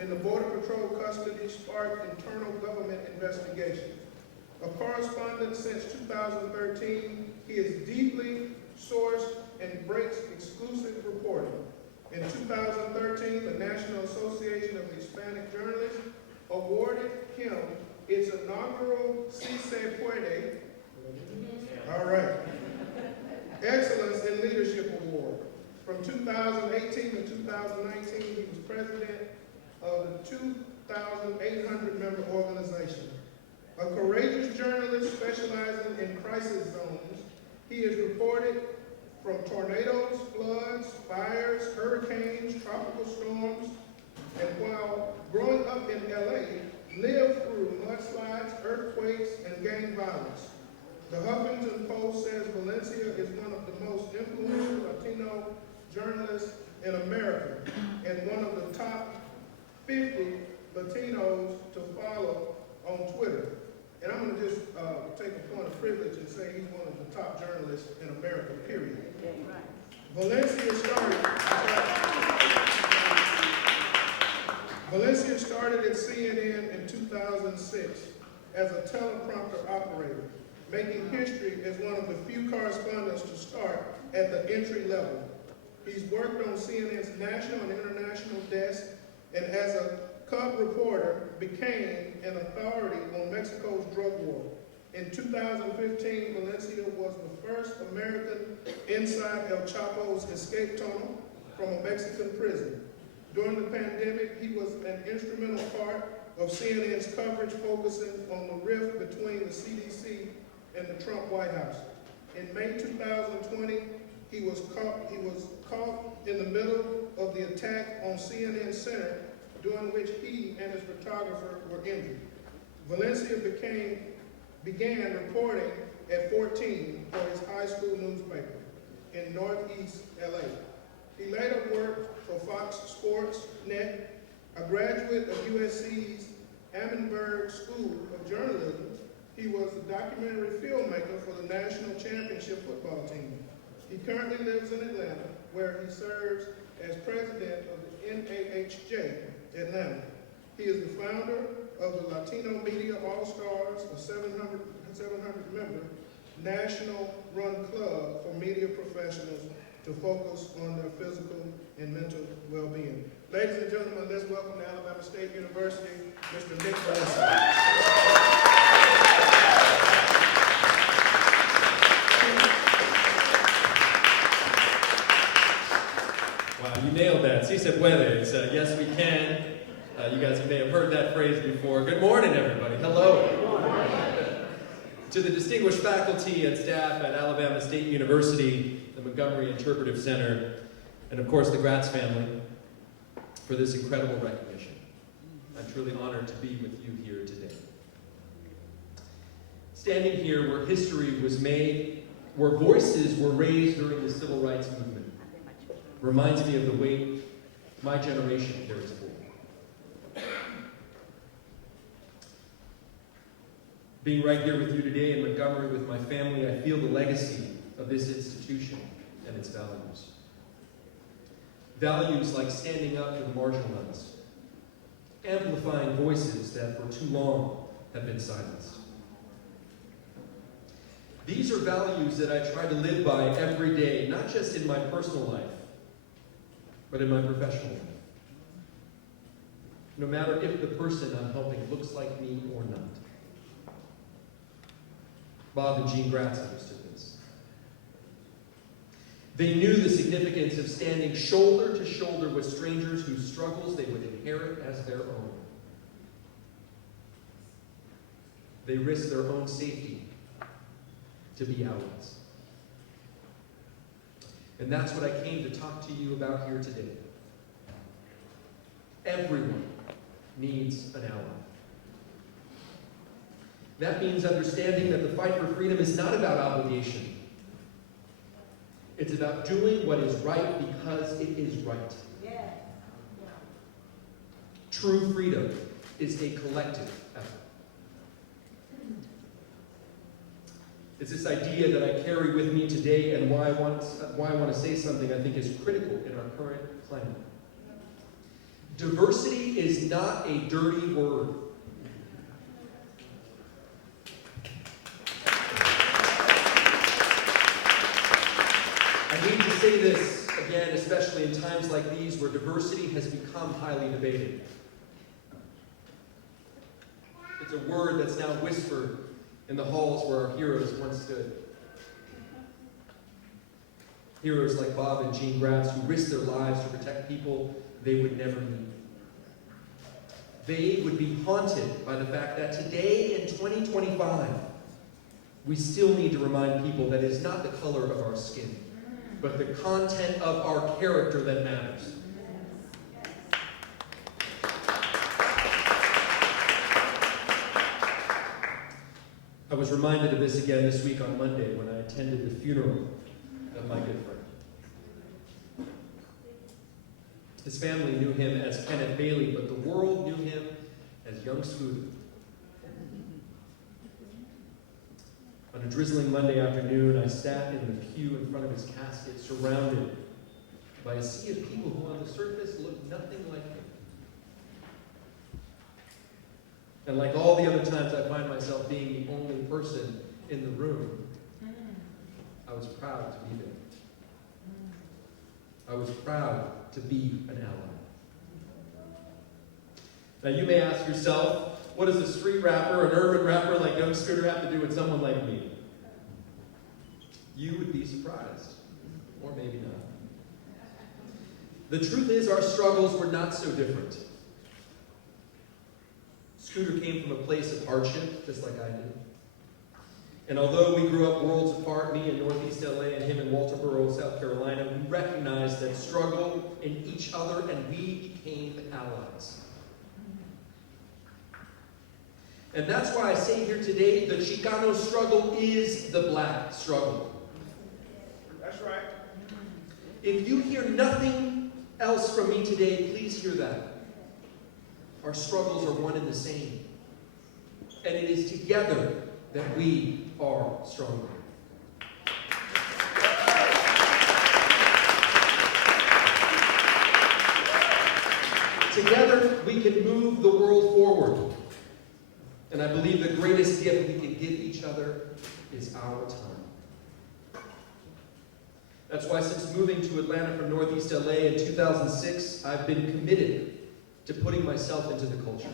in the Border Patrol custody sparked internal government investigations. A correspondent since 2013, he is deeply sourced and breaks exclusive reporting. In 2013, the National Association of Hispanic Journalists awarded him its inaugural Si Se Puede, all right, Excellence in Leadership Award. From 2018 to 2019, he was president of the 2,800-member organization. A courageous journalist specializing in crisis zones, he is reported from tornadoes, floods, fires, hurricanes, tropical storms, and while growing up in LA, lived through mudslides, earthquakes, and gang violence. The Huffington Post says Valencia is one of the most influential Latino journalists in America and one of the top 50 Latinos to follow on Twitter. And I'm going to just take a point of privilege and say he's one of the top journalists in America, period. Valencia started at CNN in 2006 as a teleprompter operator, making history as one of the few correspondents to start at the entry level. He's worked on CNN's national and international desk, and as a cub reporter, became an authority on Mexico's drug war. In 2015, Valencia was the first American inside El Chapo's escape tunnel from a Mexican prison. During the pandemic, he was an instrumental part of CNN's coverage focusing on the rift between the CDC and the Trump White House. In May 2020, he was caught in the middle of the attack on CNN Center, during which he and his photographer were injured. Valencia began reporting at 14 for his high school newspaper in Northeast LA. He later worked for Fox Sports Net, a graduate of USC's Annenberg School of Journalism. He was a documentary filmmaker for the national championship football team. He currently lives in Atlanta, where he serves as president of the NAHJ Atlanta. He is the founder of the Latino Media All-Stars, a 700-member national run club for media professionals to focus on their physical and mental well-being. Ladies and gentlemen, let's welcome to Alabama State University, Mr. Nick Valencia. Wow, you nailed that. Si se puede. It's yes, we can. You guys may have heard that phrase before. Good morning, everybody. Hello. To the distinguished faculty and staff at Alabama State University, the Montgomery Interpretive Center, and of course the Greatz family, for this incredible recognition. I'm truly honored to be with you here today. Standing here where history was made, where voices were raised during the civil rights movement, reminds me of the weight my generation carries forward. Being right here with you today in Montgomery with my family, I feel the legacy of this institution and its values. Values like standing up for the marginalized, amplifying voices that for too long have been silenced. These are values that I try to live by every day, not just in my personal life, but in my professional life. No matter if the person I'm helping looks like me or not. Bob and Jean Greatz understood this. They knew the significance of standing shoulder to shoulder with strangers whose struggles they would inherit as their own. They risked their own safety to be allies. And that's what I came to talk to you about here today. Everyone needs an ally. That means understanding that the fight for freedom is not about obligation. It's about doing what is right because it is right. Yeah. True freedom is a collective effort. It's this idea that I carry with me today, and why I want to say something I think is critical in our current climate. Diversity is not a dirty word. I need to say this again, especially in times like these where diversity has become highly debated. It's a word that's now whispered in the halls where our heroes once stood. Heroes like Bob and Jean Greatz who risked their lives to protect people they would never meet. They would be haunted by the fact that today in 2025, we still need to remind people that it is not the color of our skin, but the content of our character that matters. I was reminded of this again this week on Monday when I attended the funeral of my good friend. His family knew him as Kenneth Bailey, but the world knew him as Young Scooter. On a drizzling Monday afternoon, I sat in the pew in front of his casket, surrounded by a sea of people who on the surface looked nothing like him. And like all the other times I find myself being the only person in the room, I was proud to be there. I was proud to be an ally. Now you may ask yourself, what does a street rapper, an urban rapper like Young Scooter have to do with someone like me? You would be surprised, or maybe not. The truth is, our struggles were not so different. Scooter came from a place of hardship, just like I did. And although we grew up worlds apart, me in Northeast LA and him in Walterboro, South Carolina, we recognized that struggle in each other and we became allies. And that's why I say here today, the Chicano struggle is the black struggle. That's right. If you hear nothing else from me today, please hear that. Our struggles are one and the same. And it is together that we are stronger. Together, we can move the world forward. And I believe the greatest gift we can give each other is our time. That's why since moving to Atlanta from Northeast LA in 2006, I've been committed to putting myself into the culture.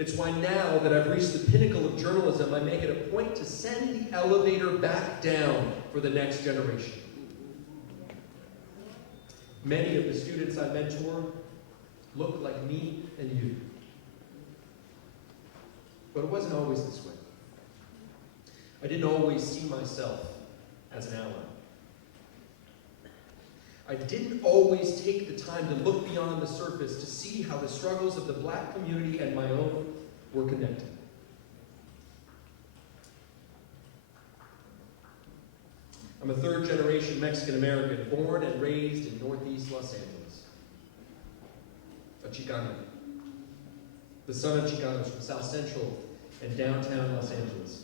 It's why now that I've reached the pinnacle of journalism, I make it a point to send the elevator back down for the next generation. Many of the students I mentor look like me and you. But it wasn't always this way. I didn't always see myself as an ally. I didn't always take the time to look beyond the surface to see how the struggles of the black community and my own were connected. I'm a third-generation Mexican-American, born and raised in Northeast Los Angeles. A Chicano. The son of Chicanos from South Central and downtown Los Angeles.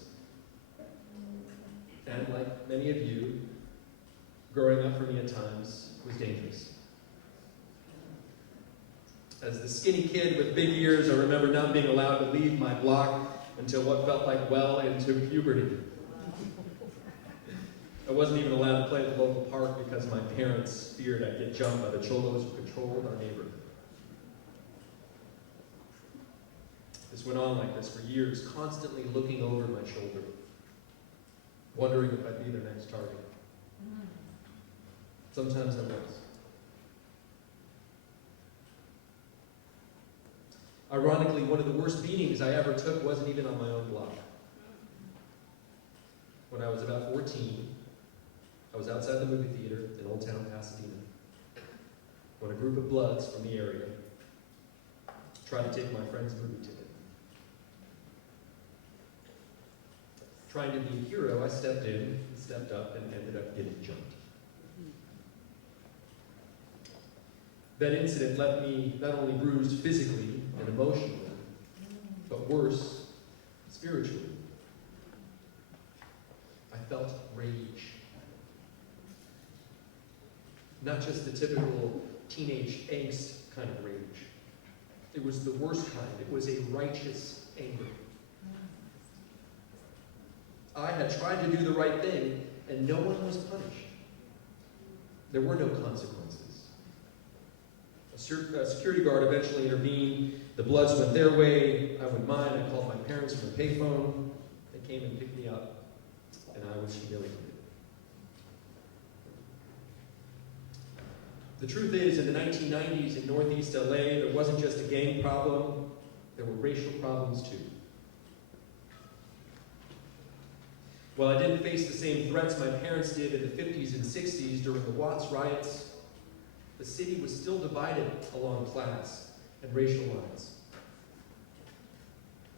And like many of you, growing up for me at times was dangerous. As the skinny kid with big ears, I remember not being allowed to leave my block until what felt like well into puberty. I wasn't even allowed to play at the local park because my parents feared I'd get jumped by the cholos who controlled our neighborhood. This went on like this for years, constantly looking over my shoulder, wondering if I'd be their next target. Sometimes I was. Ironically, one of the worst beatings I ever took wasn't even on my own block. When I was about 14, I was outside the movie theater in Old Town Pasadena when a group of bloods from the area tried to take my friend's movie ticket. Trying to be a hero, I stepped in, stepped up, and ended up getting jumped. That incident left me not only bruised physically and emotionally, but worse, spiritually. I felt rage. Not just the typical teenage angst kind of rage. It was the worst kind. It was a righteous anger. I had tried to do the right thing, and no one was punished. There were no consequences. A security guard eventually intervened. The Bloods went their way. I went mine. I called my parents from a payphone. They came and picked me up, and I was humiliated. The truth is, in the 1990s in Northeast LA, there wasn't just a gang problem, there were racial problems too. While I didn't face the same threats my parents did in the 50s and 60s during the Watts riots, the city was still divided along class and racial lines.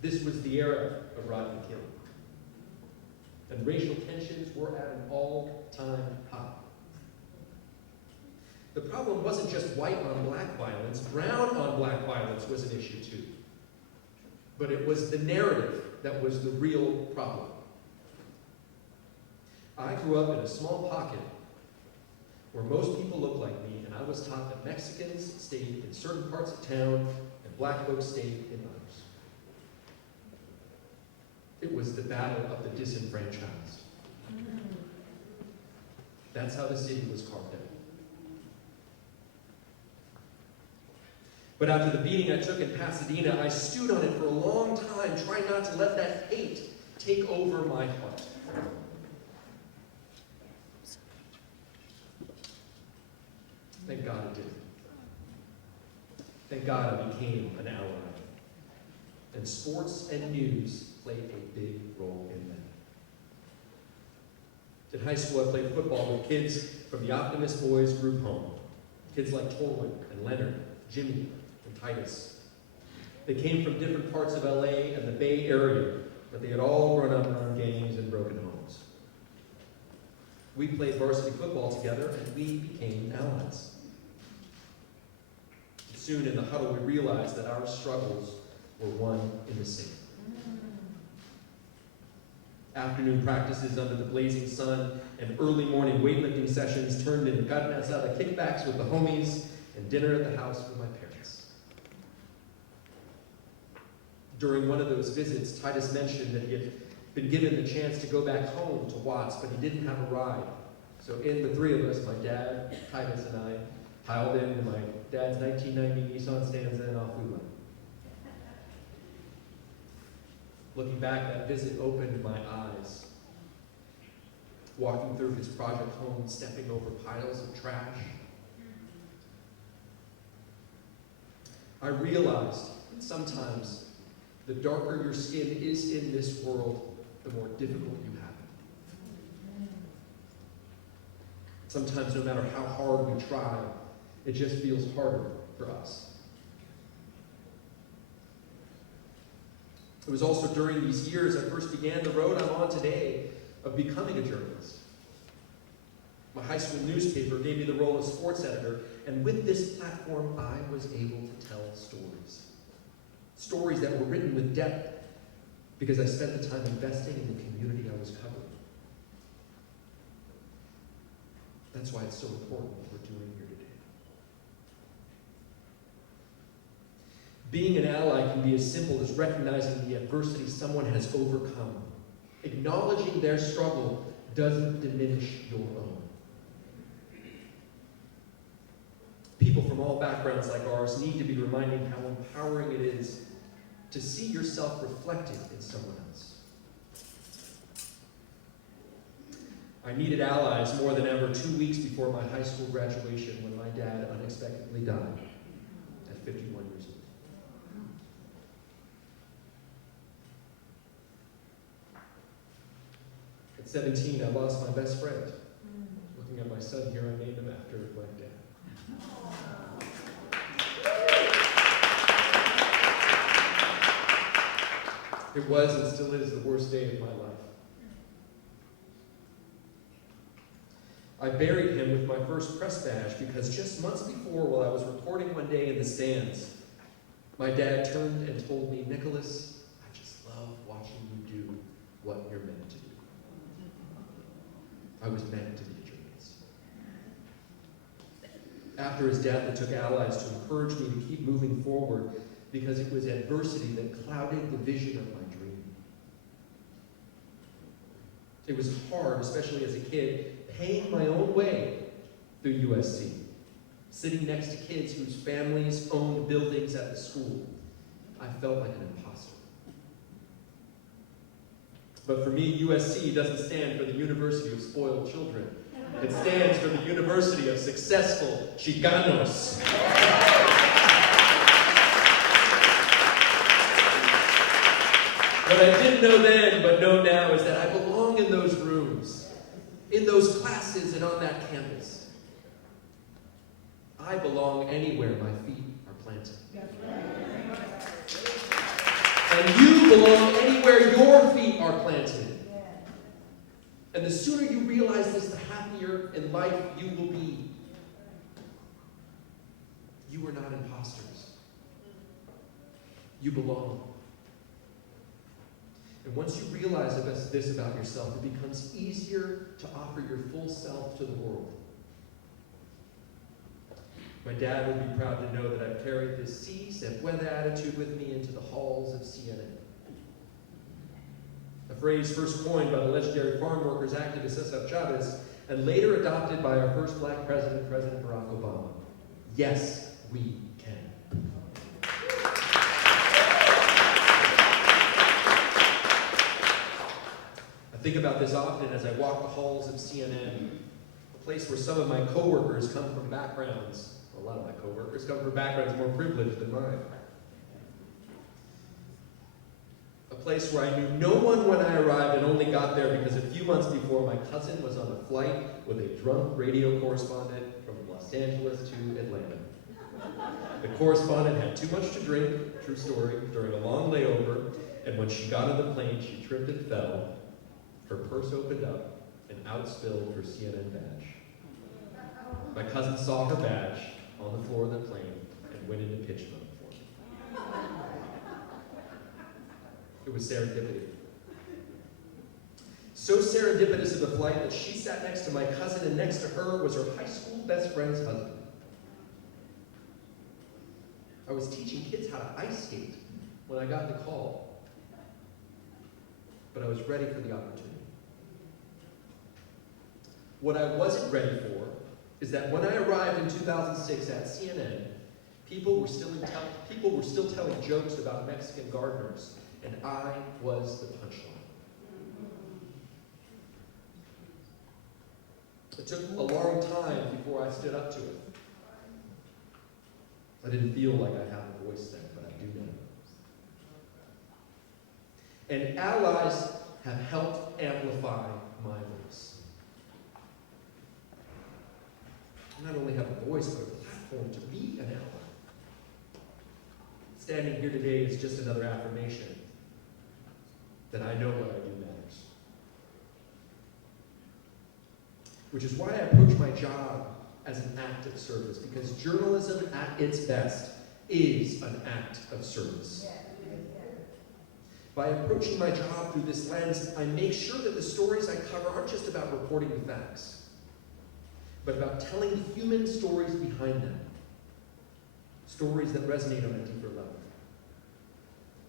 This was the era of Rodney King, and racial tensions were at an all-time high. The problem wasn't just white on black violence, brown on black violence was an issue too. But it was the narrative that was the real problem. I grew up in a small pocket where most people looked like me, and I was taught that Mexicans stayed in certain parts of town and black folks stayed in others. It was the battle of the disenfranchised. That's how the city was carved out. But after the beating I took in Pasadena, I stewed on it for a long time, trying not to let that hate take over my heart. Thank God it didn't. Thank God I became an ally. And sports and news played a big role in that. In high school, I played football with kids from the Optimist Boys group home. Kids like Torwin and Leonard, Jimmy, and Titus. They came from different parts of LA and the Bay Area, but they had all grown up around gangs and broken homes. We played varsity football together, and we became allies. Soon in the huddle, we realized that our struggles were one and the same. Afternoon practices under the blazing sun and early morning weightlifting sessions turned into carne asada kickbacks with the homies and dinner at the house with my parents. During one of those visits, Titus mentioned that he had been given the chance to go back home to Watts, but he didn't have a ride. So in the three of us, my dad, Titus, and I, piled into my dad's 1990 Nissan Stanza, and off we went. Looking back, that visit opened my eyes. Walking through his project home, stepping over piles of trash. I realized that sometimes the darker your skin is in this world, the more difficult you have it. Sometimes, no matter how hard we try, it just feels harder for us. It was also during these years I first began the road I'm on today of becoming a journalist. My high school newspaper gave me the role of sports editor, and with this platform, I was able to tell stories. Stories that were written with depth because I spent the time investing in the community I was covering. That's why it's so important what we're doing here today. Being an ally can be as simple as recognizing the adversity someone has overcome. Acknowledging their struggle doesn't diminish your own. People from all backgrounds like ours need to be reminded how empowering it is to see yourself reflected in someone else. I needed allies more than ever 2 weeks before my high school graduation when my dad unexpectedly died at 51 years old. At 17, I lost my best friend. Looking at my son here, I named him after my dad. It was and still is the worst day of my life. I buried him with my first press badge because just months before, while I was reporting one day in the stands, my dad turned and told me, "Nicholas, I just love watching you do what you're meant to do." I was meant to be a journalist. After his death, it took allies to encourage me to keep moving forward because it was adversity that clouded the vision of my dream. It was hard, especially as a kid, paying my own way through USC, sitting next to kids whose families owned buildings at the school. I felt like an imposter. But for me, USC doesn't stand for the University of Spoiled Children. It stands for the University of Successful Chicanos. What I didn't know then, but know now, is that I belong in those rooms, in those classes, and on that campus. I belong anywhere my feet are planted. And you belong anywhere your feet are planted. And the sooner you realize this, the happier in life you will be. You are not imposters. You belong. And once you realize this about yourself, it becomes easier to offer your full self to the world. My dad will be proud to know that I've carried this "si se puede" attitude with me into the halls of CNN. A phrase first coined by the legendary farm workers activist Cesar Chavez and later adopted by our first black president, President Barack Obama. Yes, we can. I think about this often as I walk the halls of CNN, a place where some of my coworkers come from backgrounds, a lot of my coworkers come from backgrounds more privileged than mine. A place where I knew no one when I arrived and only got there because a few months before my cousin was on a flight with a drunk radio correspondent from Los Angeles to Atlanta. The correspondent had too much to drink, true story, during a long layover, and when she got on the plane, she tripped and fell. Her purse opened up, and out spilled her CNN badge. My cousin saw her badge on the floor of the plane and went into pitch mode for me. It was serendipity. So serendipitous of a flight that she sat next to my cousin, and next to her was her high school best friend's husband. I was teaching kids how to ice skate when I got the call, but I was ready for the opportunity. What I wasn't ready for is that when I arrived in 2006 at CNN, people were still telling jokes about Mexican gardeners, and I was the punchline. It took a long time before I stood up to it. I didn't feel like I had a voice then, but I do now. And allies have helped amplify my voice. I not only have a voice, but a platform to be an ally. Standing here today is just another affirmation that I know what I do matters. Which is why I approach my job as an act of service, because journalism at its best is an act of service. By approaching my job through this lens, I make sure that the stories I cover aren't just about reporting the facts, but about telling the human stories behind them. Stories that resonate on a deeper level.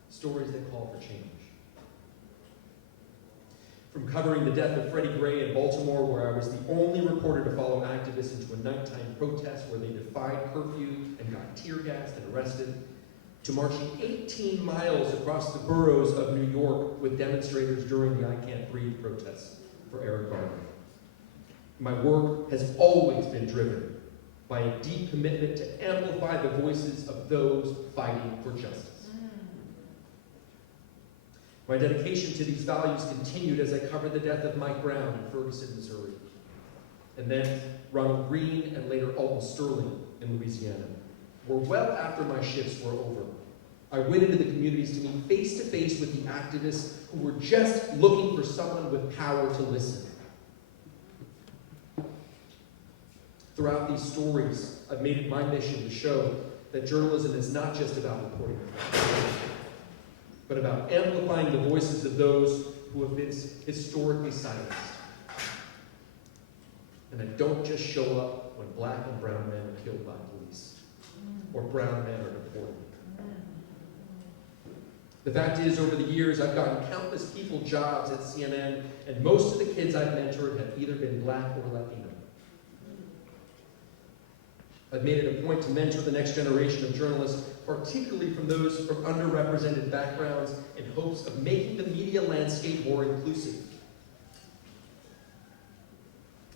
Stories that call for change. From covering the death of Freddie Gray in Baltimore, where I was the only reporter to follow activists into a nighttime protest where they defied curfew and got tear gassed and arrested, to marching 18 miles across the boroughs of New York with demonstrators during the I Can't Breathe protests for Eric Garner. My work has always been driven by a deep commitment to amplify the voices of those fighting for justice. My dedication to these values continued as I covered the death of Mike Brown in Ferguson, Missouri, and then Ronald Reagan and later Alton Sterling in Louisiana, where well after my shifts were over, I went into the communities to meet face-to-face with the activists who were just looking for someone with power to listen. Throughout these stories, I've made it my mission to show that journalism is not just about reporting facts, but about amplifying the voices of those who have been historically silenced. And I don't just show up when black and brown men are killed by police, or brown men are deported. The fact is, over the years, I've gotten countless people jobs at CNN, and most of the kids I've mentored have either been black or Latino. I've made it a point to mentor the next generation of journalists, particularly from those from underrepresented backgrounds, in hopes of making the media landscape more inclusive.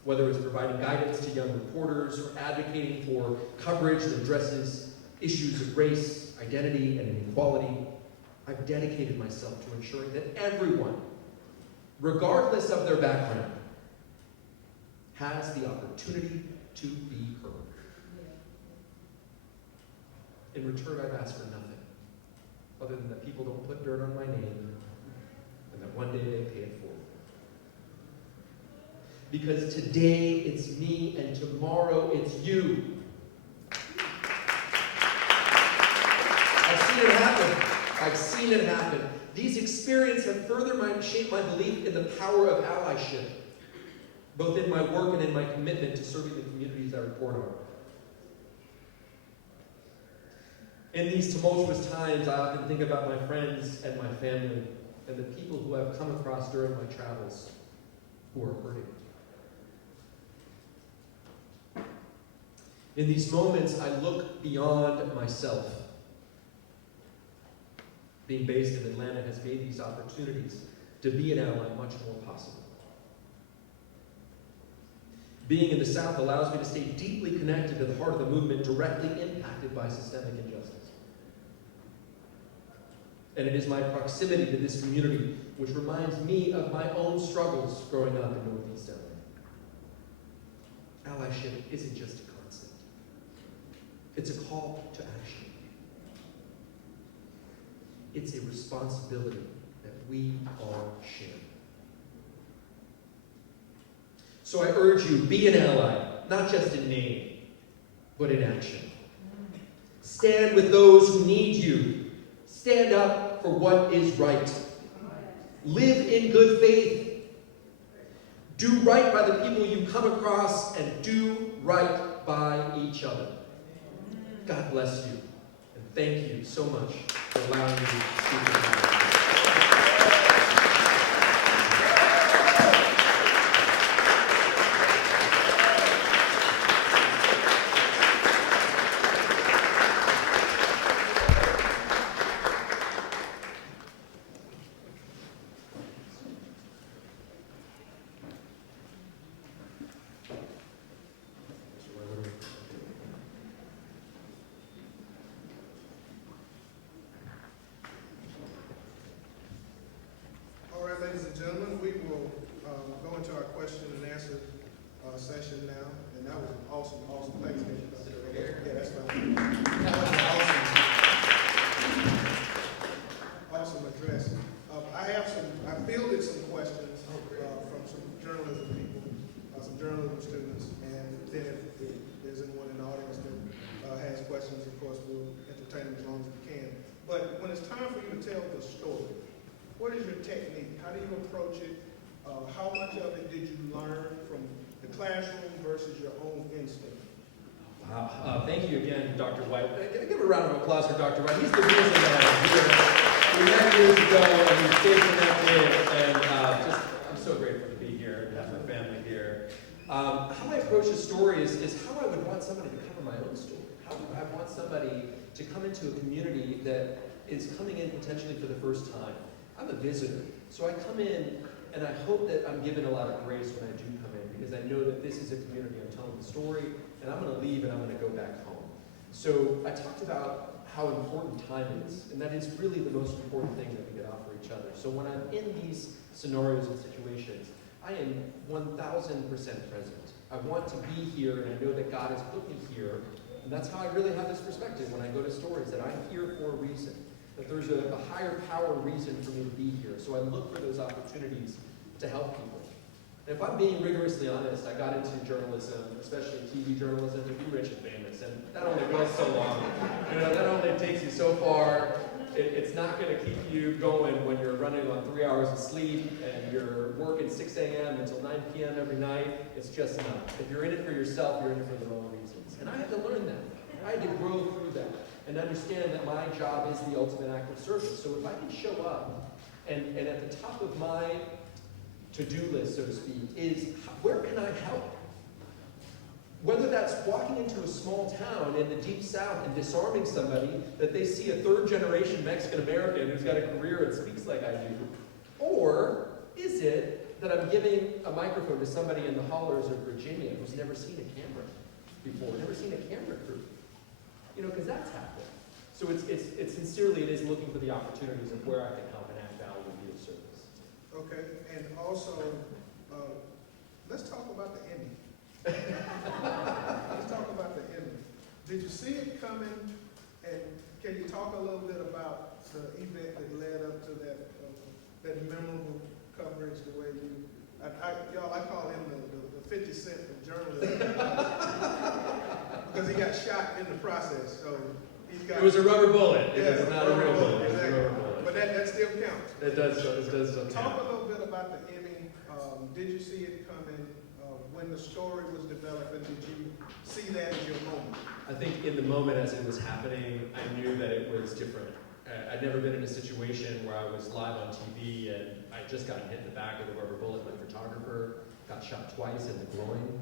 Whether it's providing guidance to young reporters or advocating for coverage that addresses issues of race, identity, and inequality, I've dedicated myself to ensuring that everyone, regardless of their background, has the opportunity to be heard. In return, I've asked for nothing, other than that people don't put dirt on my name, and that one day they pay it forward. Because today it's me, and tomorrow it's you. I've seen it happen. These experiences have further shaped my belief in the power of allyship, both in my work and in my commitment to serving the communities I report on. In these tumultuous times, I often think about my friends and my family and the people who I've come across during my travels who are hurting. In these moments, I look beyond myself. Being based in Atlanta has made these opportunities to be an ally much more possible. Being in the South allows me to stay deeply connected to the heart of the movement directly impacted by systemic injustice. And it is my proximity to this community which reminds me of my own struggles growing up in Northeast LA. Allyship isn't just a concept. It's a call to action. It's a responsibility that we all share. So I urge you, be an ally, not just in name, but in action. Stand with those who need you. Stand up for what is right. Live in good faith. Do right by the people you come across, and do right by each other. God bless you, and thank you so much for allowing me to speak with you. Ladies and gentlemen, we will go into our question and answer session now. And that was an awesome place. Yeah, that's fine. That was an awesome address. I fielded some questions from some journalism people, some journalism students, and then if there's anyone in the audience that has questions, of course, we'll entertain them as long as we can. But when it's time for you to tell the story, what is your technique? How do you approach it? How much of it did you learn from the classroom versus your own instinct? Wow. Thank you again, Dr. White. Give a round of applause for Dr. White. He's the reason that I'm here. We met years ago, and we stayed connected, and I'm so grateful to be here and have my family here. How I approach a story is how I would want somebody to cover my own story. How would I want somebody to come into a community that is coming in potentially for the first time? I'm a visitor, so I come in and I hope that I'm given a lot of grace when I do come in, because I know that this is a community I'm telling the story, and I'm going to leave and I'm going to go back home. So I talked about how important time is, and that is really the most important thing that we could offer each other. So when I'm in these scenarios and situations, I am 1,000% present. I want to be here, and I know that God has put me here, and that's how I really have this perspective when I go to stories, that I'm here for a reason. That there's a higher power reason for me to be here. So I look for those opportunities to help people. And if I'm being rigorously honest, I got into journalism, especially TV journalism, to be rich and famous. And that only goes so long. That only takes you so far. It's not going to keep you going when you're running on 3 hours of sleep and you're working working 6 a.m. until 9 p.m. every night, it's just not. If you're in it for yourself, you're in it for the wrong reasons. And I had to learn that. I had to grow through that and understand that my job is the ultimate act of service. So if I can show up, and at the top of my to-do list, so to speak, is where can I help? Whether that's walking into a small town in the deep south and disarming somebody that they see a third-generation Mexican-American who's got a career and speaks like I do, or is it that I'm giving a microphone to somebody in the hollers of Virginia who's never seen a camera before, never seen a camera crew? You know, because that's happening. So it's sincerely, it is looking for the opportunities of where I can help and add value and be of service. Okay, and also, let's talk about the Emmy. Let's talk about the Emmy. Did you see it coming? And can you talk a little bit about the event that led up to that memorable coverage? The way I call him the 50 Cent of journalism because he got shot in the process. So he's got. It was a rubber bullet. It Yeah, was not a real bullet. Exactly. It was a rubber bullet. But that still counts. It does Talk a little bit about the Emmy. Did you see it coming? When the story was developing, did you see that as your moment? I think in the moment as it was happening, I knew that it was different. I'd never been in a situation where I was live on TV and I just got hit in the back with a rubber bullet. My photographer got shot twice in the groin.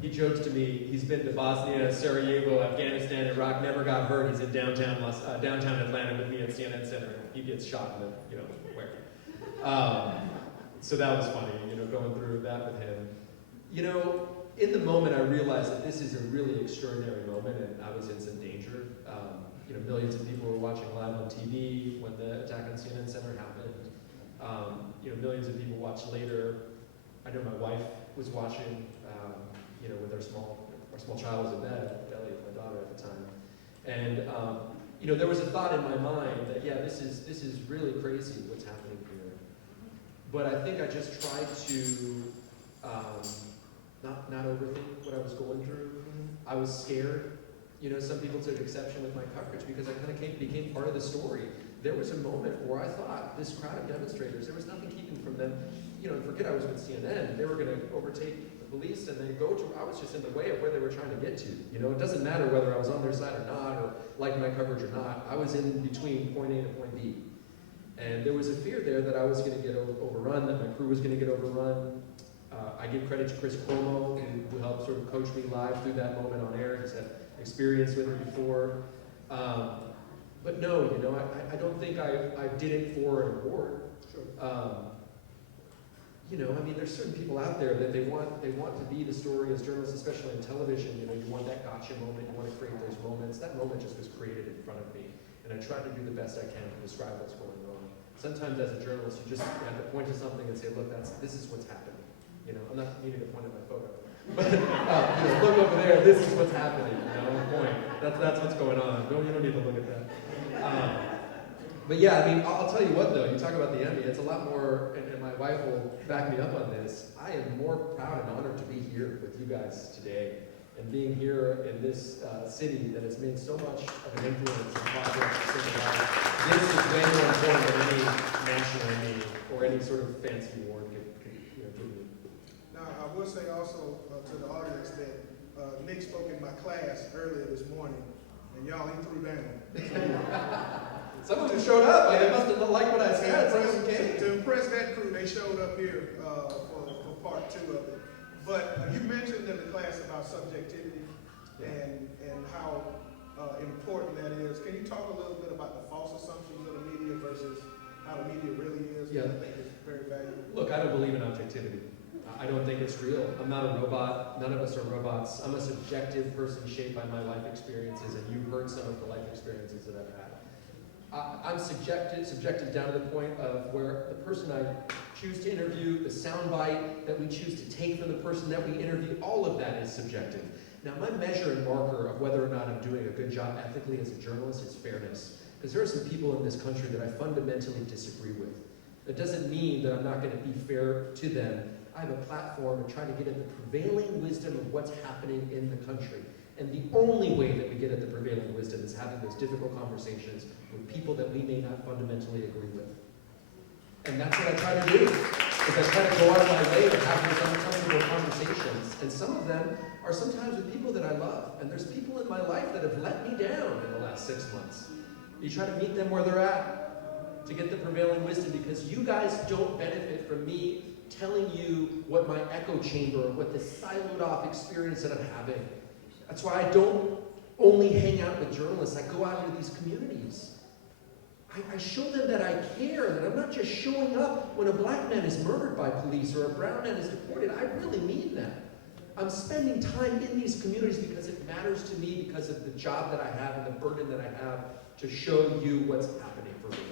He jokes to me, he's been to Bosnia, Sarajevo, Afghanistan, Iraq, never got hurt. He's in downtown Atlanta with me at CNN Center. He gets shot in the, where. So that was funny, going through that with him. In the moment, I realized that this is a really extraordinary moment, and I was in some danger. Millions of people were watching live on TV when the attack on CNN Center happened. Millions of people watched later. I know my wife was watching, with our small child was in bed, Elliot, my daughter at the time. And, there was a thought in my mind that, yeah, this is really crazy what's happening here. But I think I just tried to not overthink what I was going through. I was scared. Some people took exception with my coverage because I kind of became part of the story. There was a moment where I thought this crowd of demonstrators, there was nothing keeping from them. Forget I was with CNN. They were going to overtake the police and then I was just in the way of where they were trying to get to. It doesn't matter whether I was on their side or not, or liked my coverage or not. I was in between point A to point B. And there was a fear there that I was going to get overrun, that my crew was going to get overrun. I give credit to Chris Cuomo, who helped sort of coach me live through that moment on air. He's had experience with it before. But no, I don't think I did it for an award. Sure. There's certain people out there that they want to be the story as journalists, especially on television. You want that gotcha moment, you want to create those moments. That moment just was created in front of me. And I tried to do the best I can to describe what's going on. Sometimes as a journalist, you just have to point to something and say, look, this is what's happening. I'm not meaning to point at my photo. But look over there, this is what's happening, point. That's what's going on. You don't need to look at that. But yeah, I'll tell you what though, you talk about the Emmy, it's a lot more, and my wife will back me up on this, I am more proud and honored to be here with you guys today, and being here in this city that has made so much of an influence and progress in civil rights. This is way more important than any national Emmy or any sort of fancy award could give me. Now, I will say also to the audience that Nick spoke in my class earlier this morning, and y'all, he threw down. Some of them showed up. They must have liked what I said. To impress that crew, they showed up here for part 2 of it. But you mentioned in the class about subjectivity and how important that is. Can you talk a little bit about the false assumptions of the media versus how the media really is? Yeah. I think it's very valuable. Look, I don't believe in objectivity. I don't think it's real. I'm not a robot. None of us are robots. I'm a subjective person shaped by my life experiences, and you've heard some of the life experiences that I've had. I'm subjective down to the point of where the person I choose to interview, the soundbite that we choose to take from the person that we interview, all of that is subjective. Now, my measure and marker of whether or not I'm doing a good job ethically as a journalist is fairness. Because there are some people in this country that I fundamentally disagree with. That doesn't mean that I'm not going to be fair to them. I have a platform and try to get at the prevailing wisdom of what's happening in the country. And the only way that we get at the prevailing wisdom is having those difficult conversations with people that we may not fundamentally agree with. And that's what I try to do, is I try to go out of my way to have those uncomfortable conversations. And some of them are sometimes with people that I love. And there's people in my life that have let me down in the last 6 months. You try to meet them where they're at to get the prevailing wisdom, because you guys don't benefit from me telling you what my echo chamber, what the siloed off experience that I'm having. That's why I don't only hang out with journalists. I go out into these communities. I show them that I care, that I'm not just showing up when a black man is murdered by police or a brown man is deported. I really mean that. I'm spending time in these communities because it matters to me, because of the job that I have and the burden that I have to show you what's happening for me.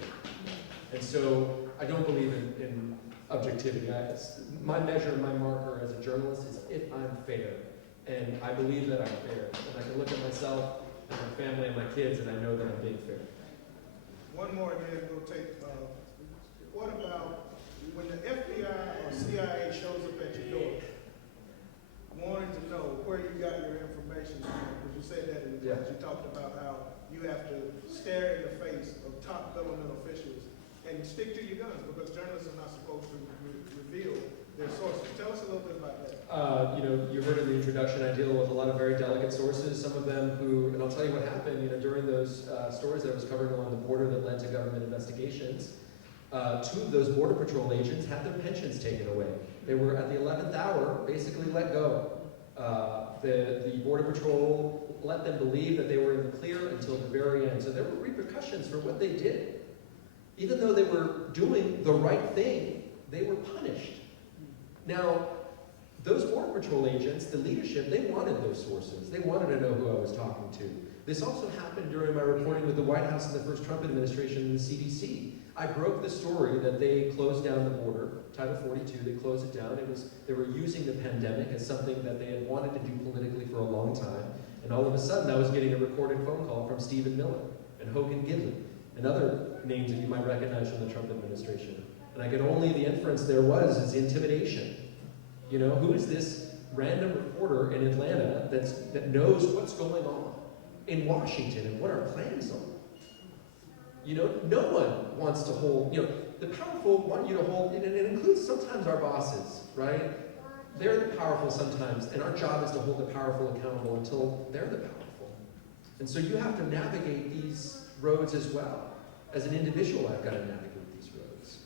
And so I don't believe in objectivity. My measure, my marker as a journalist is if I'm fair. And I believe that I'm fair. And I can look at myself and my family and my kids and I know that I'm being fair. One more, and then we'll take, what about when the FBI or CIA shows up at your door, wanting to know where you got your information from? Because you said that in the class. You talked about how you have to stare in the face of top government officials and stick to your guns, because journalists are not supposed to reveal their sources. Tell us a little bit about that. You heard in the introduction, I deal with a lot of very delicate sources, some of them who, and I'll tell you what happened, during those stories that I was covering along the border that led to government investigations. 2 of those Border Patrol agents had their pensions taken away. They were at the 11th hour, basically let go. The Border Patrol let them believe that they were in the clear until the very end. So there were repercussions for what they did. Even though they were doing the right thing, they were punished. Now, those Border Patrol agents, the leadership, they wanted those sources. They wanted to know who I was talking to. This also happened during my reporting with the White House in the first Trump administration and the CDC. I broke the story that they closed down the border, Title 42, they closed it down. They were using the pandemic as something that they had wanted to do politically for a long time. And all of a sudden, I was getting a recorded phone call from Stephen Miller and Hogan Gidley and other names that you might recognize from the Trump administration. And I could only, the inference there was, is intimidation. Who is this random reporter in Atlanta that knows what's going on in Washington and what our plans are? No one wants to hold, the powerful want you to hold, and it includes sometimes our bosses, right? They're the powerful sometimes, and our job is to hold the powerful accountable until they're the powerful. And so you have to navigate these roads as well. As an individual, I've got to navigate these roads.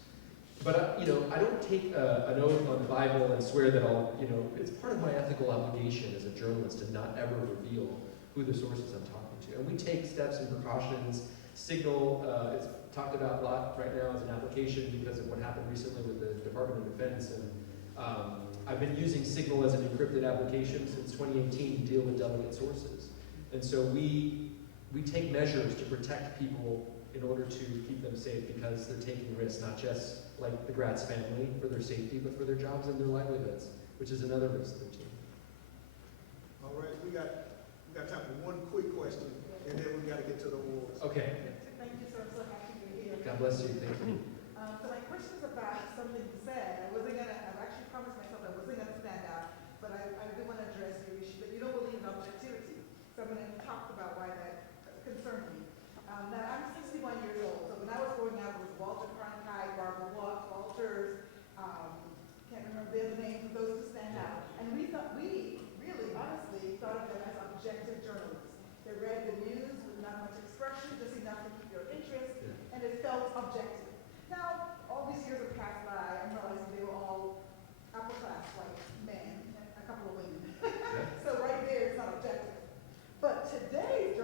But, I don't take an oath on the Bible and swear that it's part of my ethical obligation as a journalist to not ever reveal who the sources I'm talking to. And we take steps and precautions. Signal is talked about a lot right now as an application because of what happened recently with the Department of Defense. And I've been using Signal as an encrypted application since 2018 to deal with delicate sources. And so we take measures to protect people in order to keep them safe, because they're taking risks, not just like the Greatz family for their safety, but for their jobs and their livelihoods, which is another risk they're taking. All right, we got time for one quick question, and then we got to get to the awards. Okay. Thank you, sir. I'm so happy you're here. God bless you. Thank you. So my question is about something you said. I've actually promised myself I wasn't going to stand out, but I do want to address your issue that you don't believe in objectivity. So I'm going to talk about why that concerns me. Now, I'm 61 years old, so when I was growing up, it was Walter Cronkite, Barbara Walters, can't remember the other names of those who stand out. And we really, honestly, thought of them as objective journalists. They read the news with not much expression, just enough to keep your interest, and it felt objective. Now, all these years have passed by, I'm realizing they were all upper-class white men, and a couple of women. So right there, it's not objective. But today's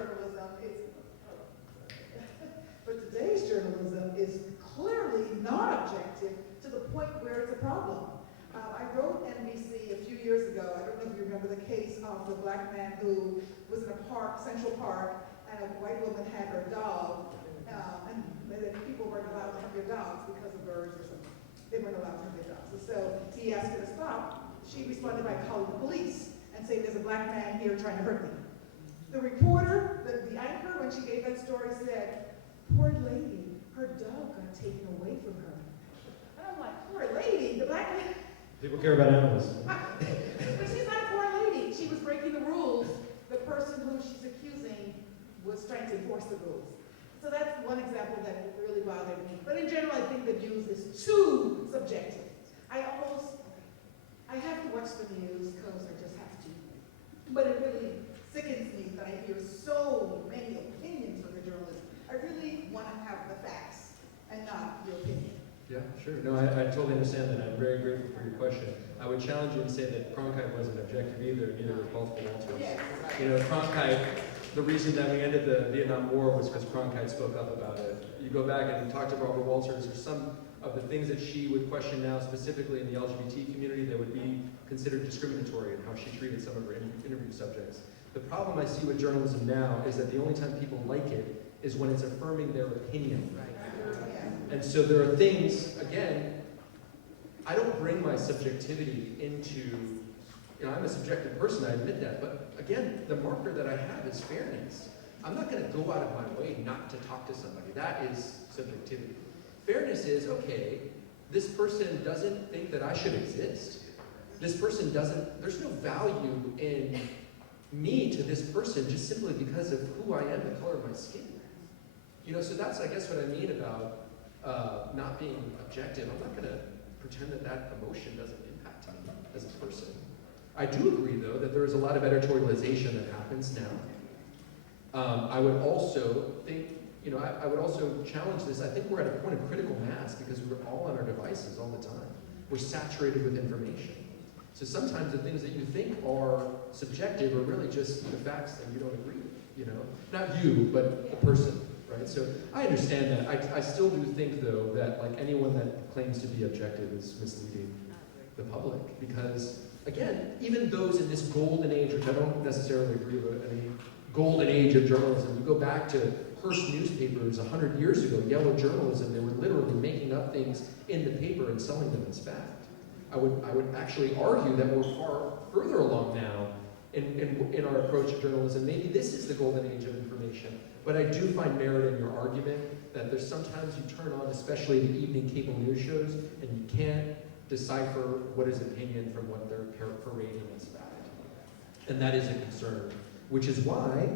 journalism is clearly not objective to the point where it's a problem. I wrote NBC a few years ago. I don't know if you remember the case of the black man who was in a park, Central Park, and a white woman had her dog, and people weren't allowed to have their dogs because of birds or something. They weren't allowed to have their dogs. And so he asked her to stop. She responded by calling the police and saying, "There's a black man here trying to hurt me." The reporter, the anchor, when she gave that story, said, "Poor lady, her dog got taken away from her." And I'm like, poor lady, the black lady. People care about animals. But she's not a poor lady. She was breaking the rules. The person who she's accusing was trying to enforce the rules. So that's one example that really bothered me. But in general, I think the news is too subjective. I have to watch the news because I just have to. But it really sickens me that I hear so many opinions from the journalists. I really want to have the facts and not the opinion. Yeah, sure. No, I totally understand that. I'm very grateful for your question. I would challenge you and say that Cronkite wasn't objective either, neither was multiple Walters. Yes. You know, Cronkite, the reason that we ended the Vietnam War was because Cronkite spoke up about it. You go back and talk to Barbara Walters, or some of the things that she would question now, specifically in the LGBT community, that would be considered discriminatory in how she treated some of her interview subjects. The problem I see with journalism now is that the only time people like it is when it's affirming their opinion. And so there are things, again, I don't bring my subjectivity into, you know, I'm a subjective person, I admit that, but again, the marker that I have is fairness. I'm not going to go out of my way not to talk to somebody. That is subjectivity. Fairness is, okay, this person doesn't think that I should exist. This person doesn't, there's no value in me to this person just simply because of who I am, the color of my skin. You know, so that's, I guess, what I mean about not being objective. I'm not going to pretend that that emotion doesn't impact me as a person. I do agree, though, that there is a lot of editorialization that happens now. I would also think, you know, I would also challenge this. I think we're at a point of critical mass because we're all on our devices all the time. We're saturated with information. So sometimes the things that you think are subjective are really just the facts that you don't agree with, you know? Not you, but the person, right? So I understand that. I still do think, though, that like anyone that claims to be objective is misleading the public because, again, even those in this golden age, which I don't necessarily agree with any golden age of journalism, you go back to Hearst newspapers 100 years ago, yellow journalism, they were literally making up things in the paper and selling them as fact. I would actually argue that we're far further along now in our approach to journalism. Maybe this is the golden age of information, but I do find merit in your argument that there's sometimes you turn on, especially the evening cable news shows, and you can't decipher what is opinion from what they're parading as fact. And that is a concern, which is why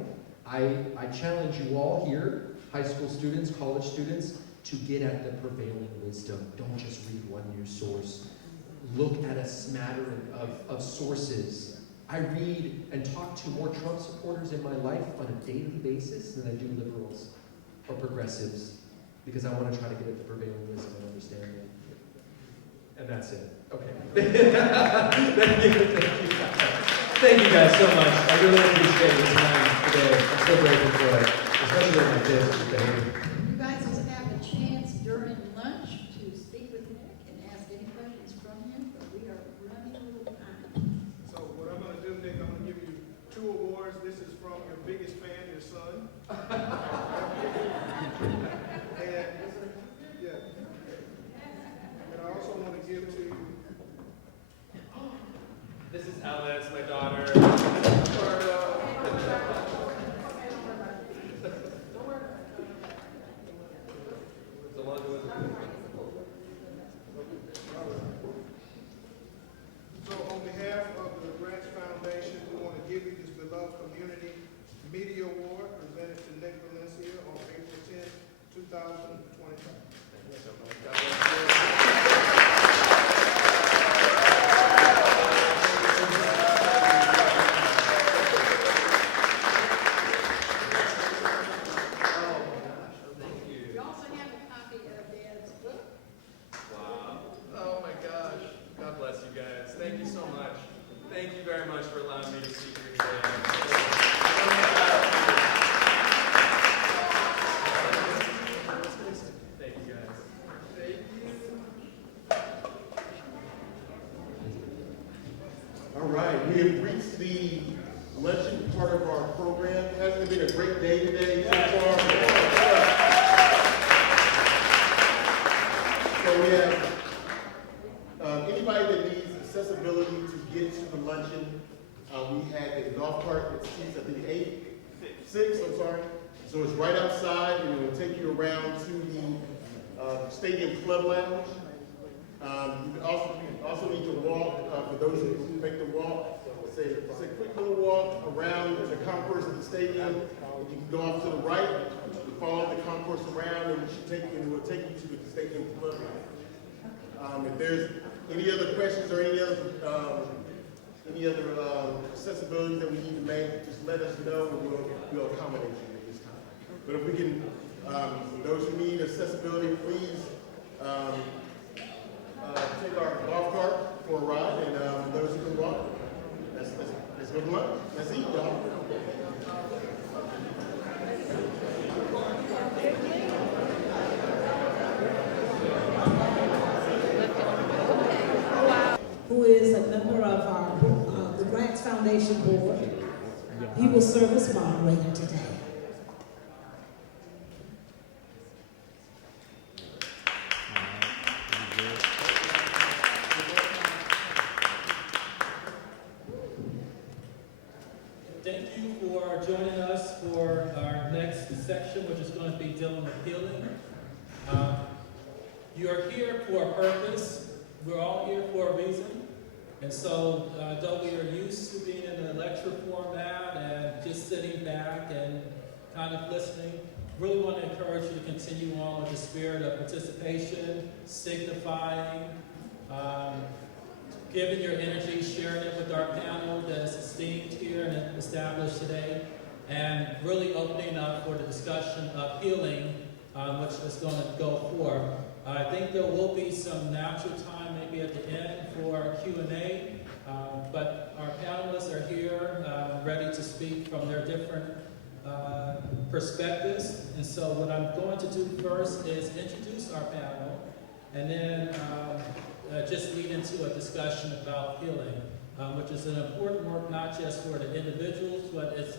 I challenge you all here, high school students, college students, to get at the prevailing wisdom. Don't just read one news source. Look at a smattering of sources. I read and talk to more Trump supporters in my life on a daily basis than I do liberals or progressives because I want to try to get at the prevailing wisdom and understanding. And that's it. Okay. Thank you guys so much. I really appreciate your time today. I'm so grateful for it, especially with my kids today. You guys will have a chance during lunch to speak with Nick and ask any questions from him, but we are running a little behind. So what I'm going to do, Nick, I'm going to give you 2 awards. This is from your biggest fan, your son. And I also want to give to you. This is Alice, my daughter. So on behalf of the Greatz Foundation, we want to give you this beloved community media award presented to Nick Valencia on April 10, 2025. Thank you so much. God bless you. We also have a copy of Dad's book. Wow. Oh my gosh. God bless you guys. Thank you so much. Thank you very much for allowing me to speak here today. Thank you guys. Thank you. All right, we have reached the luncheon part of our program. Hasn't it been a great day today so far? So we have anybody that needs accessibility to get to the luncheon. We had a golf cart that seats, I think, 6, I'm sorry. So it's right outside, and it will take you around to the Stadium Club Lounge. You also need to walk, for those who make the walk, say a quick little walk around the concourse of the stadium, And you can go off to the right, follow the concourse around, and we'll take you to the stadium floodlight. If there's any other questions or any other accessibility that we need to make, just let us know and we'll accommodate you at this time. But if we can, those who need accessibility, please take our golf cart for a ride, and those who can walk, let's go to lunch. Let's eat, y'all. Who is a member of our the Greatz Foundation Board. He will serve as moderator today. Thank you for joining us for our next section, which is going to be dealing with healing. You are here for a purpose. We're all here for a reason. And so, though we are used to being in a lecture format and just sitting back and kind of listening, really want to encourage you to continue on with the spirit of participation, signifying, giving your energy, sharing it with our panel that is esteemed here and established today, and really opening up for the discussion of healing, which is going to go forth. I think there will be some natural time maybe at the end for Q&A, but our panelists are here ready to speak from their different perspectives. And so what I'm going to do first is introduce our panel, and then just lead into a discussion about healing, which is an important work not just for the individuals, but it's,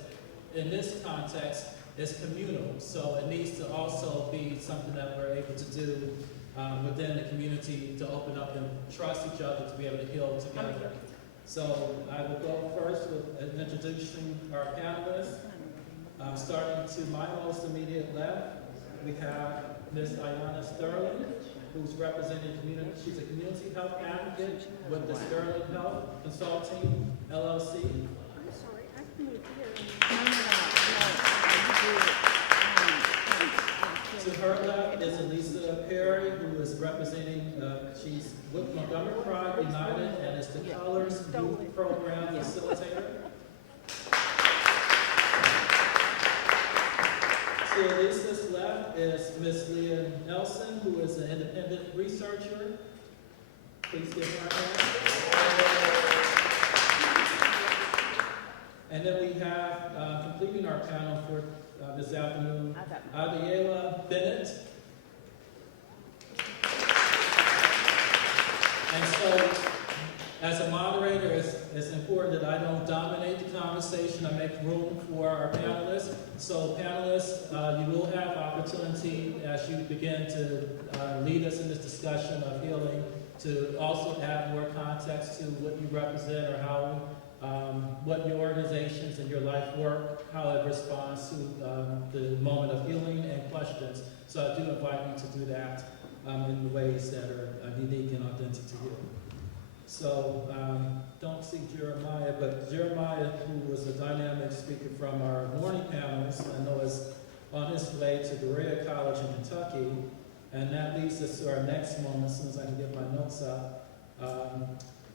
in this context, it's communal. So it needs to also be something that we're able to do within the community to open up and trust each other to be able to heal together. So I will go first with introducing our panelists. Starting to my most immediate left, we have Ms. Ayanna Sterling, who's representing community. She's a community health advocate with the Sterling Health Consulting LLC. I'm sorry, I moved here. To her left is Elisa Perry, who is representing, she's with Montgomery Pride United and is the Colors Youth Program Facilitator. To Elisa's left is Ms. Leah Nelson, who is an independent researcher. Please give her a hand. And then we have, completing our panel for this afternoon, Adiela Bennett. And so, as a moderator, it's important that I don't dominate the conversation. I make room for our panelists. So panelists, you will have opportunity as you begin to lead us in this discussion of healing to also add more context to what you represent or how, what your organizations and your life work, how it responds to the moment of healing and questions. So I do invite you to do that in the ways that are unique and authentic to you. So, don't see Jeremiah, but Jeremiah, who was a dynamic speaker from our morning panels, I know is on his way to Berea College in Kentucky, and that leads us to our next moment, as soon as I can get my notes up.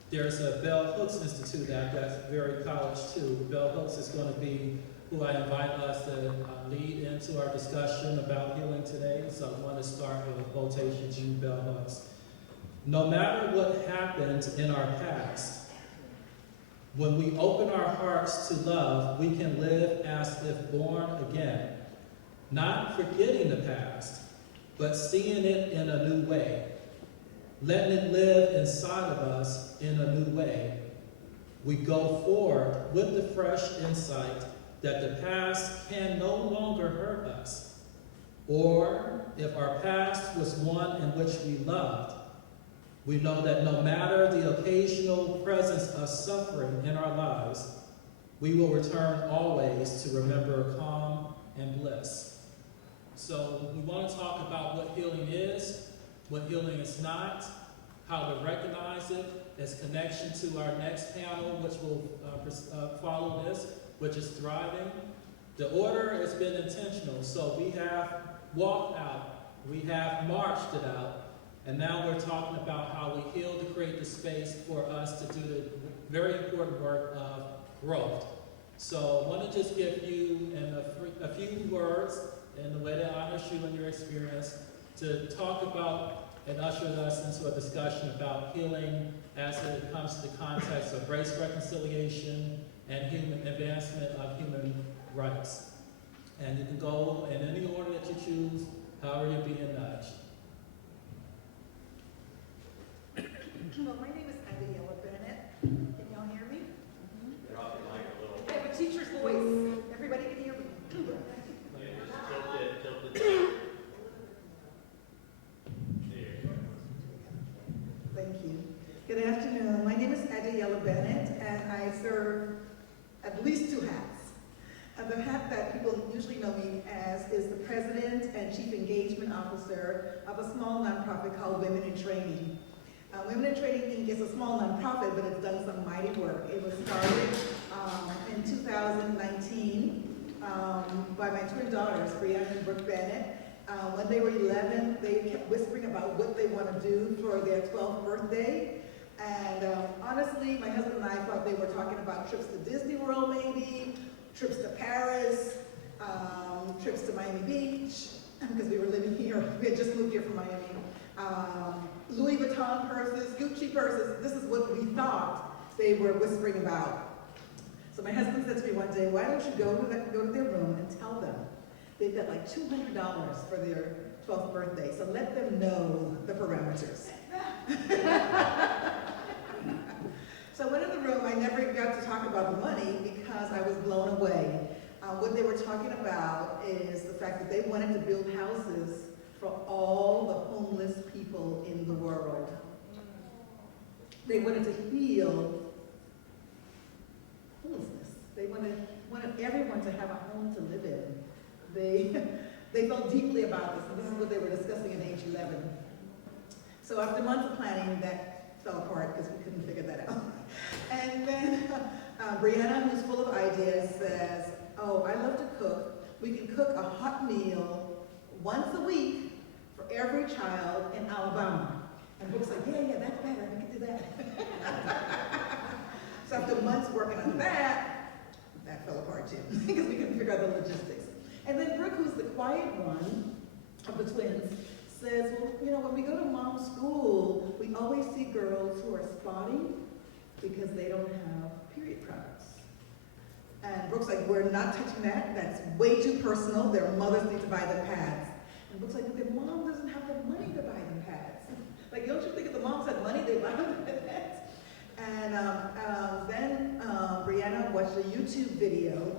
There's a Bell Hooks Institute that's very college too. Bell Hooks is going to be who I invite us to lead into our discussion about healing today, so I want to start with a quotation from Bell Hooks. No matter what happened in our past, when we open our hearts to love, we can live as if born again. Not forgetting the past, but seeing it in a new way. Letting it live inside of us in a new way. We go forward with the fresh insight that the past can no longer hurt us. Or if our past was one in which we loved, we know that no matter the occasional presence of suffering in our lives, we will return always to remember calm and bliss. So we want to talk about what healing is, what healing is not, how to recognize it, its connection to our next panel, which will follow this, which is thriving. The order has been intentional, so we have walked out, we have marched it out, and now we're talking about how we heal to create the space for us to do the very important work of growth. So I want to just give you in a few words, in the way that honors you and your experience, to talk about and usher us into a discussion about healing as it comes to the context of race reconciliation and human advancement of human rights. And you can go in any order that you choose, however you're being nudged. Well, my name is Abigail Bennett. Can y'all hear me? I have a teacher's voice. Everybody can hear me. Thank you. Good afternoon. My name is Adriella Bennett, and I serve at least 2 hats. The hat that people usually know me as is the President and Chief Engagement Officer of a small nonprofit called Women in Training. Women in Training Inc. is a small nonprofit, but it's done some mighty work. It was started in 2019 by my twin daughters, Brianna and Brooke Bennett. When they were 11, they kept whispering about what they want to do for their 12th birthday. And honestly, my husband and I thought they were talking about trips to Disney World maybe, trips to Paris, trips to Miami Beach, because we were living here. We had just moved here from Miami. Louis Vuitton purses, Gucci purses. This is what we thought they were whispering about. So my husband said to me one day, why don't you go to their room and tell them they've got like $200 for their 12th birthday, so let them know the parameters. So I went in the room. I never got to talk about the money because I was blown away. What they were talking about is the fact that they wanted to build houses for all the homeless people in the world. They wanted to heal homelessness. They wanted everyone to have a home to live in. They felt deeply about this, and this is what they were discussing at age 11. So after months of planning, that fell apart because we couldn't figure that out. And then Brianna, who's full of ideas, says, oh, I love to cook. We can cook a hot meal once a week for every child in Alabama. And Brooke's like, yeah, that's better, we can do that. So after months working on that fell apart too, because we couldn't figure out the logistics. And then Brooke, who's the quiet one of the twins, says, well, when we go to mom's school, we always see girls who are spotting because they don't have period products. And Brooke's like, we're not touching that. That's way too personal. Their mothers need to buy them pads. And Brooke's like, but their mom doesn't have the money to buy them pads. Like, don't you think if the moms had money, they'd buy them pads? And then Brianna watched a YouTube video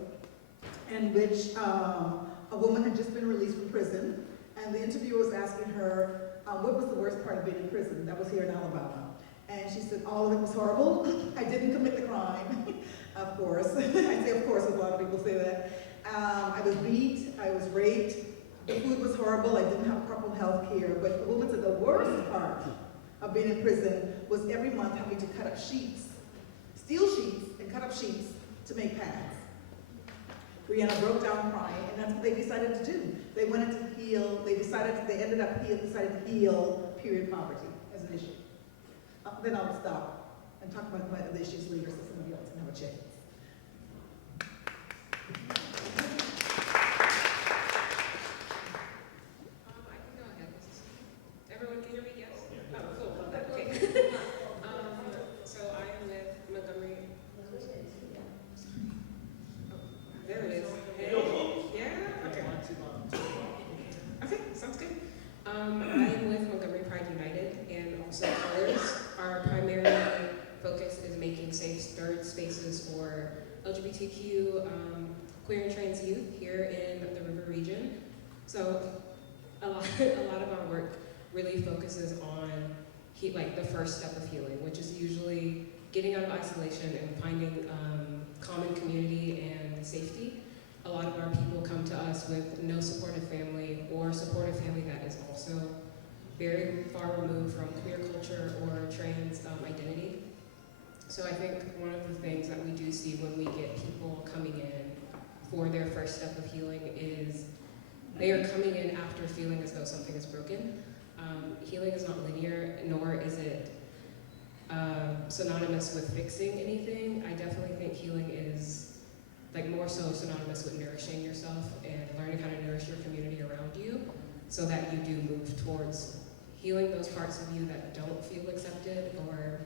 in which a woman had just been released from prison, and the interviewer was asking her, what was the worst part of being in prison? That was here in Alabama. And she said, all of it was horrible. I didn't commit the crime, of course. I say of course, a lot of people say that. I was beat, I was raped, the food was horrible, I didn't have proper health care, but the woman said the worst part of being in prison was every month having to cut up sheets, steal sheets and cut up sheets to make pads. Brianna broke down crying, and that's what they decided to do. They wanted to heal, they decided to heal period poverty as an issue. Then I'll stop and talk about my other issues later so somebody else can have a chance. I can go ahead. Everyone can hear me? Yes? Oh, cool. Okay. So I am with Montgomery. Oh, there it is. Hey. Yeah? Okay. Okay, sounds good. I am with Montgomery Pride United and also Colors. Our primary focus is making safe third spaces for LGBTQ, queer and trans youth here in the River region. So a lot of our work really focuses on the first step of healing, which is usually getting out of isolation and finding common community and safety. A lot of our people come to us with no supportive family or supportive family that is also very far removed from queer culture or trans identity. So I think one of the things that we do see when we get people coming in for their first step of healing is they are coming in after feeling as though something is broken. Healing is not linear, nor is it synonymous with fixing anything. I definitely think healing is like more so synonymous with nourishing yourself and learning how to nourish your community around you so that you do move towards healing those parts of you that don't feel accepted, or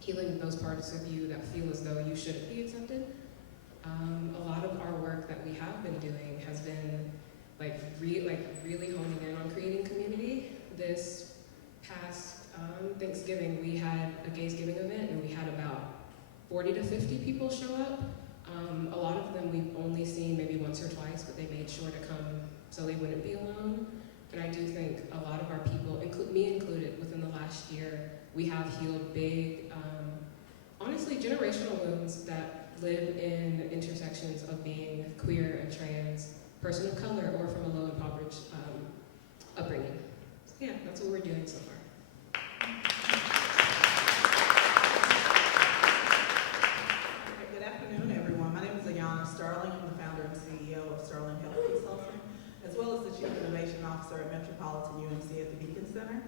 healing those parts of you that feel as though you shouldn't be accepted. A lot of our work that we have been doing has been really honing in on creating community. This past Thanksgiving, we had a Gaysgiving event, and we had about 40 to 50 people show up. A lot of them we've only seen maybe once or twice, but they made sure to come so they wouldn't be alone. And I do think a lot of our people, me included, within the last year, we have healed big, honestly, generational wounds that live in intersections of being queer and trans, person of color, or from a low impoverished upbringing. So yeah, that's what we're doing so far. Good afternoon, everyone. My name is Ayanna Sterling. I'm the founder and CEO of Sterling Health Consulting, as well as the Chief Innovation Officer at Metropolitan UMC at the Beacon Center.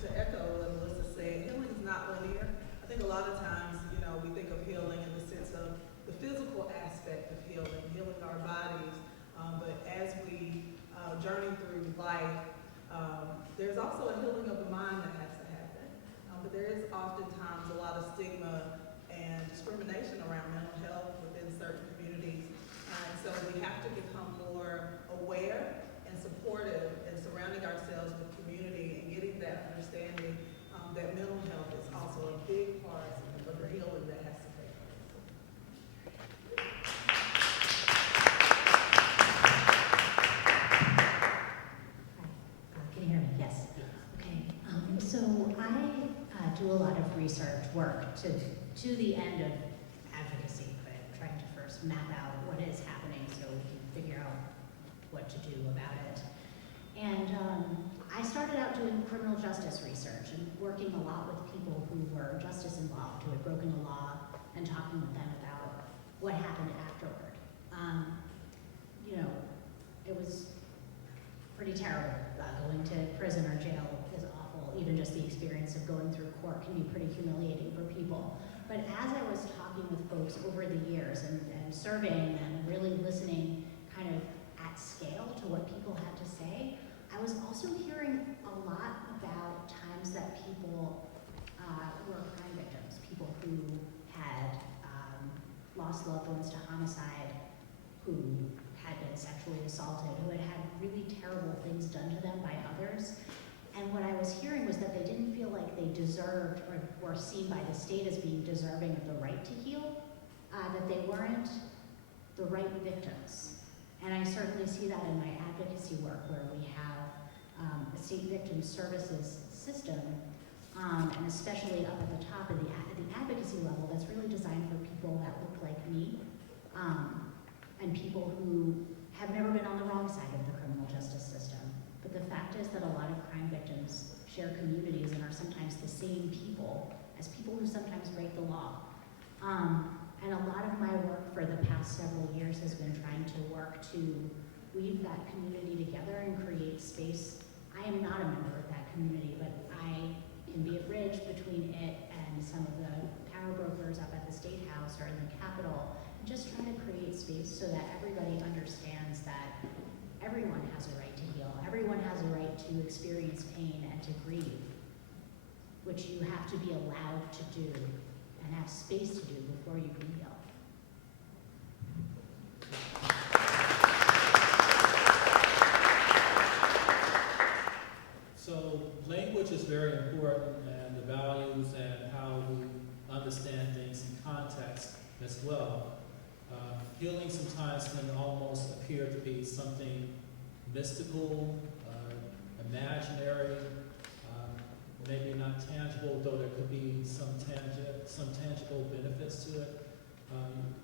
To echo what Melissa said, healing is not linear. I think a lot of times, we think of healing in the sense of the physical aspect of healing our bodies. But as we journey through life, there's also a healing of the mind that has to happen. But there is oftentimes a lot of stigma and discrimination around mental health within certain communities. And so we have to become more aware and supportive and surrounding ourselves with community and getting that understanding that mental health is also a big part of the healing that has to take place. Can you hear me? Yes. Okay. So I do a lot of research work to the end of advocacy, but trying to first map out what is happening so we can figure out what to do about it. And I started out doing criminal justice research and working a lot with people who were justice involved, who had broken the law, and talking with them about what happened afterward. It was pretty terrible. Going to prison or jail is awful. Even just the experience of going through court can be pretty humiliating for people. But as I was talking with folks over the years and surveying them and really listening kind of at scale to what people had to say, I was also hearing a lot about times that people were crime victims, people who had lost loved ones to homicide, who had been sexually assaulted, who had had really terrible things done to them by others. And what I was hearing was that they didn't feel like they deserved or were seen by the state as being deserving of the right to heal, that they weren't the right victims. And I certainly see that in my advocacy work, where we have a state victim services system, and especially up at the top of the advocacy level, that's really designed for people that look like me, and people who have never been on the wrong side of the criminal justice system. But the fact is that a lot of crime victims share communities and are sometimes the same people as people who sometimes break the law. And a lot of my work for the past several years has been trying to work to weave that community together and create space. I am not a member of that community, but I can be a bridge between it and some of the power brokers up at the State House or in the Capitol, and just trying to create space so that everybody understands that everyone has a right to heal. Everyone has a right to experience pain and to grieve, which you have to be allowed to do and have space to do before you can heal. So language is very important, and the values and how we understand things in context as well. Healing sometimes can almost appear to be something mystical, imaginary, maybe not tangible, though there could be some tangible benefits to it.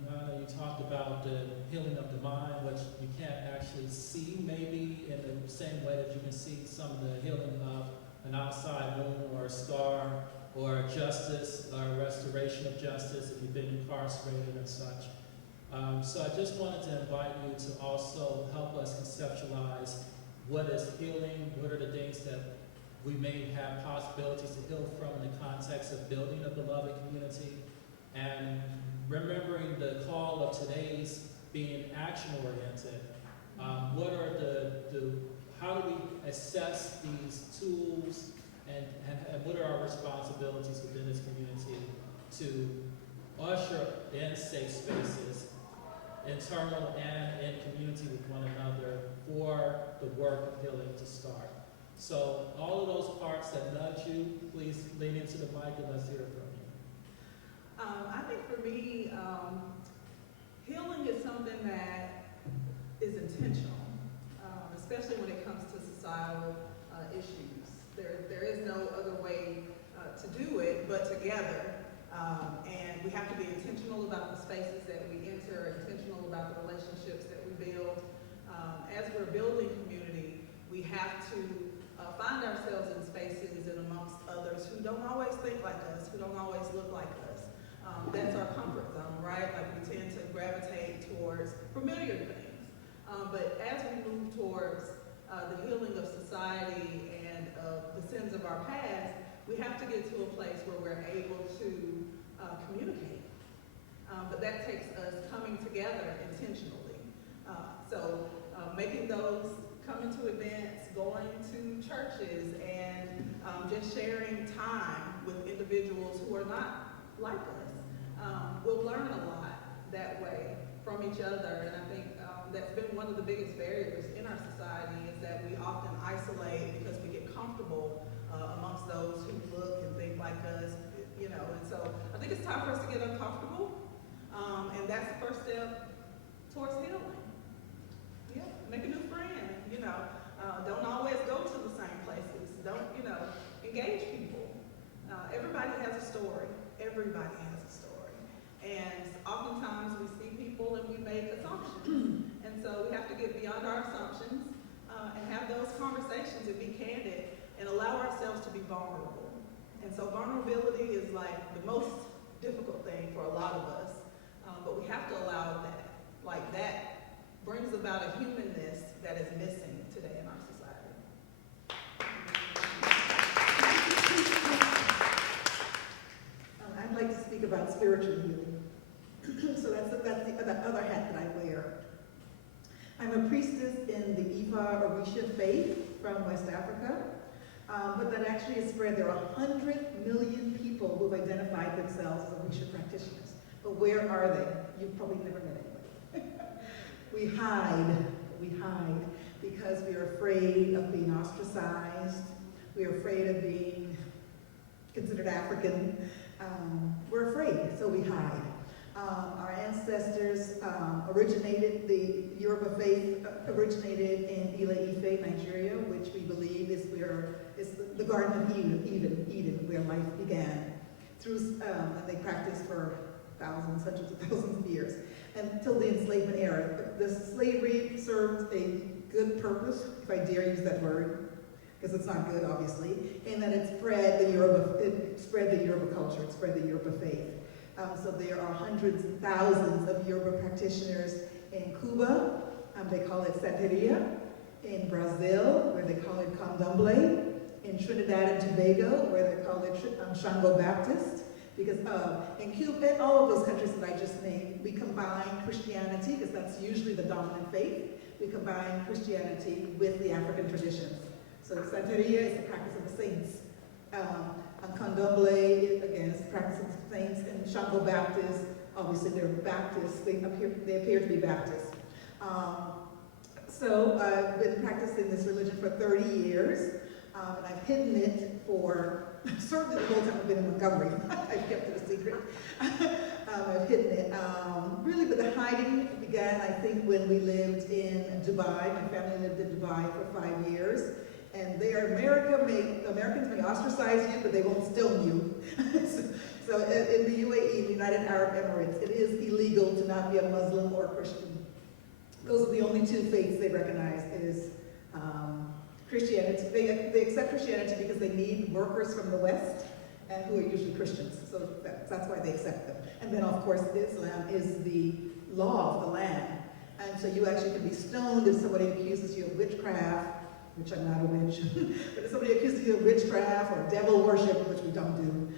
Yana, you talked about the healing of the mind, which you can't actually see maybe in the same way that you can see some of the healing of an outside wound or a scar or justice or restoration of justice if you've been incarcerated and such. So I just wanted to invite you to also help us conceptualize what is healing, what are the things that we may have possibilities to heal from in the context of building a beloved community, and remembering the call of today's being action-oriented. What are how do we assess these tools and what are our responsibilities within this community to usher in safe spaces, internal and in community with one another, for the work of healing to start. So all of those parts that nudge you, please lean into the mic and let's hear it from you. I think for me, healing is something that is intentional, especially when it comes to societal issues. There is no other way to do it but together. And we have to be intentional about the spaces that we enter, intentional about the relationships that we build. As we're building community, we have to find ourselves in spaces and amongst others who don't always think like us, who don't always look like us. That's our comfort zone, right? Like we tend to gravitate towards familiar things. But as we move towards the healing of society and of the sins of our past, we have to get to a place where we're able to communicate. But that takes us coming together intentionally. So making those, coming to events, going to churches, and just sharing time with individuals who are not like us. We'll learn a lot that way from each other, and I think that's been one of the biggest barriers in our society, is that we often isolate because we get comfortable amongst those who look and think like us, you know, and so I think it's time for us to get uncomfortable, and that's the first step towards healing. Yeah, make a new friend, you know, don't always go to the same places, don't, you know, engage people. Everybody has a story, everybody has a story, and oftentimes we see people and we make assumptions, and so we have to get beyond our assumptions and have those conversations and be candid and allow ourselves to be vulnerable. And so vulnerability is like the most difficult thing for a lot of us, but we have to allow that. Like that brings about a humanness that is missing today in our society. I'd like to speak about spiritual healing. So that's the other hat that I wear. I'm a priestess in the Ifa Orisha faith from West Africa, but that actually is spread. There are 100 million people who have identified themselves as Orisha practitioners. But where are they? You've probably never met anybody. We hide because we are afraid of being ostracized. We are afraid of being considered African. We're afraid, so we hide. Our ancestors originated, the Yoruba faith originated in Ile-Ife, Nigeria, which we believe is the Garden of Eden, where life began. And they practiced for thousands, hundreds of thousands of years, until the enslavement era. The slavery served a good purpose, if I dare use that word, because it's not good, obviously, and that it spread the Yoruba culture, it spread the Yoruba faith. So there are hundreds and thousands of Yoruba practitioners in Cuba, they call it Santeria, in Brazil, where they call it Candomblé, in Trinidad and Tobago, where they call it Shango Baptist, because in Cuba, and all of those countries that I just named, we combine Christianity, because that's usually the dominant faith, we combine Christianity with the African traditions. So Santeria is the practice of the saints. Candomblé, again, is the practice of the saints, and Shango Baptist, obviously they're Baptists, they appear to be Baptists. So I've been practicing this religion for 30 years, and I've hidden it for, certainly the whole time I've been in Montgomery. I've kept it a secret. I've hidden it. Really, but the hiding began, I think, when we lived in Dubai. My family lived in Dubai for 5 years. And Americans may ostracize you, but they won't stone you. So in the UAE, the United Arab Emirates, it is illegal to not be a Muslim or a Christian. Those are the only two faiths they recognize. It is Christianity. They accept Christianity because they need workers from the West, and who are usually Christians. So that's why they accept them. And then, of course, Islam is the law of the land. And so you actually can be stoned if somebody accuses you of witchcraft, which I'm not a witch, but if somebody accuses you of witchcraft or devil worship, which we don't do,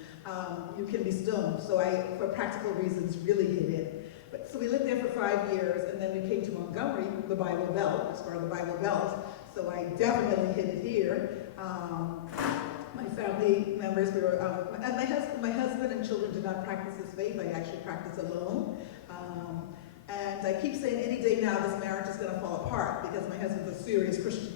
you can be stoned. So I, for practical reasons, really hid it. But so we lived there for 5 years, and then we came to Montgomery, the Bible Belt, as part of the Bible Belt. So I definitely hid it here. My family members were, and my husband and children did not practice this faith. I actually practice alone. And I keep saying any day now this marriage is going to fall apart because my husband's a serious Christian.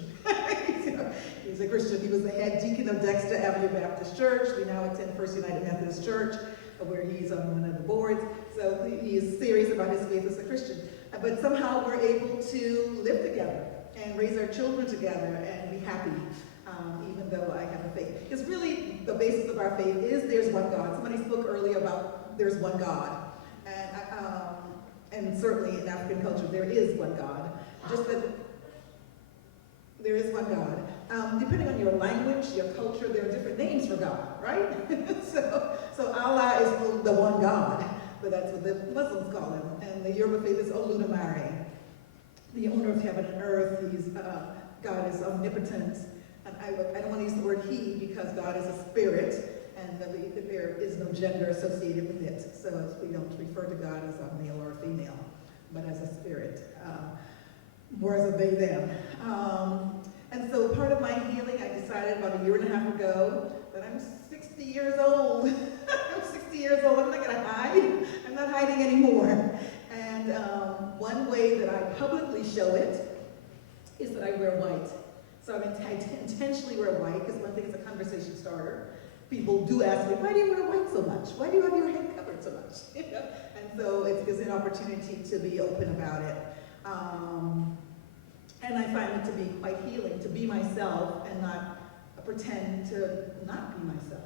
He's a Christian. He was the head deacon of Dexter Avenue Baptist Church. We now attend First United Methodist Church, where he's on one of the boards. So he is serious about his faith as a Christian. But somehow we're able to live together and raise our children together and be happy, even though I have a faith. Because really, the basis of our faith is there's one God. Somebody spoke earlier about there's one God. And certainly in African culture, there is one God. Just that there is one God. Depending on your language, your culture, there are different names for God, right? so Allah is the one God, but that's what the Muslims call him. And the Yoruba faith is Oludumare, the owner of heaven and earth. God is omnipotent. And I don't want to use the word he because God is a spirit, and there is no gender associated with it. So we don't refer to God as a male or a female, but as a spirit, more as a they, them. And so part of my healing, I decided about 1.5 years ago that I'm 60 years old. I'm 60 years old, I'm not gonna hide. I'm not hiding anymore. And one way that I publicly show it is that I wear white. So I intentionally wear white because one thing is a conversation starter. People do ask me, why do you wear white so much? Why do you have your head covered so much? And so it gives an opportunity to be open about it. And I find it to be quite healing, to be myself and not pretend to not be myself.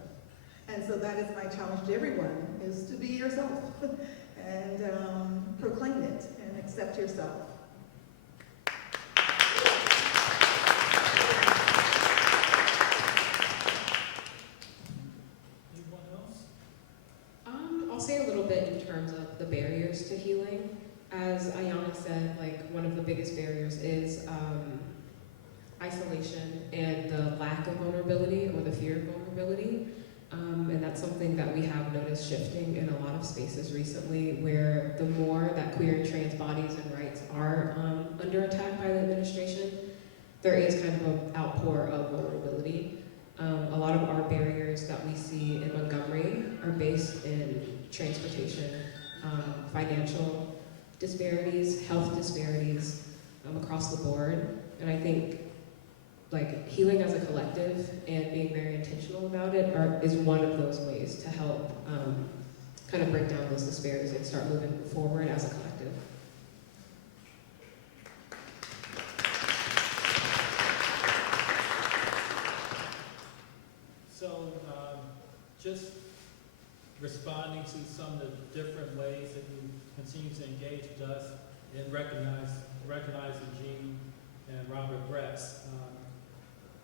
And so that is my challenge to everyone, is to be yourself and proclaim it and accept yourself. I'll say a little bit in terms of the barriers to healing. As Ayana said, like one of the biggest barriers is isolation and the lack of vulnerability or the fear of vulnerability. And that's something that we have noticed shifting in a lot of spaces recently, where the more that queer and trans bodies and rights are under attack by the administration, there is kind of an outpour of vulnerability. A lot of our barriers that we see in Montgomery are based in transportation, financial disparities, health disparities across the board. And I think like healing as a collective and being very intentional about it is one of those ways to help kind of break down those disparities and start moving forward as a collective. So, just responding to some of the different ways that you continue to engage with us and recognizing Jean and Robert Greatz.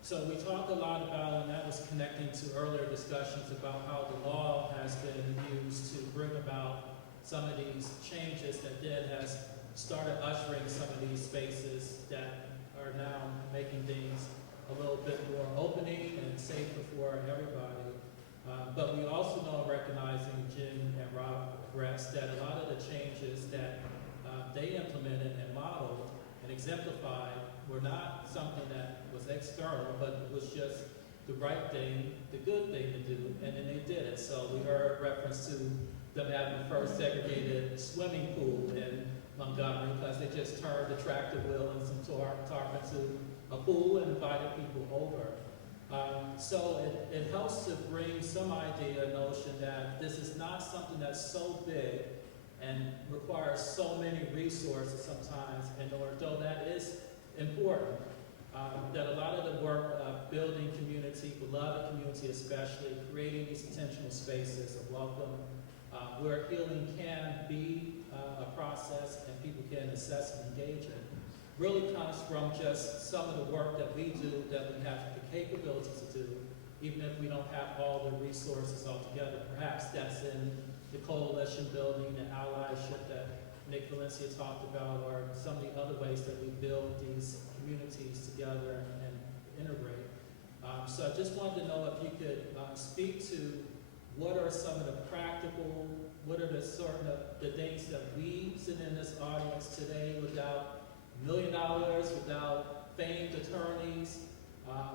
So we talked a lot about, and that was connecting to earlier discussions about how the law has been used to bring about some of these changes that then has started ushering some of these spaces that are now making things a little bit more opening and safer for everybody. But we also know, recognizing Jen and Rob Greatz, that a lot of the changes that they implemented and modeled and exemplified were not something that was external, but it was just the right thing, the good thing to do, and then they did it. So we heard reference to them having the first segregated swimming pool in Montgomery because they just turned the tractor wheel and some tarp into a pool and invited people over. So it helps to bring some idea, notion that this is not something that's so big and requires so many resources sometimes in order, though that is important, that a lot of the work of building community, beloved community especially, creating these intentional spaces of welcome, where healing can be a process and people can assess and engage in, really comes from just some of the work that we do, that we have the capability to do, even if we don't have all the resources all together. Perhaps that's in the coalition building, the allyship that Nick Valencia talked about are some of the other ways that we build these communities together and integrate. So I just wanted to know if you could speak to what are some of the practical, what are the sort of the things that we sit in this audience today without $1 million, without famed attorneys,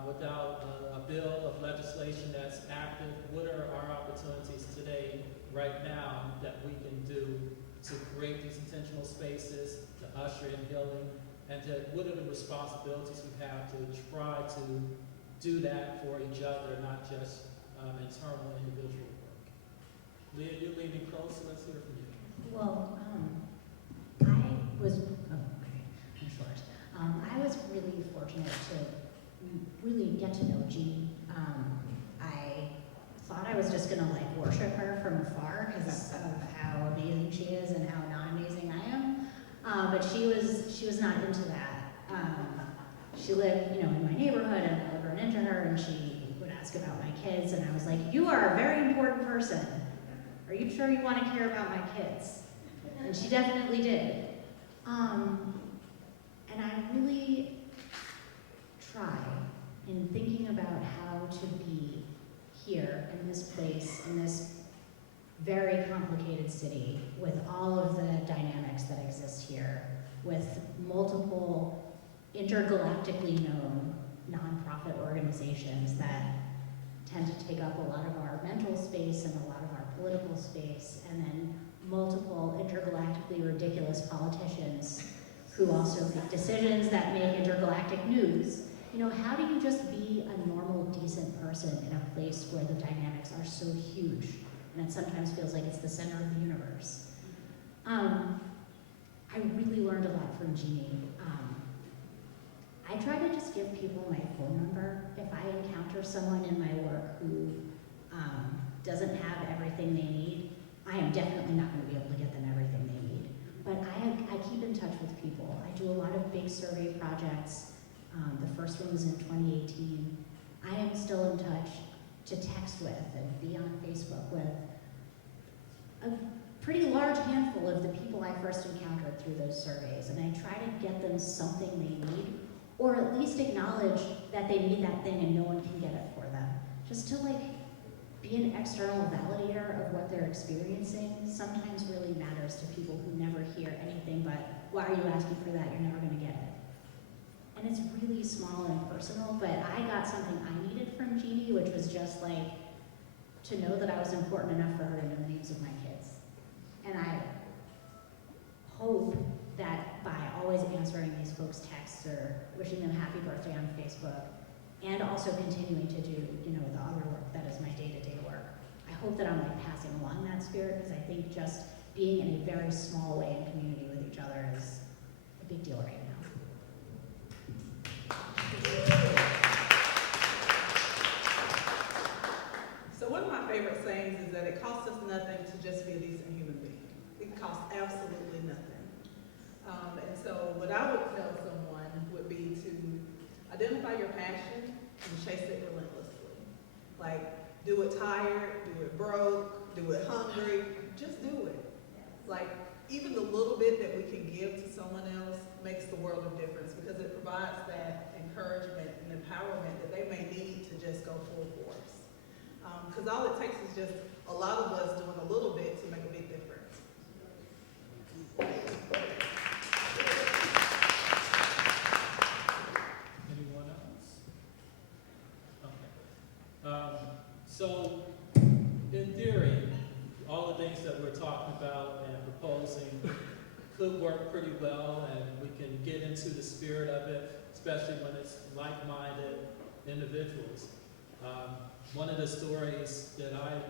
without a bill of legislation that's active, what are our opportunities today, right now, that we can do to create these intentional spaces, to usher in healing, and to, what are the responsibilities we have to try to do that for each other, not just internal individual work. Leah, you're leaning close, so let's hear from you. Well, I was, oh, okay, I'm short. I was really fortunate to really get to know Jeannie. I thought I was just gonna like worship her from afar because of how amazing she is and how not amazing I am. But she was not into that. She lived, in my neighborhood, and I would run into her, and she would ask about my kids, and I was like, "You are a very important person. Are you sure you want to care about my kids?" And she definitely did. And I really try in thinking about how to be here in this place, in this very complicated city, with all of the dynamics that exist here, with multiple intergalactically known nonprofit organizations that tend to take up a lot of our mental space and a lot of our political space, and then multiple intergalactically ridiculous politicians who also make decisions that make intergalactic news. How do you just be a normal, decent person in a place where the dynamics are so huge, and it sometimes feels like it's the center of the universe? I really learned a lot from Jeannie. I try to just give people my phone number. If I encounter someone in my work who doesn't have everything they need, I am definitely not going to be able to get them everything they need. But I keep in touch with people. I do a lot of big survey projects. The first one was in 2018. I am still in touch to text with and be on Facebook with a pretty large handful of the people I first encountered through those surveys. And I try to get them something they need, or at least acknowledge that they need that thing and no one can get it for them. Just to be an external validator of what they're experiencing sometimes really matters to people who never hear anything but, "Why are you asking for that? You're never gonna get it." And it's really small and personal, but I got something I needed from Jeannie, which was just to know that I was important enough for her to know the names of my kids. And I hope that by always answering these folks' texts or wishing them happy birthday on Facebook, and also continuing to do, the other work that is my day-to-day work, I hope that I'm passing along that spirit, because I think just being in a very small way in community with each other is a big deal right now. So one of my favorite sayings is that it costs us nothing to just be a decent human being. It costs absolutely nothing. And so what I would tell someone would be to identify your passion and chase it relentlessly. Do it tired, do it broke, do it hungry, just do it. Even the little bit that we can give to someone else makes the world of difference, because it provides that encouragement and empowerment that they may need to just go full force. Because all it takes is just a lot of us doing a little bit to make a big difference. Anyone else? Okay. So, in theory, all the things that we're talking about and proposing could work pretty well, and we can get into the spirit of it, especially when it's like-minded individuals. One of the stories that I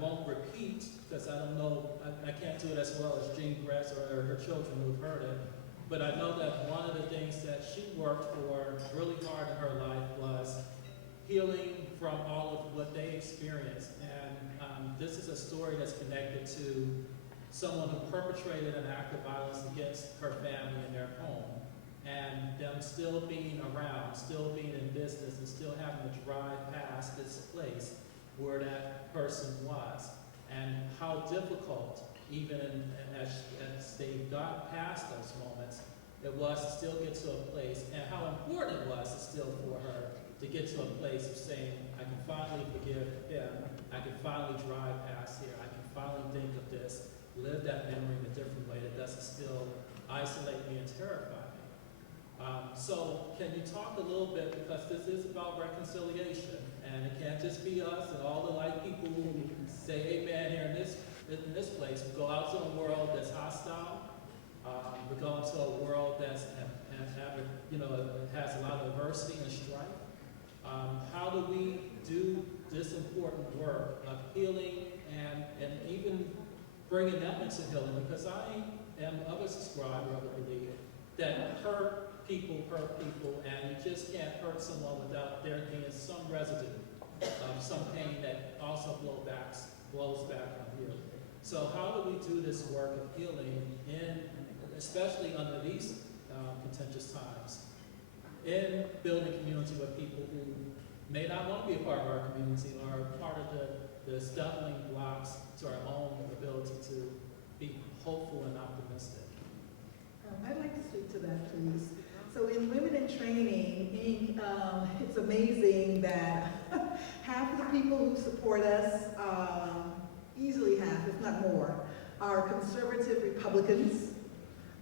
won't repeat, because I don't know, I can't do it as well as Jean Greatz or her children who've heard it, but I know that one of the things that she worked for really hard in her life was healing from all of what they experienced. And this is a story that's connected to someone who perpetrated an act of violence against her family in their home, and them still being around, still being in business, and still having to drive past this place where that person was, and how difficult even as they got past those moments, it was to still get to a place, and how important it was still for her to get to a place of saying, I can finally forgive him, I can finally drive past here, I can finally think of this, live that memory in a different way that doesn't still isolate me and terrify me. So can you talk a little bit, because this is about reconciliation, and it can't just be us and all the like people who say amen here in this place. We go out to a world that's hostile. We go into a world that's has a lot of adversity and strife. How do we do this important work of healing and even bringing that into healing? Because I am of a subscriber of a belief that hurt people, and you just can't hurt someone without there being some residue of some pain that also blows back on you. So how do we do this work of healing, especially under these contentious times, in building community with people who may not want to be a part of our community or part of the stumbling blocks to our own ability to be hopeful and optimistic? I'd like to speak to that, please. So in Women in Training, Inc., it's amazing that half of the people who support us, easily half, if not more, are conservative Republicans,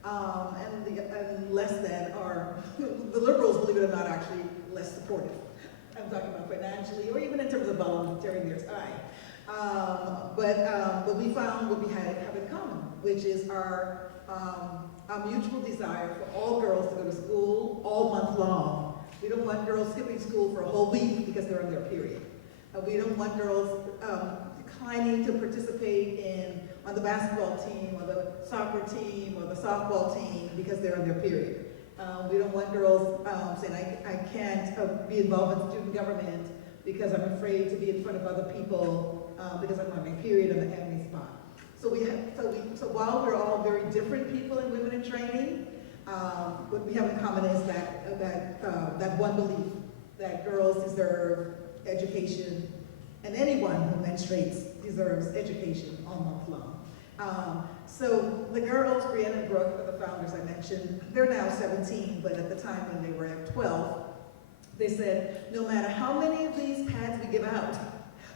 and less than are, the liberals, believe it or not, actually less supportive. I'm talking about financially or even in terms of volunteering their time. But we found what we have in common, which is our mutual desire for all girls to go to school all month long. We don't want girls skipping school for a whole week because they're on their period. We don't want girls declining to participate on the basketball team or the soccer team or the softball team because they're on their period. We don't want girls saying, I can't be involved in student government because I'm afraid to be in front of other people because I'm on my period and the enemy spot. So while we're all very different people in Women in Training, what we have in common is that one belief that girls deserve education, and anyone who menstruates deserves education all month long. So the girls, Brianna and Brooke, are the founders I mentioned. They're now 17, but at the time when they were at 12, they said, no matter how many of these pads we give out,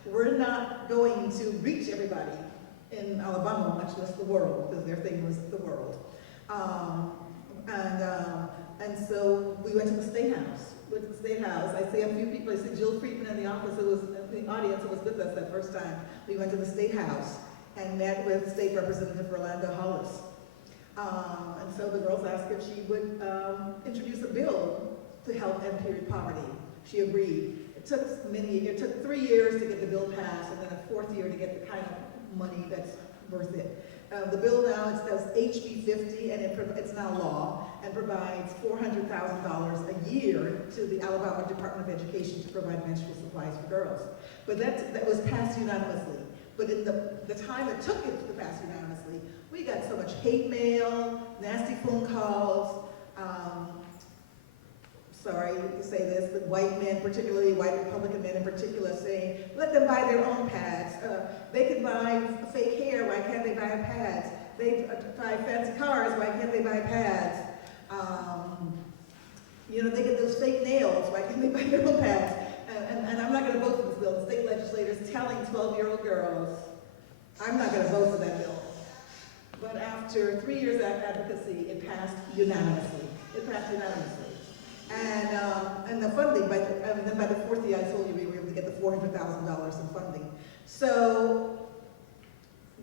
we're not going to reach everybody in Alabama, much less the world, because their thing was the world. And so we went to the State House. I see a few people. I see Jill Friedman in the audience who was with us that first time. We went to the State House and met with State Representative Rolanda Hollis. And so the girls asked if she would introduce a bill to help end period poverty. She agreed. It took 3 years to get the bill passed, and then a 4th year to get the kind of money that's worth it. The bill now is HB 50, and it's now law, and provides $400,000 a year to the Alabama Department of Education to provide menstrual supplies for girls. But that was passed unanimously. But in the time it took it to pass unanimously, we got so much hate mail, nasty phone calls, sorry to say this, but white men, particularly white Republican men in particular, saying, let them buy their own pads. They can buy fake hair, why can't they buy pads? They buy fancy cars, why can't they buy pads? They get those fake nails, why can't they buy their own pads? And I'm not going to vote for this bill. The state legislators telling 12-year-old girls, I'm not going to vote for that bill. But after 3 years of advocacy, it passed unanimously. And the funding, then by the 4th year, I told you we were able to get the $400,000 in funding. So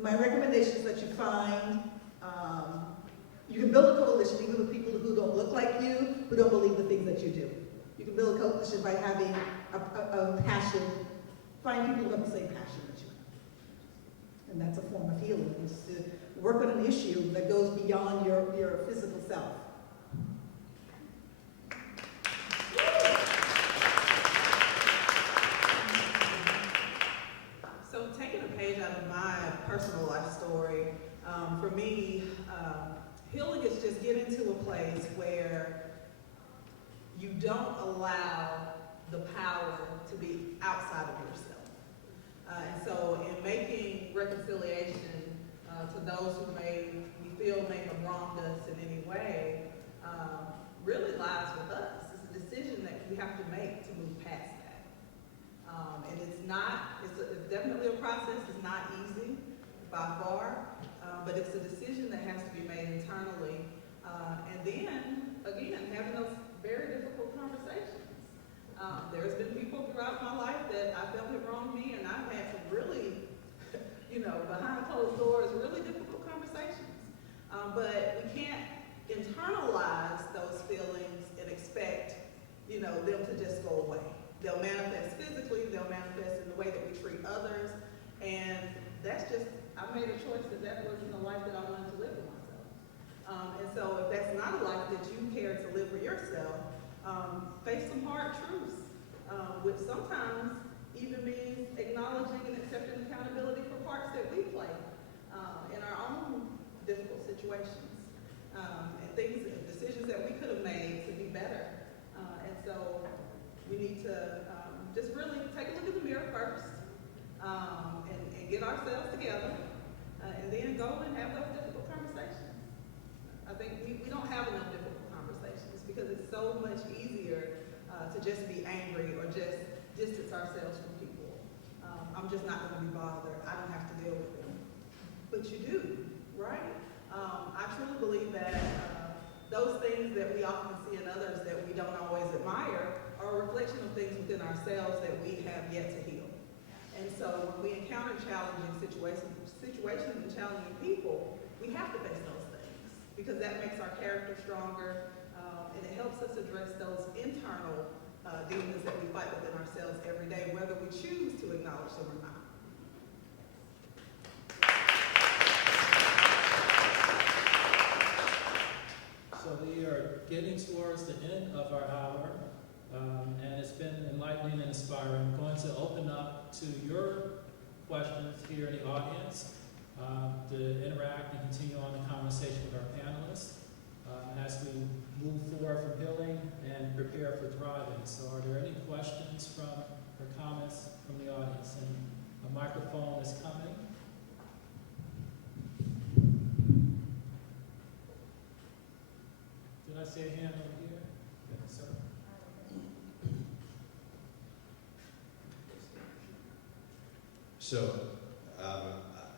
my recommendation is that you find, you can build a coalition even with people who don't look like you, who don't believe the things that you do. You can build a coalition by having a passion, find people who have the same passion as you. And that's a form of healing, is to work on an issue that goes beyond your physical self. So taking a page out of my personal life story, for me, healing is just getting to a place where you don't allow the power to be outside of yourself. And so in making reconciliation to those who we feel may have wronged us in any way, really lies with us. It's a decision that we have to make to move past that. And it's definitely a process. It's not easy by far, but it's a decision that has to be made internally. And then, again, having those very difficult conversations. There's been people throughout my life that I felt had wronged me, and I've had some really, behind closed doors, really difficult conversations. But we can't internalize those feelings and expect, them to just go away. They'll manifest physically, they'll manifest in the way that we treat others, and that's just, I made a choice that wasn't the life that I wanted to live for myself. And so if that's not a life that you care to live for yourself, face some hard truths, which sometimes even means acknowledging and accepting accountability for parts that we play in our own difficult situations, and decisions that we could have made to be better. And so we need to just really take a look in the mirror first, and get ourselves together, and then go and have those difficult conversations. I think we don't have enough difficult conversations because it's so much easier to just be angry or just distance ourselves from people. I'm just not going to be bothered. I don't have to deal with them. But you do, right? I truly believe that those things that we often see in others that we don't always admire are a reflection of things within ourselves that we have yet to heal. And so when we encounter challenging situations and challenging people, we have to face those things because that makes our character stronger, and it helps us address those internal demons that we fight within ourselves every day, whether we choose to acknowledge them or not. So we are getting towards the end of our hour, and it's been enlightening and inspiring. I'm going to open up to your questions here in the audience to interact and continue on the conversation with our panelists as we move forward from healing and prepare for thriving. So are there any questions or comments from the audience? And a microphone is coming. Did I see a hand over here? Yes, sir. So,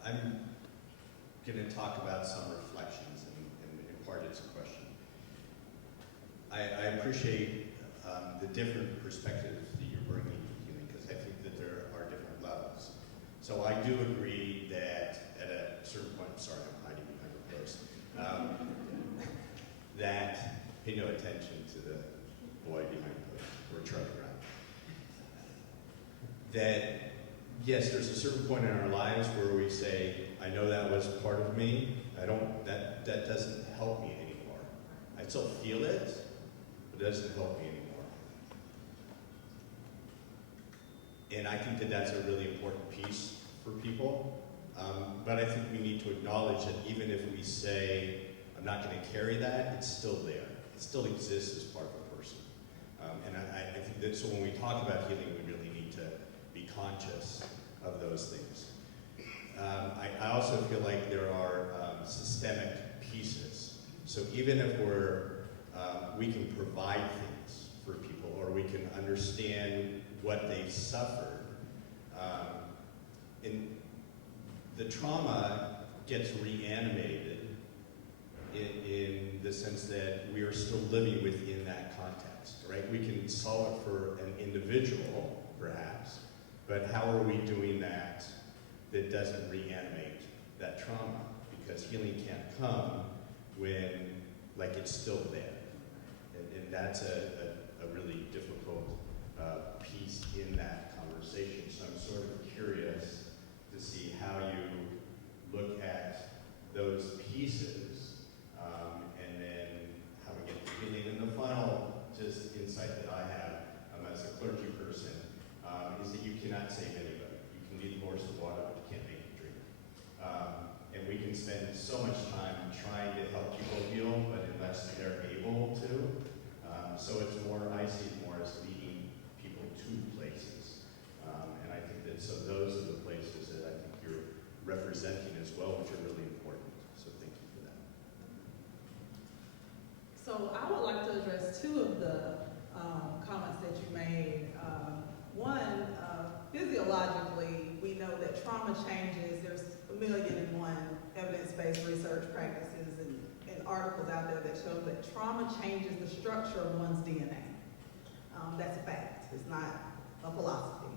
I'm going to talk about some reflections, and in part it's a question. I appreciate the different perspectives that you're bringing to healing, because I think that there are different levels. So I do agree that at a certain point, sorry, I'm hiding behind the post, that pay no attention to the boy behind the post or truck around. That yes, there's a certain point in our lives where we say, I know that was part of me. That doesn't help me anymore. I still feel it, but it doesn't help me anymore. And I think that that's a really important piece for people. But I think we need to acknowledge that even if we say, I'm not going to carry that, it's still there. It still exists as part of a person. And I think that so when we talk about healing, we really need to be conscious of those things. I also feel like there are systemic pieces. So even if we can provide things for people, or we can understand what they've suffered, and the trauma gets reanimated in the sense that we are still living within that context, right? We can solve it for an individual, perhaps, but how are we doing that doesn't reanimate that trauma? Because healing can't come when, it's still there. And that's a really difficult piece in that conversation. So I'm sort of curious to see how you look at those pieces, and then how we get to healing. And the final just insight that I have as a clergy person is that you cannot save anybody. You can lead the horse to water, but you can't make it drink. And we can spend so much time trying to help people heal, but unless they're able to. So it's more, I see it more as leading people to places. And I think that, so those are the places that I think you're representing as well, which are really important. that you made. One, physiologically, we know that trauma changes. There's 1,000,001 evidence-based research practices and articles out there that show that trauma changes the structure of one's DNA. That's a fact. It's not a philosophy.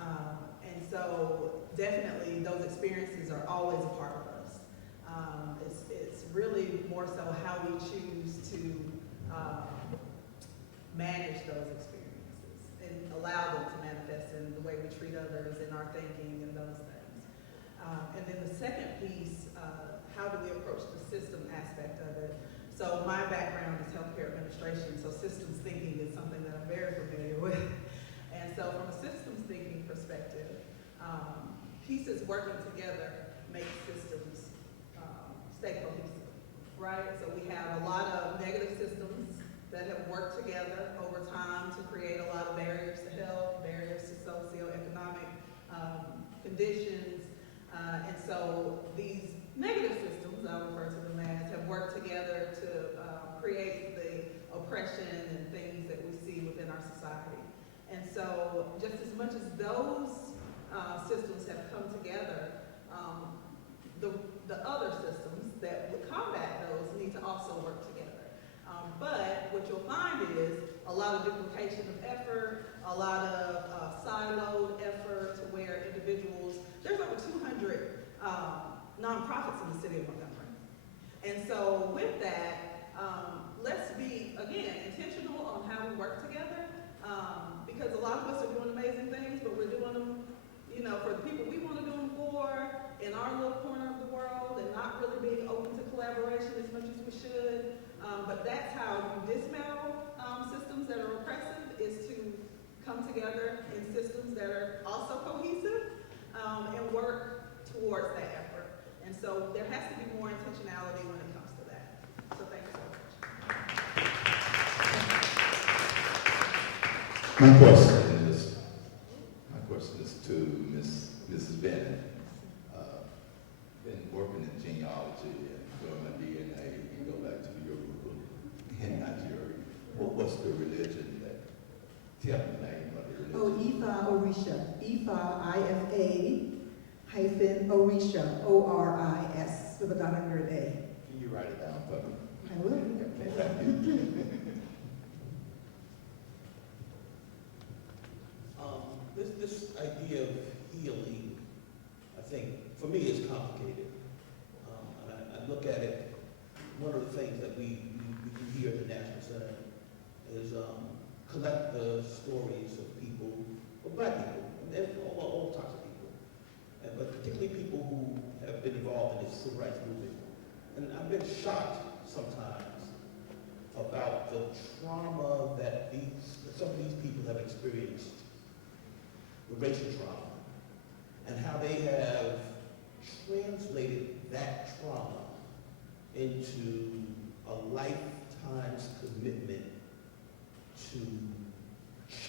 And so definitely those experiences are always a part of us. It's really more so how we choose to manage those experiences and allow them to manifest in the way we treat others, in our thinking, and those things. And then the second piece, how do we approach the system aspect of it? So my background is healthcare administration, so systems thinking is something that I'm very familiar with. And so from a systems thinking perspective, pieces working together make systems stay cohesive, right? So we have a lot of negative systems that have worked together over time to create a lot of barriers to health, barriers to socioeconomic conditions. And so these negative systems, I refer to them as, have worked together to create the oppression and things that we see within our society. And so just as much as those systems have come together, the other systems that would combat those need to also work together. But what you'll find is a lot of duplication of effort, a lot of siloed effort to where individuals, there's over 200 nonprofits in the city of Montgomery. And so with that, let's be, again, intentional on how we work together, because a lot of us are doing amazing things, but we're doing them, for the people we want to do them for, in our little corner of the world, and not really being open to collaboration as much as we should. But that's how you dismantle systems that are oppressive, is to come together in systems that are also cohesive, and work towards that effort. And so there has to be more intentionality when it comes to that. So thank you so much. My question is to Mrs. Bennett. Been working in genealogy and doing my DNA. You go back to your root in Nigeria. What's the religion that? Tell me the name of the religion. Ifa Orisha. Ifa, I-F-A Orisha, O-R-I-S, with about 100 A. Can you write it down for me? I will. This idea of healing, I think, for me, is complicated. And I look at it, one of the things that we do here at the National Center is collect the stories of people, of Black people, and all types of people, but particularly people who have been involved in the civil rights movement. And I've been shocked sometimes about the trauma that some of these people have experienced, the racial trauma, and how they have translated that trauma into a lifetime's commitment to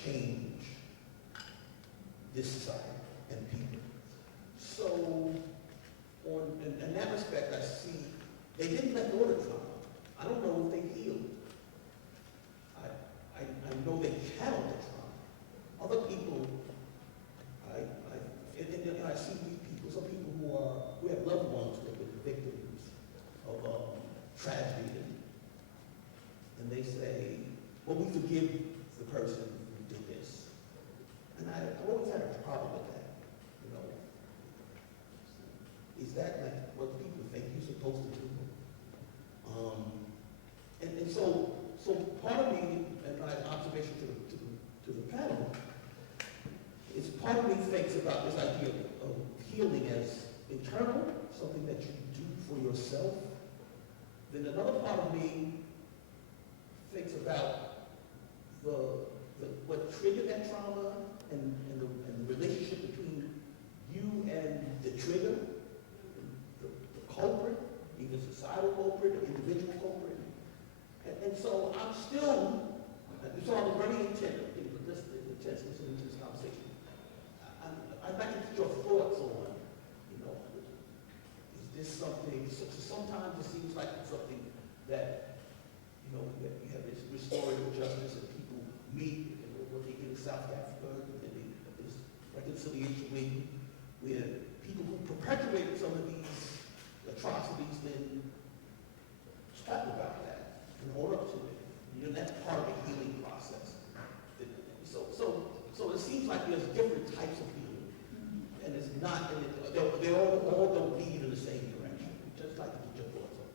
change this society and people. So, in that respect, I see they didn't let go of the trauma. I don't know if they healed. I know they channeled the trauma. Other people, I see these people, some people who have loved ones who have been victims of tragedy, and they say, well, we forgive the person who did this. And I always had a problem with that, Is that like what people think you're supposed to do? And so part of me, and my observation to the panel, is part of me thinks about this idea of healing as internal, something that you do for yourself. Then another part of me thinks about what triggered that trauma and the relationship between you and the trigger, the culprit, either societal culprit or individual culprit. And so I'm very intent in listening to this conversation. I'd like to get your thoughts on, is this something, sometimes it seems like it's something that, you have this restorative justice and people meet and South Africa, this reconciliation week, where people who perpetuated some of these atrocities then talk about that and hold up to it. You know, that's part of the healing process. So it seems like there's different types of healing, and it's not, and they all don't lead in the same direction. Just like to get your thoughts on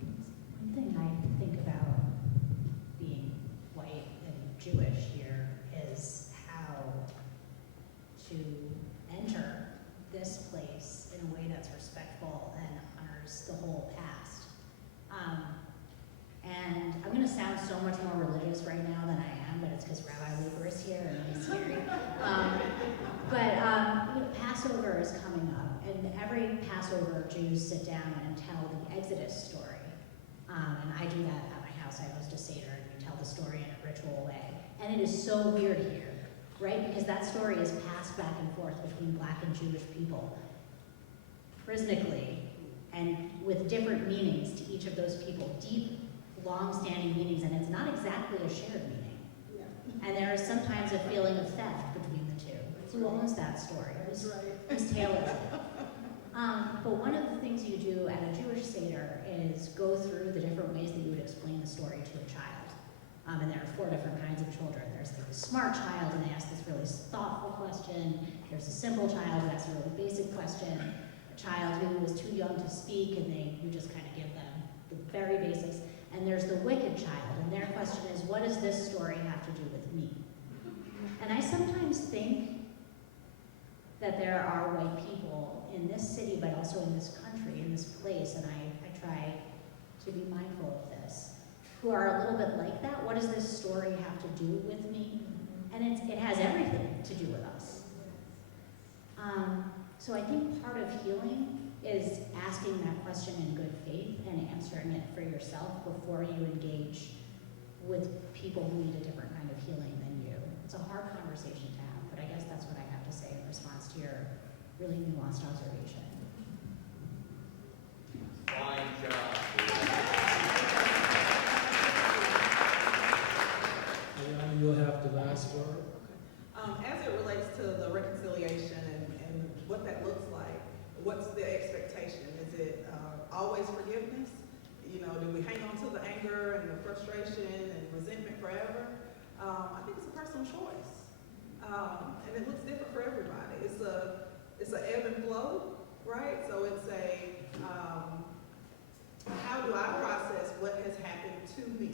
it. One thing I think about being white and Jewish here is how to enter this place in a way that's respectful and honors the whole past. And I'm going to sound so much more religious right now than I am, but it's because Rabbi Lieber is here and he's scary. Passover is coming up, and every Passover, Jews sit down and tell the Exodus story. And I do that at my house. I host a Seder, and we tell the story in a ritual way. And it is so weird here, right? Because that story is passed back and forth between Black and Jewish people, rhythmically, and with different meanings to each of those people, deep, long-standing meanings, and it's not exactly a shared meaning. Yeah. And there is sometimes a feeling of theft between the two. Who owns that story? Whose tale is it? But one of the things you do at a Jewish Seder is go through the different ways that you would explain the story to a child. And there are 4 different kinds of children. There's the smart child, and they ask this really thoughtful question. There's a simple child who asks a really basic question. A child who is too young to speak, and you just kind of give them the very basics. And there's the wicked child, and their question is, what does this story have to do with me? And I sometimes think that there are white people in this city, but also in this country, in this place, and I try to be mindful of this, who are a little bit like that. What does this story have to do with me? And it has everything to do with us. So I think part of healing is asking that question in good faith and answering it for yourself before you engage with people who need a different kind of healing than you. It's a hard conversation to have, but I guess that's what I have to say in response to your really nuanced observation. Fine job. Ayana, you'll have the last word. As it relates to the reconciliation and what that looks like, what's the expectation? Is it always forgiveness? You know, do we hang on to the anger and the frustration and resentment forever? I think it's a personal choice. And it looks different for everybody. It's an ebb and flow, right? So it's how do I process what has happened to me?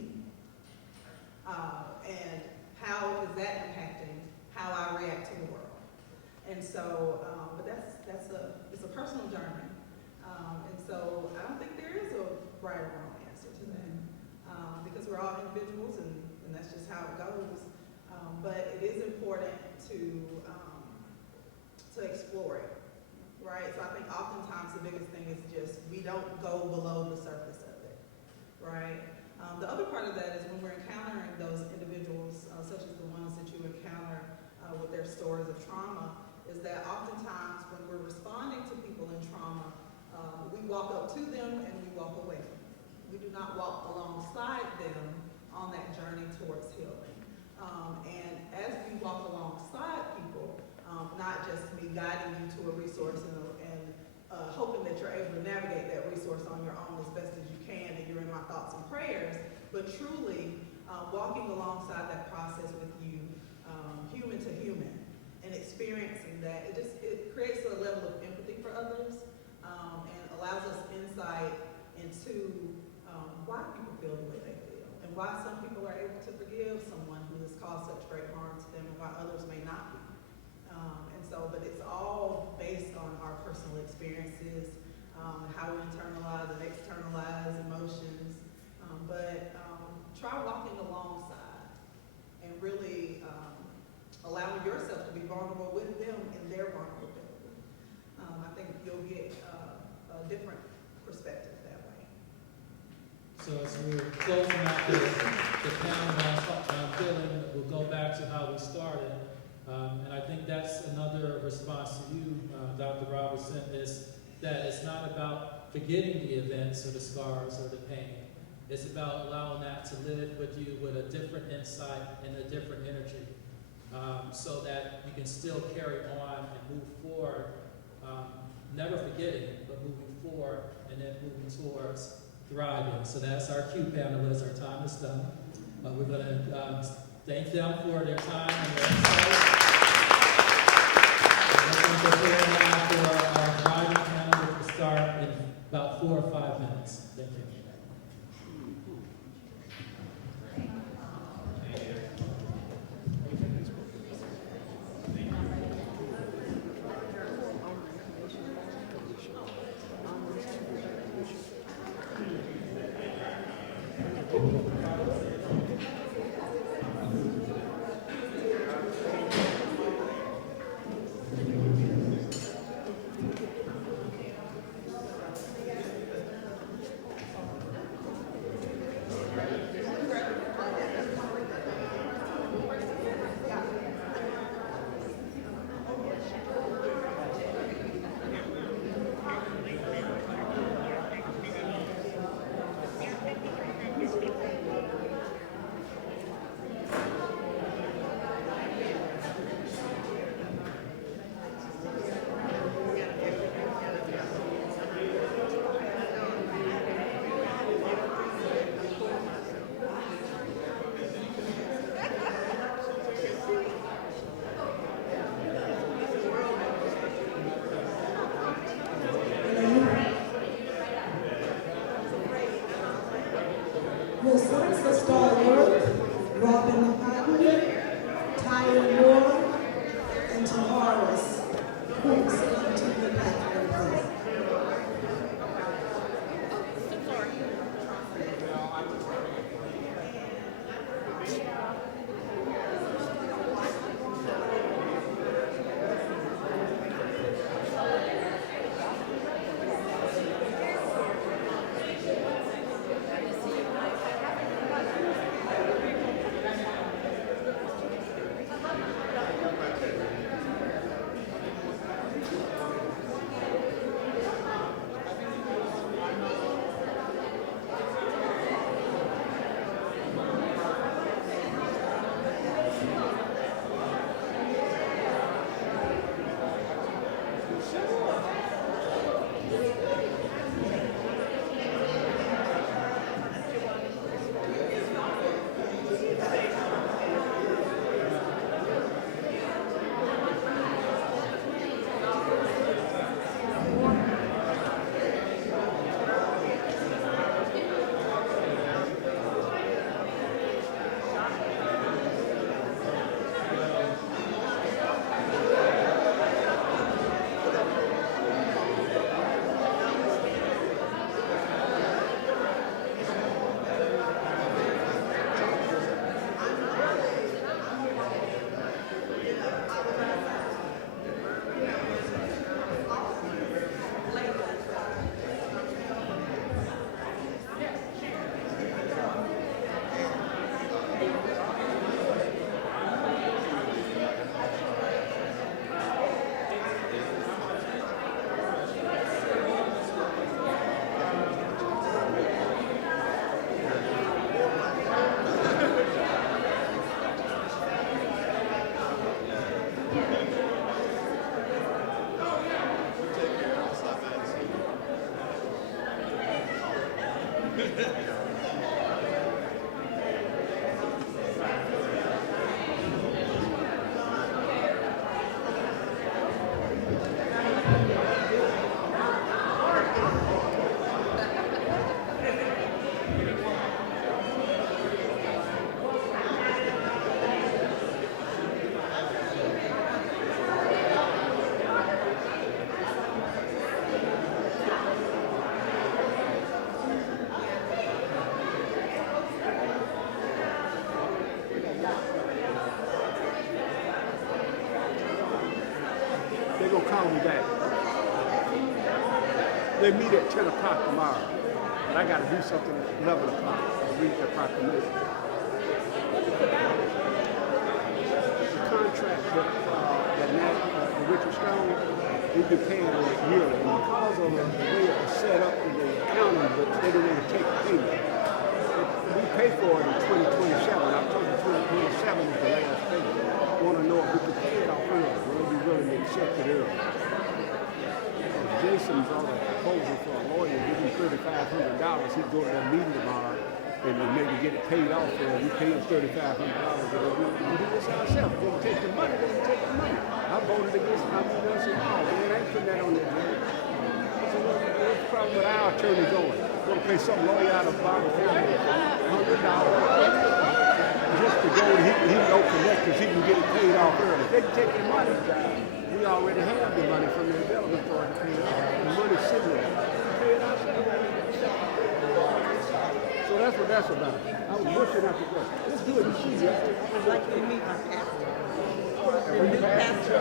And how is that impacting how I react to the world? And so, but it's a personal journey. And so I don't think there is a right or wrong answer to that. Because we're all individuals and that's just how it goes. But it is important to explore it, right? So I think oftentimes the biggest thing is just we don't go below the surface of it, right? The other part of that is when we're encountering those individuals, such as the ones that you encounter with their stories of trauma, is that oftentimes when we're responding to people in trauma, we walk up to them and we walk away from them. We do not walk alongside them on that journey towards healing. And as we walk alongside people, not just me guiding you to a resource and hoping that you're able to navigate that resource on your own as best as you can and you're in my thoughts and prayers, but truly walking alongside that process with you, human to human, and experiencing that, it creates a level of empathy for others and allows us insight into why people feel the way they feel and why some people are able to forgive someone who has caused such great harm to them and why others may not be. But it's all based on our personal experiences, how we internalize and externalize emotions, but try walking alongside and really allowing yourself to be vulnerable with them in their vulnerability. I think you'll get a different perspective that way. So as we're closing out the panel on healing, we'll go back to how we started. And I think that's another response to you, Dr. Robertson, is that it's not about forgetting the events or the scars or the pain. It's about allowing that to live presented with you with a different insight and a different energy, so that you can still carry on and move forward, never forgetting, but moving forward and then moving towards thriving. So that's our Q panelists. Our time is done. We're going to thank them for their time and their insight. We're preparing now for our thriving panel, which will start in about 4 or 5 minutes. Thank you. Will Sister Stalwart, Robin Hutton, Tyler Moore, and Tavares, please come to the platform, please. Call me back. They meet at 10 o'clock tomorrow, but I got to do something at 11 o'clock. Read the proclamation. The contract that Richard Stone, we've been paying on it yearly, and because of the way it was set up in the accounting books, they didn't ever take payment. We pay for it in chance he'd go to that meeting tomorrow and then maybe get it paid off. We pay him $3,500. We do this ourselves. We're going to take the money. We're going to take the money. I voted against it. I said, no, man, I ain't putting that on there, man. I said, what's the problem with our attorney going? We're going to pay some lawyer out of Bible County $100 just to go and he know connectors. He can get it paid off early. They can take the money. We already have the money from the development authority to pay it off. The money's sitting there. Pay it ourselves. So that's what that's about. I was looking at the question. It's good to see you. I'd like you to meet my pastor. The new pastor.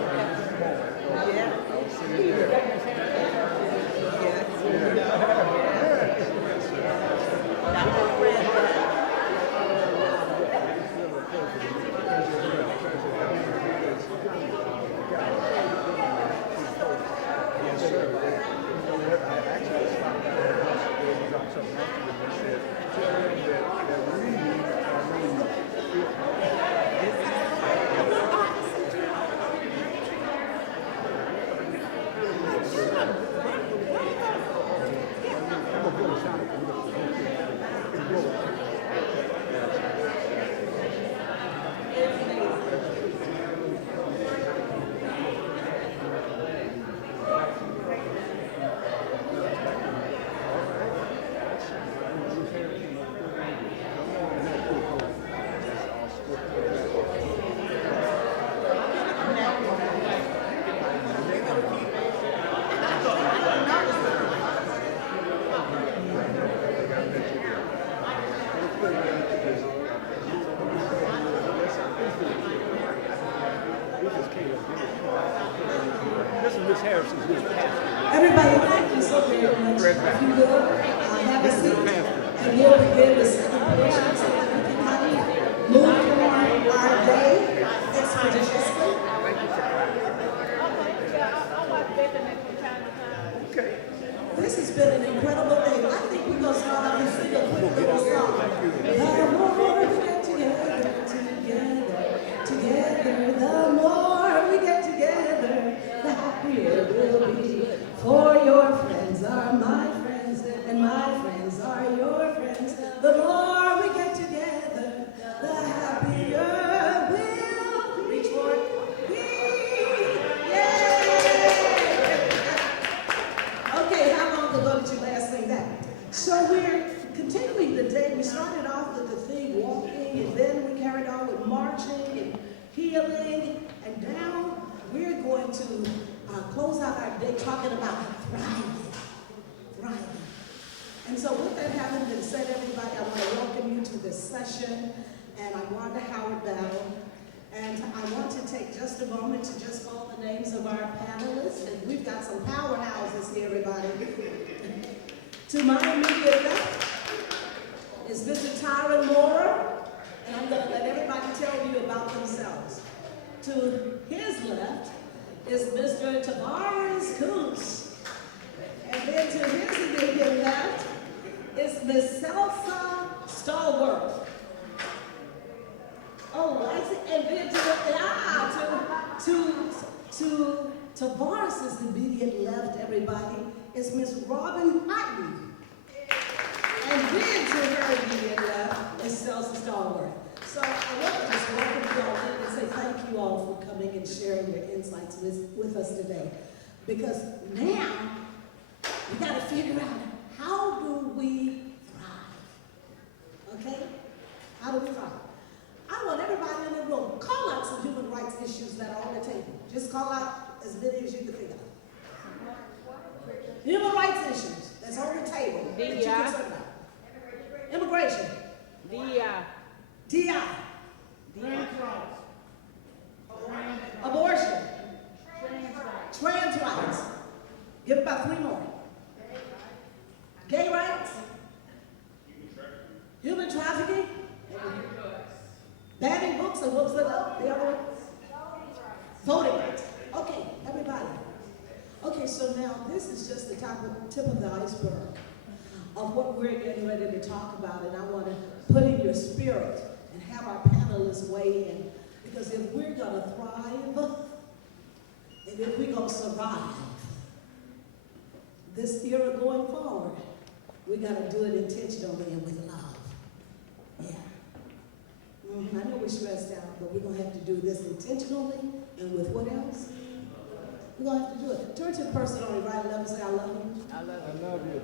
Yeah. Yes, sir. I actually stopped at the house and there was something that said, tell them that we Everybody, thank you so very much. If you will, have a seat, and we'll begin the second portion so that we can move on our day expeditiously. This has been an incredible day. I think we're going to start out and sing a quick little song. The more we get together, the more we get together, the happier we'll be. For your friends are my friends, and my friends are your friends. The more we get together, the happier we'll reach for it. Yay! Okay, how long ago did you last sing that? So we're continuing the day. We started off with the theme walking, and then we carried on with marching and healing, and now we're going to close out our day talking about thriving. And so with that having been said, everybody, I want to welcome you to this session, and I'm Wanda Howard Battle, and I want to take just a moment to just call the names of our panelists, and we've got some powerhouses here, everybody. To my immediate left is Mr. Tyron Moore, and I'm going to let everybody tell you about themselves. To his left is Mr. Tavares Coons. And then to his immediate left is Miss Selsa Stallworth. Oh, I see. And then to Tavares' immediate left, everybody, is Miss Robin Hutton. And then to her immediate left is Selsa Stallworth. So I want to just welcome you all in and say thank you all for coming and sharing your insights with us today. Because now, we got to figure out, how do we thrive? Okay? How do we thrive? I want everybody in the room, call out some human rights issues that are on the table. Just call out as many as you can think of. Human rights issues that's on the table that you can talk about. Immigration. DI. Abortion. Trans rights. Give about 3 more. Gay rights. Human trafficking. Banning books and books that up. The other one. Voting rights. Okay, everybody. Okay, so now this is just the tip of the iceberg of what we're getting ready to talk about, and I want to put in your spirit and have our panelists weigh in, because if we're going to thrive, and if we're going to survive this era going forward, we gotta do it intentionally and with love. Yeah. I know we're stressed out, but we're gonna have to do this intentionally and with what else? We're gonna have to do it. Turn to the person on your right and let them say, I love you. I love you.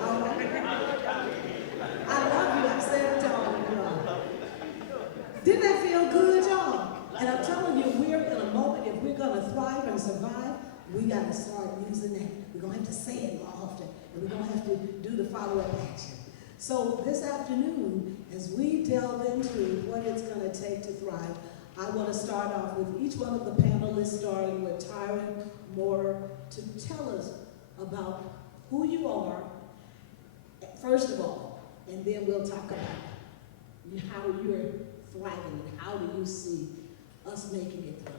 All right. I love you. I said it to all of y'all. Didn't that feel good, y'all? And I'm telling you, we're in a moment, if we're gonna thrive and survive, we gotta start using that. We're gonna have to say it more often, and we're gonna have to do the follow-up action. So this afternoon, as we delve into what it's gonna take to thrive, I wanna start off with each one of the panelists, starting with Tyron Moore, to tell us about who you are, first of all, and then we'll talk about how you're thriving and how do you see us making it through.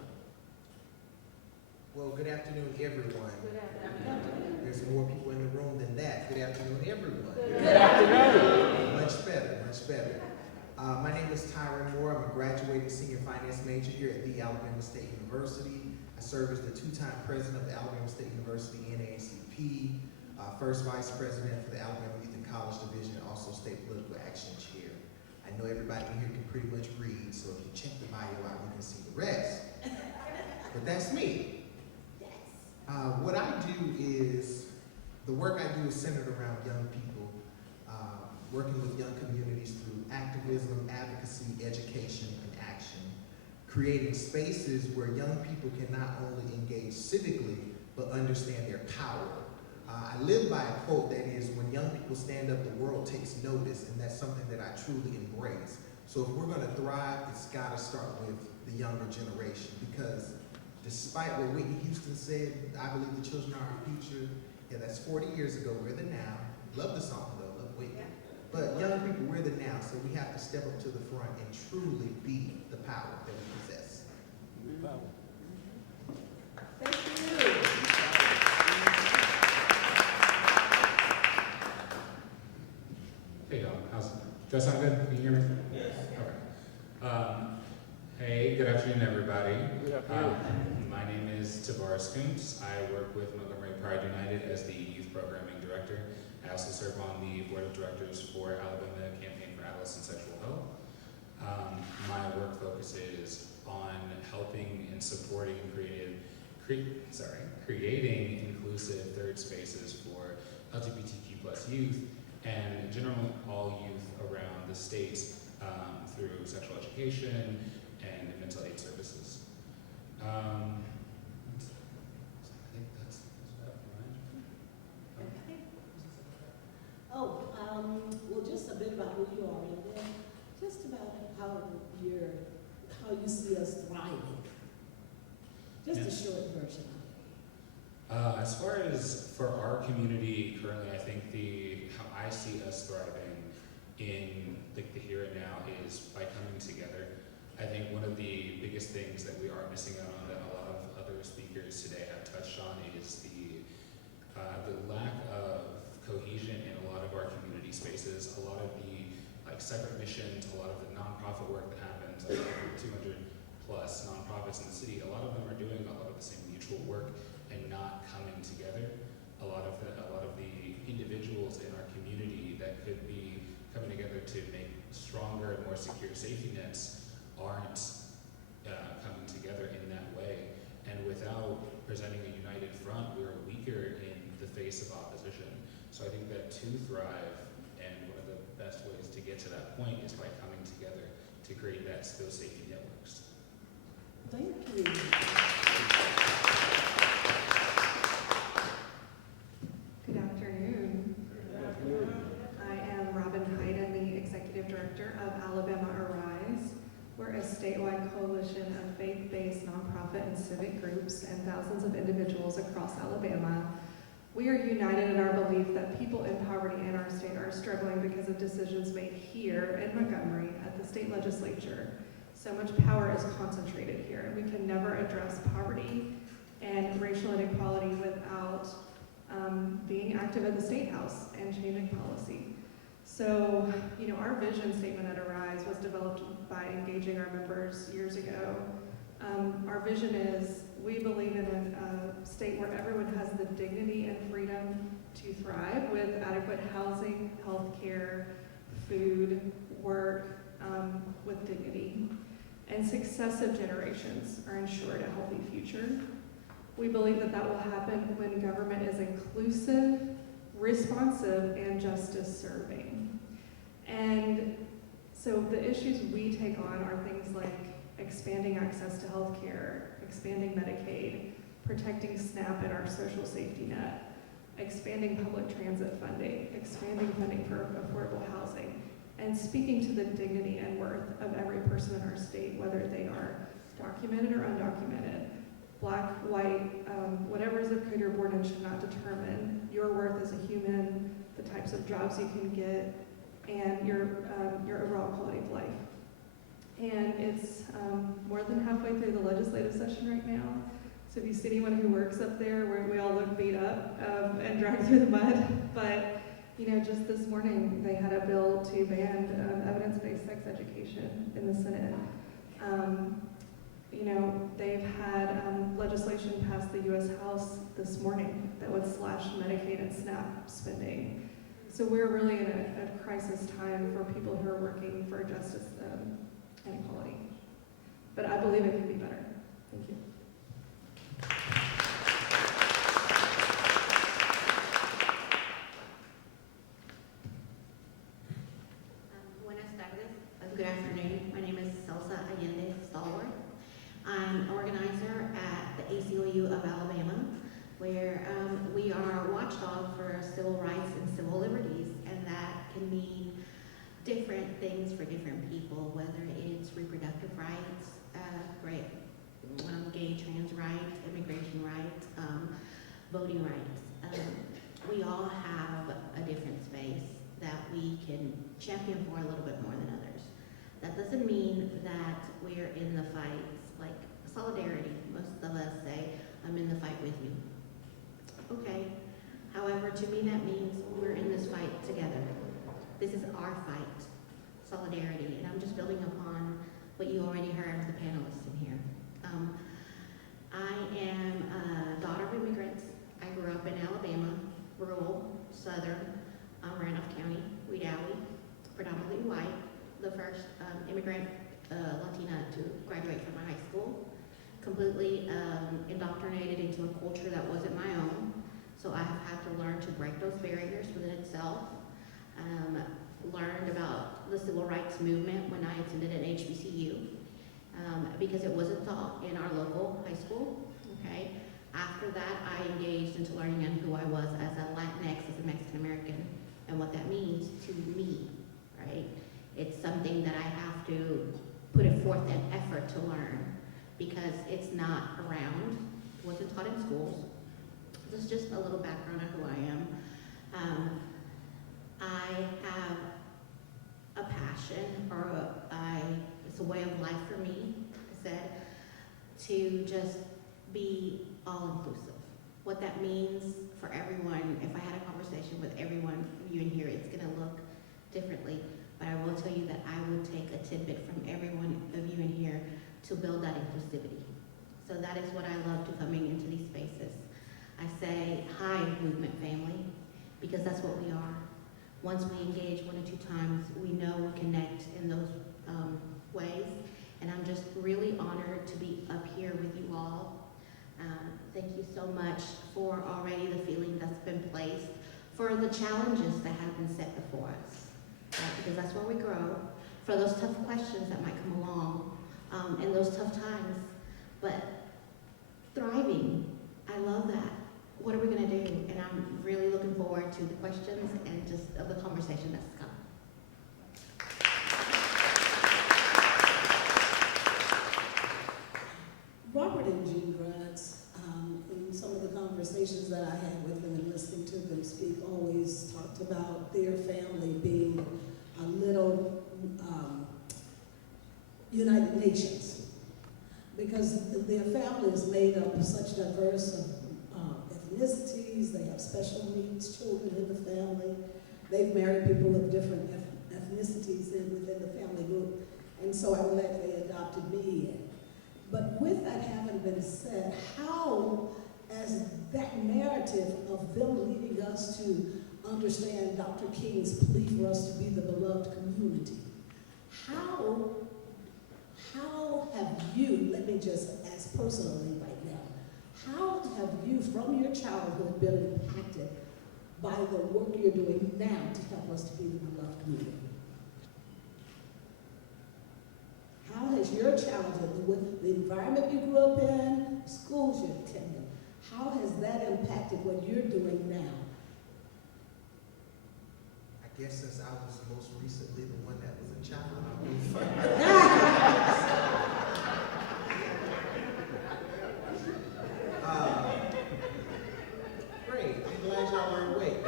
Well, good afternoon, everyone. Good afternoon. There's more people in the room than that. Good afternoon, everyone. Good afternoon. Much better, much better. My name is Tyron Moore. I'm a graduating senior finance major here at the Alabama State University. I serve as the two-time president of the Alabama State University NAACP, first vice president for the Alabama Youth and College Division, and also state political action chair. I know everybody in here can pretty much read, so if you check the bio out, you can see the rest. But that's me. What I do is, the work I do is centered around young people, working with young communities through activism, advocacy, education, and action, creating spaces where young people can not only engage civically, but understand their power. I live by a quote that is, when young people stand up, the world takes notice, and that's something that I truly embrace. So if we're gonna thrive, it's gotta start with the younger generation, because despite what Whitney Houston said, I believe the children are our future. Yeah, that's 40 years ago, we're the now. Love the song though, love Whitney. But young people, we're the now, so we have to step up to the front and truly be the power that we possess. Thank you. Hey y'all, how's it? Does that sound good? Can you hear me? Yes. Okay. Hey, good afternoon, everybody. Good afternoon. My name is Tavares Kuntz. I work with Montgomery Pride United as the Youth Programming Director. I also serve on the Board of Directors for Alabama Campaign for Adolescent Sexual Health. My work focuses on helping and supporting creating inclusive third spaces for LGBTQ+ youth and generally all youth around the states through sexual education and mental aid services. I think that's about right. Oh, well, just a bit about who you are, and then just about how you see us thriving. Just a short version of it. As far as for our community currently, I think how I see us thriving in the here and now is by coming together. I think one of the biggest things that we are missing out on that a lot of other speakers today have touched on is the lack of cohesion in a lot of our community spaces. A lot of the separate missions, a lot of the nonprofit work that happens, over 200 plus nonprofits in the city, a lot of them are doing a lot of the same mutual work and not coming together. A lot of the individuals in our community that could be coming together to make stronger and more secure safety nets aren't coming together in that way. And without presenting a united front, we're weaker in the face of opposition. So I think that to thrive, and one of the best ways to get to that point is by coming together to create those safety networks. Thank you. Good afternoon. I am Robin Hyde. I'm the Executive Director of Alabama Arise. We're a statewide coalition of faith-based nonprofit and civic groups and thousands of individuals across Alabama. We are united in our belief that people in poverty in our state are struggling because of decisions made here in Montgomery at the state legislature. So much power is concentrated here, and we can never address poverty and racial inequality without being active at the State House and changing policy. So, our vision statement at Arise was developed by engaging our members years ago. Our vision is we believe in a state where everyone has the dignity and freedom to thrive with adequate housing, health care, food, work, with dignity. And successive generations are ensured a healthy future. We believe that that will happen when government is inclusive, responsive, and justice-serving. And so the issues we take on are things like expanding access to health care, expanding Medicaid, protecting SNAP and our social safety net, expanding public transit funding, expanding funding for affordable housing, and speaking to the dignity and worth of every person in our state, whether they are documented or undocumented, black, white, whatever zip code you're born in should not determine your worth as a human, the types of jobs you can get, and your overall quality of life. And it's more than halfway through the legislative session right now. So if you see anyone who works up there, we all look beat up and dragged through the mud. But you know, just this morning they had a bill to ban evidence-based sex education in the Senate. You know, they've had legislation pass the U.S. House this morning that would slash Medicaid and SNAP spending. So we're really in a crisis time for people who are working for justice and equality. But I believe it can be better. Thank you. Buenas tardes. Good afternoon. My name is Celsa Allende Stallworth. I'm an organizer at the ACLU of Alabama, where we are a watchdog for civil rights and civil liberties, and that can mean different things for different people, whether it's reproductive rights, gay, trans rights, immigration rights, voting rights. We all have a different space that we can champion for a little bit more than others. That doesn't mean that we're in the fights, like solidarity. Most of us say, I'm in the fight with you. Okay. However, to me that means we're in this fight together. This is our fight, solidarity, and I'm just building upon what you already heard of the panelists in here. I am a daughter of immigrants. I grew up in Alabama, rural, southern, Randolph County, Wedowee, predominantly white, the first immigrant Latina to graduate from my high school, completely indoctrinated into a culture that wasn't my own. So I have had to learn to break those barriers within itself. Learned about the civil rights movement when I attended an HBCU because it wasn't taught in our local high school. Okay. After that, I engaged into learning on who I was as a Latinx, as a Mexican American, and what that means to me. Right. It's something that I have to put forth an effort to learn because it's not around, wasn't taught in schools. This is just a little background on who I am. I have a passion, it's a way of life for me, I said, to just be all-inclusive. What that means for everyone, if I had a conversation with everyone of you in here, it's gonna look differently, but I will tell you that I will take a tidbit from every one of you in here to build that inclusivity. So that is what I love to coming into these spaces. I say, hi, movement family, because that's what we are. Once we engage 1 or 2 times, we know we connect in those ways. And I'm just really honored to be up here with you all. Thank you so much for already the feeling that's been placed, for the challenges that have been set before us, right? Because that's where we grow, for those tough questions that might come along in those tough times. But thriving, I love that. What are we gonna do? And I'm really looking forward to the questions and just of the conversation that's to come. Robert and Jean Greatz, in some of the conversations that I had with them and listening to them speak, always talked about their family being a little United Nations, because their family is made up of such diverse ethnicities. They have special needs children in the family. They've married people of different ethnicities within the family group. And so I'm glad they adopted me. But with that having been said, how, as that narrative of them leading us to understand Dr. King's plea for us to be the beloved community, how have you, let me just ask personally right now, how have you from your childhood been impacted by the work you're doing now to help us to be the beloved community? How has your childhood, with the environment you grew up in, schools you attended, how has that impacted what you're doing now? I guess since I was most recently the one that was a child, I'll be great. I'm glad y'all are awake.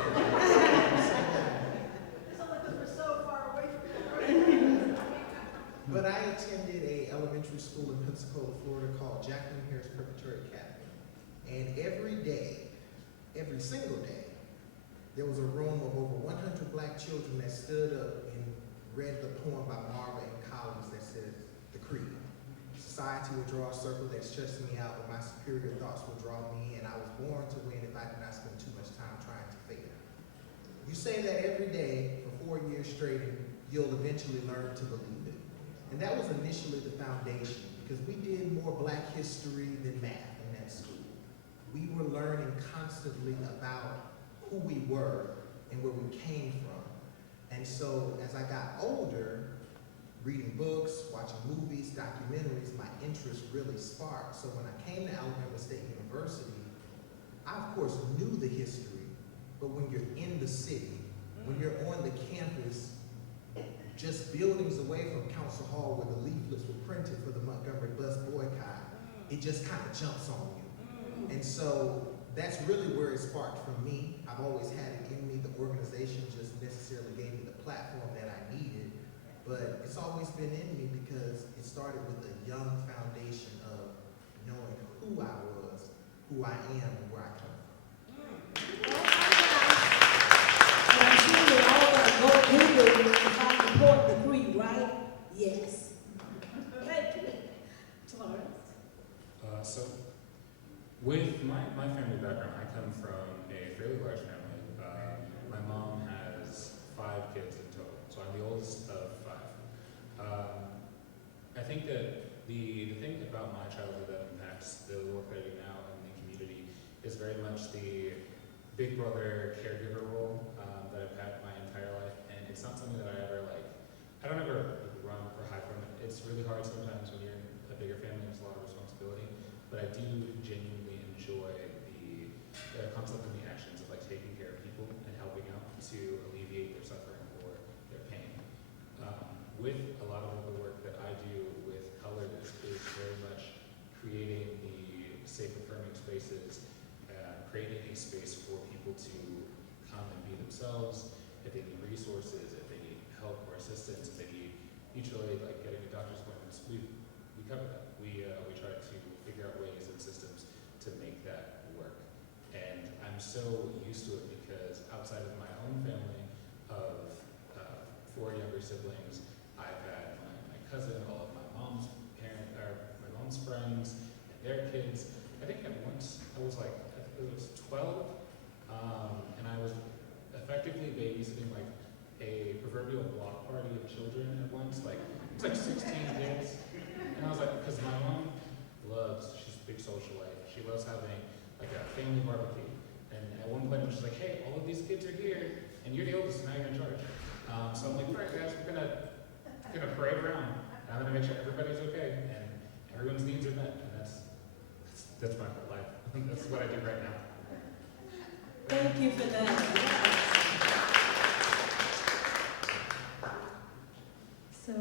But I attended a elementary school in Pensacola, Florida called Jacqueline Harris Preparatory Academy. And every day, every single day, there was a room of over 100 black children that stood up and read the poem by Marva and Collins that says, "The Creed. Society will draw a circle that stretches me out, but my superior thoughts will draw me in. I was born to win if I did not spend too much time trying to fail." You say that every day for 4 years straight, and you'll eventually learn to believe it. And that was initially the foundation, because we did more black history than math in that school. We were learning constantly about who we were and where we came from. And so as I got older, reading books, watching movies, documentaries, my interest really sparked. So when I came to Alabama State University, I of course knew the history, but when you're in the city, when you're on the campus, just buildings away from Council Hall where the leaflets were printed for the Montgomery bus boycott, it just kind of jumps on you. And so that's really where it sparked for me. I've always had it in me. The organization just necessarily gave me the platform that I needed, but it's always been in me because it started with a young foundation of knowing who I was, who I am, and where I come from. And I'm sure we're all going to go Google to find the Port the Creed, right? Yes. Thank you. Florence. So, with my family background, I come from a fairly large family. My mom has 5 kids in total, so I'm the oldest of 5. I think that the thing about my childhood that impacts the work that I do now in the community is very much the big brother caregiver role that I've had my entire life, and it's not something that I don't ever run or hide from it. It's really hard sometimes when you're in a bigger family, it's a lot of responsibility, but I do genuinely enjoy the concept and the actions of taking care of people and helping out to alleviate their suffering or their pain. With a lot of the work that I do with color is very much creating the safe, affirming spaces, creating a space for people to come and be themselves. If they need resources, if they need help or assistance, if they need mutual aid, like getting to doctor's appointments, we cover that. We try to figure out ways and systems to make that work. And I'm so used to it because outside of my own family of 4 younger siblings, I've had my cousin, all of my mom's friends, and their kids. I think at once I was 12, and I was effectively babysitting a proverbial block party of children at once. It's 16 kids, and I was because my mom she's a big socialite. She loves having a family barbecue. And at one point, she's like, "Hey, all of these kids are here, and you're the oldest, and now you're in charge." So I'm like, "All right, guys, we're gonna parade around. And I'm gonna make sure everybody's okay, and everyone's needs are met." And that's my whole life. That's what I do right now. Thank you for that. So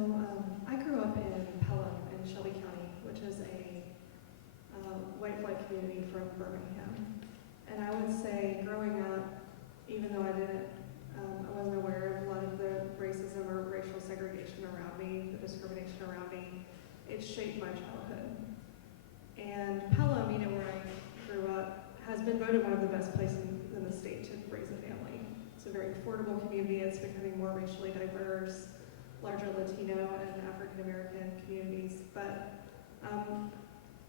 I grew up in Pelham in Shelby County, which is a white community from Birmingham. And I would say growing up, even though I wasn't aware of a lot of the racism or racial segregation around me, the discrimination around me, it shaped my childhood. And Pelham, where I grew up, has been voted one of the best places in the state to raise a family. It's a very affordable community. It's becoming more racially diverse, larger Latino and African American communities. But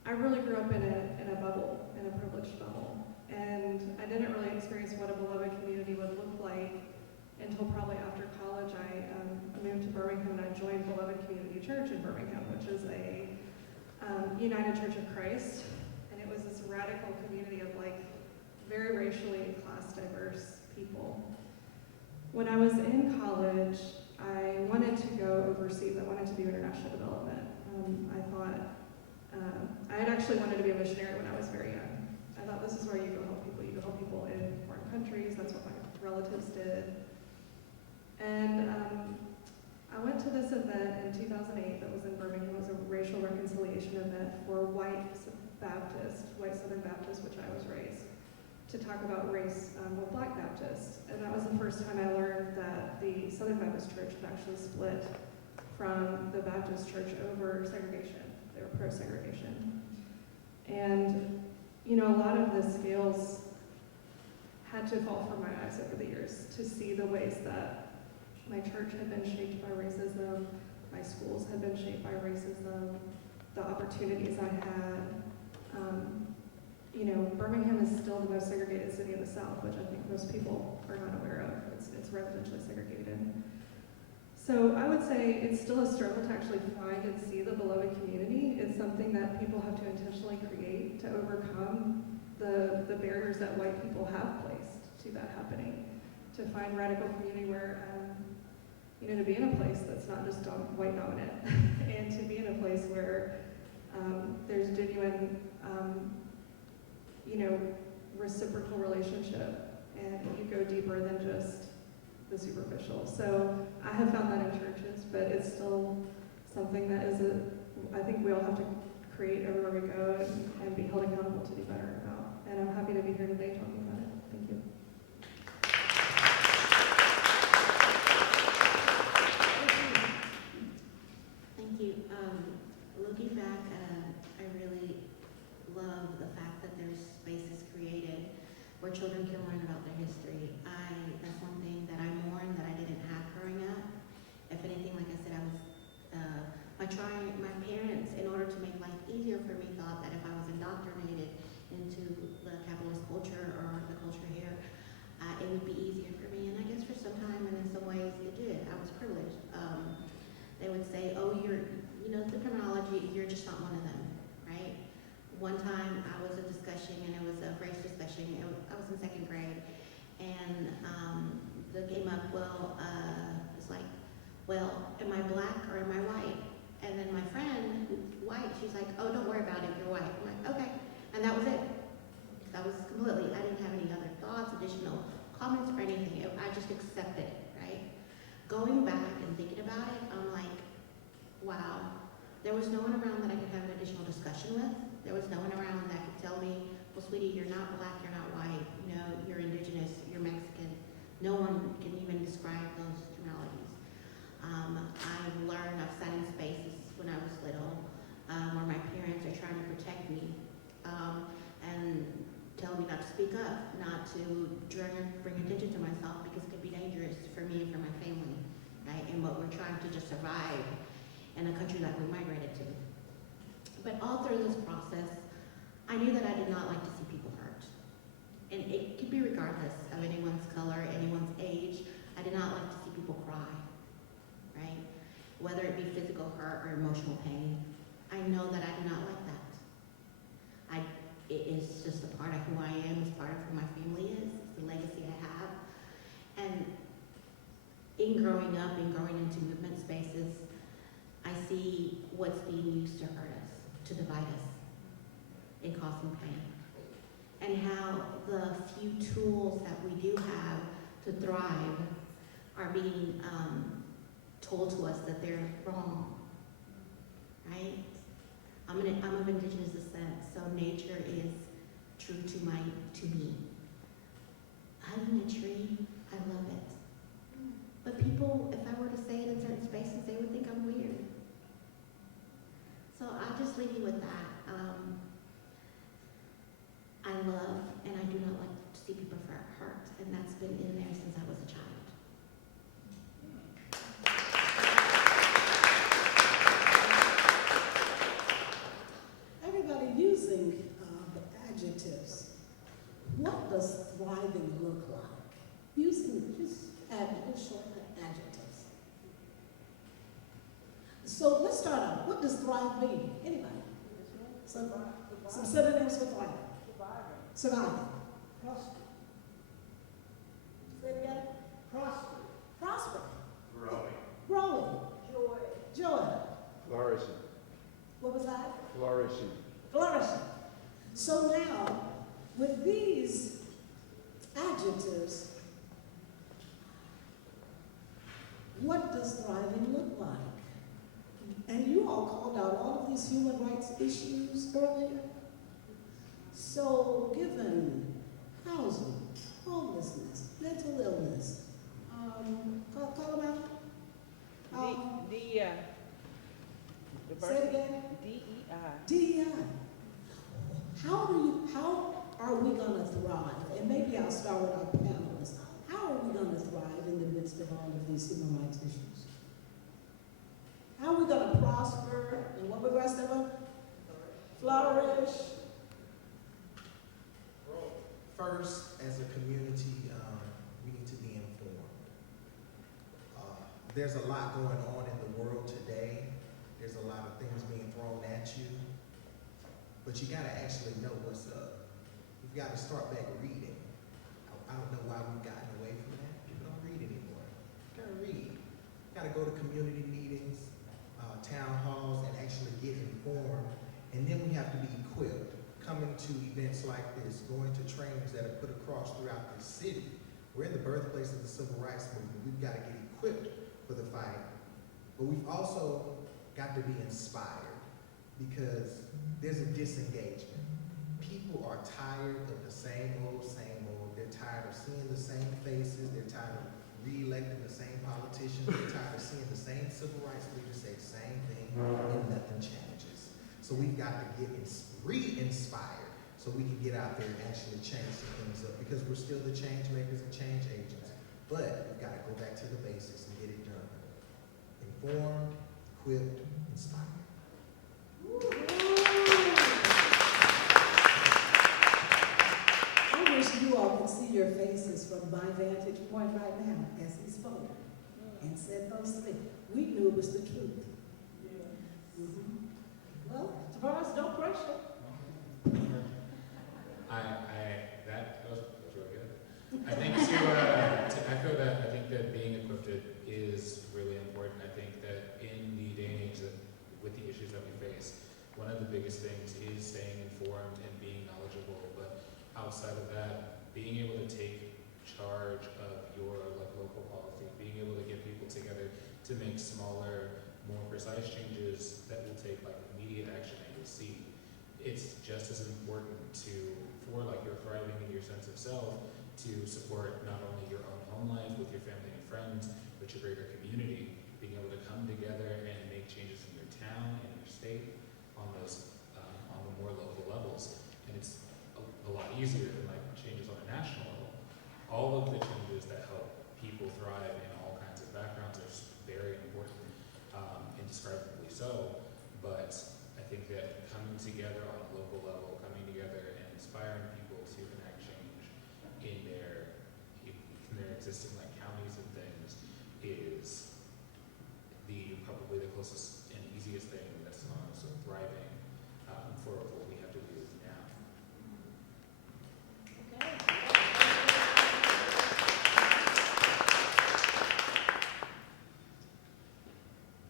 I really grew up in a bubble, in a privileged bubble. And I didn't really experience what a beloved community would look like until probably after college. I moved to Birmingham and I joined Beloved Community Church in Birmingham, which is a United Church of Christ. And it was this radical community of like very racially and class diverse people. When I was in college, I wanted to go overseas. I wanted to do international development. I thought, I had actually wanted to be a missionary when I was very young. I thought this is where you go help people. You go help people in foreign countries. That's what my relatives did. And I went to this event in 2008 that was in Birmingham. It was a racial reconciliation event for white Southern Baptists, which I was raised, to talk about race with Black Baptists. And that was the first time I learned that the Southern Baptist Church had actually split from the Baptist Church over segregation. They were pro-segregation. And, you know, a lot of the scales had to fall from my eyes over the years to see the ways that my church had been shaped by racism, my schools had been shaped by racism, the opportunities I had. You know, Birmingham is still the most segregated city in the South, which I think most people are not aware of. It's residentially segregated. So I would say it's still a struggle to actually find and see the beloved community. It's something that people have to intentionally create to overcome the barriers that white people have placed to that happening. To find radical community where, you know, to be in a place that's not just white dominant, and to be in a place where there's genuine, you know, reciprocal relationship, and you go deeper than just the superficial. So I have found that in churches, but it's still something that is I think we all have to create everywhere we go and be held accountable to do better about. And I'm happy to be here today talking about it. Thank you. Thank you. Looking back, I really love the fact that there's spaces created where children can learn about their history. That's one thing that I mourn that I didn't have growing up. If anything, like I said, I was my parents, in order to make life easier for me, thought that if I was indoctrinated into the capitalist culture or the culture here, it would be easier for me. And I guess for some time, and in some ways, it did. I was privileged. They would say, "Oh, you know, the terminology, you're just not one of them," right? One time, I was in a discussion, and it was a race discussion. I was in second grade, and the came up, it's like, well, am I black or am I white? And then my friend, who's white, she's like, "Oh, don't worry about it, you're white." I'm like, okay. And that was it. That was completely, I didn't have any other thoughts, additional comments or anything. I just accepted it, right? Going back and thinking about it, I'm like, wow. There was no one around that I could have an additional discussion with. There was no one around that could tell me, "Well, sweetie, you're not black, you're not white, you know, you're indigenous, you're Mexican." No one can even describe those terminologies. I've learned, I've sat in spaces when I was little where my parents are trying to protect me and tell me not to speak up, not to bring attention to myself because it could be dangerous for me and for my family, right? And what we're trying to just survive in a country that we migrated to. But all through this process, I knew that I did not like to see people hurt. And it could be regardless of anyone's color, anyone's age. I did not like to see people cry, right? Whether it be physical hurt or emotional pain. I know that I do not like that. It is just a part of who I am, it's part of who my family is, it's the legacy I have. And in growing up and growing into movement spaces, I see what's being used to hurt us, to divide us, and causing pain. And how the few tools that we do have to thrive are being told to us that they're wrong, right? I'm of indigenous descent, so nature is true to me. Hugging a tree, I love it. But people, if I were to say it in certain spaces, they would think I'm weird. So I'll just leave you with that. I love and I do not like to see people hurt, and that's been in there since I was a child. Everybody, So let's start out. What does thrive mean? Anybody? Some synonyms for thrive. Surviving. Prosper. Say it again. Prosper. Prosper. Growing. Growing. Joy. Flourishing. What was that? Flourishing. Flourishing. So now, with these adjectives, what does thriving look like? And you all called out all of these human rights issues earlier. So given housing, homelessness, mental illness, call them out. DEI. Say it again. DEI. DEI. How are we going to thrive? And maybe I'll start with our panelists. How are we going to thrive in the midst of all of these human rights issues? How are we going to prosper? And what were the rest of them? Flourish. First, as a community, we need to be informed. There's a lot going on in the world today. There's a lot of things being thrown at you. But you gotta actually know what's up. You've got to start back reading. I don't know why we've gotten away from that. People don't read anymore. You gotta read. You gotta go to community meetings, town halls, and actually get informed. And then we have to be equipped. Coming to events like this, going to trainings that are put across throughout the city. We're in the birthplace of the civil rights movement. We've got to get equipped for the fight. But we've also got to be inspired because there's a disengagement. People are tired of the same old, same old. They're tired of seeing the same faces. They're tired of re-electing the same politicians. They're tired of seeing the same civil rights leaders say the same thing and nothing changes. So we've got to get re-inspired so we can get out there and actually change some things up because we're still the change makers and change agents. But we've got to go back to the basics and get it done. Informed, equipped, inspired. I wish you all could see your faces from my vantage point right now as he spoke and said those things. We knew it was the truth. Well, Tavares, don't pressure. That was really good. I think to echo that, I think that being equipped is really important. I think that in the day and age that with the issues that we face, one of the biggest things is staying informed and being knowledgeable. But outside of that, being able to take charge of your local policy, being able to get people together to make smaller, more precise changes that will take immediate action and you'll see. It's just as important for your thriving in your sense of self to support not only your own home life with your family and friends, but your greater community, being able to come together and make changes in your town and your state on the more local levels. And it's a lot easier than changes on a national level. All of the changes that help people thrive in all kinds of backgrounds are very important, indescribably so. But I think that coming together on a local level, coming together and inspiring people to enact change in their existing counties and things is probably the closest and easiest thing that's synonymous with thriving for what we have to do now.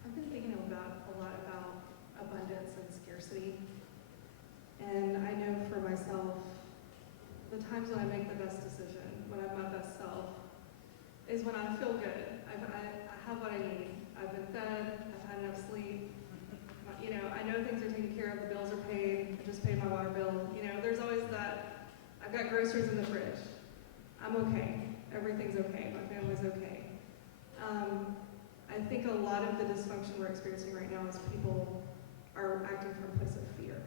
I've been thinking a lot about abundance and scarcity. And I know for myself, the times when I make the best decision, when I'm my best self, is when I feel good. I have what I need. I've been fed, I've had enough sleep. I know things are taken care of, the bills are paid, I just paid my water bill. There's always that, I've got groceries in the fridge. I'm okay. Everything's okay. My family's okay. I think a lot of the dysfunction we're experiencing right now is people are acting from a place of fear.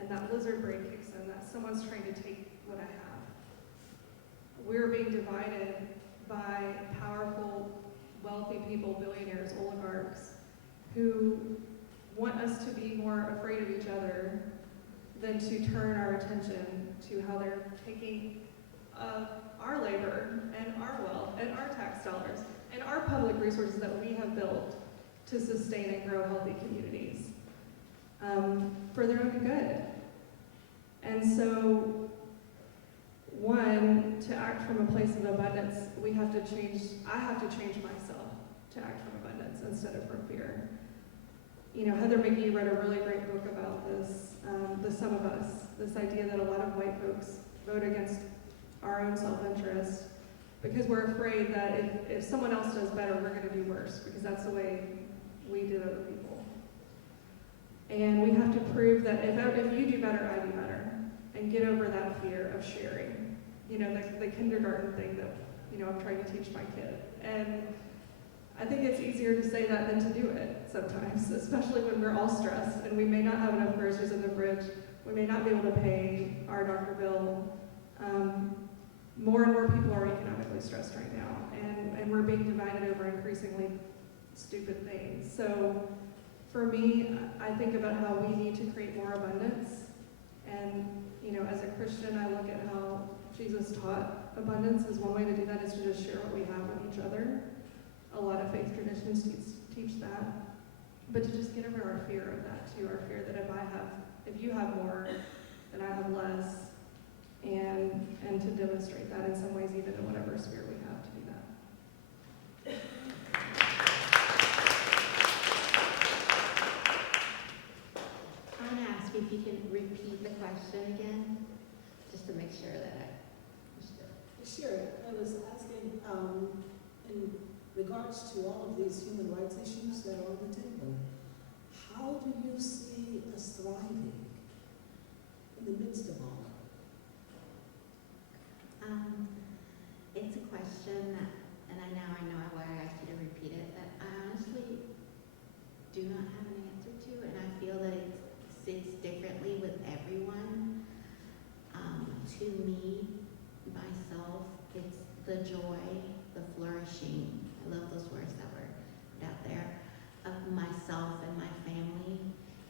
And that lizard brain kicks in, that someone's trying to take what I have. We're being divided by powerful, wealthy people, billionaires, oligarchs, who want us to be more afraid of each other than to turn our attention to how they're taking our labor and our wealth and our tax dollars and our public resources that we have built to sustain and grow healthy communities for their own good. And so, one, to act from a place of abundance, I have to change myself to act from abundance instead of from fear. You know, Heather McGee wrote a really great book about this, The Sum of Us, this idea that a lot of white folks vote against our own self-interest because we're afraid that if someone else does better, we're going to do worse, because that's the way we did other people. And we have to prove that if you do better, I do better, and get over that fear of sharing. You know, the kindergarten thing that, you know, I'm trying to teach my kid. And I think it's easier to say that than to do it sometimes, especially when we're all stressed and we may not have enough groceries in the fridge. We may not be able to pay our doctor bill. More and more people are economically stressed right now, and we're being divided over increasingly stupid things. So for me, I think about how we need to create more abundance. And, you know, as a Christian, I look at how Jesus taught abundance as one way to do that is to just share what we have with each other. A lot of faith traditions teach that. But to just get over our fear of that too, our fear that if you have more, then I have less. And to demonstrate that in some ways, even in whatever sphere we have to do that. I want to ask you if you can repeat the question again, just to make sure that I understood. Sure. I was asking, in regards to all of these human rights issues that are on the table, how do you see us thriving in the midst of all of it? It's a question that, and I know why I asked you to repeat it, that I honestly do not have an answer to, and I feel that it sits differently with everyone. To me, myself, it's the joy, the flourishing, I love those words that were put out there, of myself and my family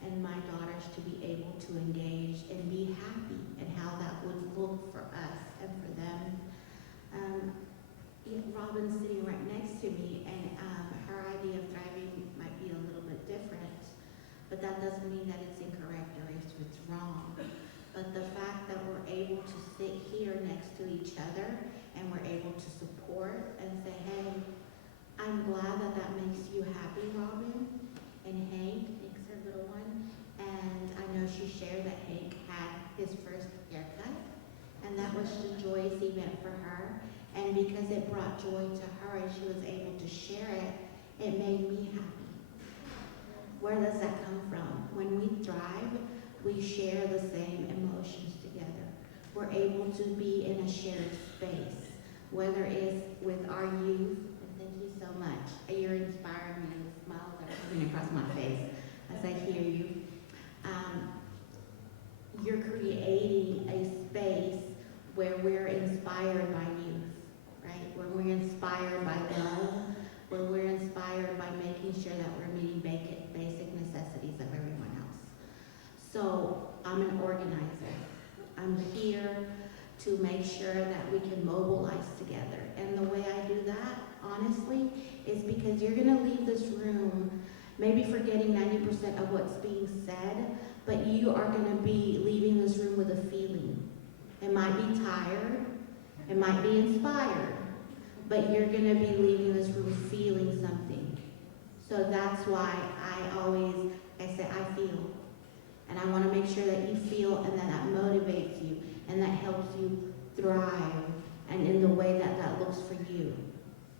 and my daughters to be able to engage and be happy, and how that would look for us and for them. Robin's sitting right next to me, and her idea of thriving might be a little bit different, but that doesn't mean that it's incorrect or it's wrong. But the fact that we're able to sit here next to each other and we're able to support and say, hey, I'm glad that makes you happy, Robin. And Hank, Hank's her little one, and I know she shared that Hank had his first haircut, and that was a joyous event for her. And because it brought joy to her and she was able to share it, it made me happy. Where does that come from? When we thrive, we share the same emotions together. We're able to be in a shared space, whether it's with our youth, and thank you so much. You're inspiring me, the smiles that are coming across my face as I hear you. You're creating a space where we're inspired by youth, right? Where we're inspired by love, where we're inspired by making sure that we're meeting basic necessities of everyone else. So I'm an organizer. I'm here to make sure that we can mobilize together. And the way I do that, honestly, is because you're gonna leave this room maybe forgetting 90% of what's being said, but you are gonna be leaving this room with a feeling. It might be tired, it might be inspired, but you're gonna be leaving this room feeling something. So that's why I say I feel. And I wanna make sure that you feel and that motivates you and that helps you thrive and in the way that looks for you,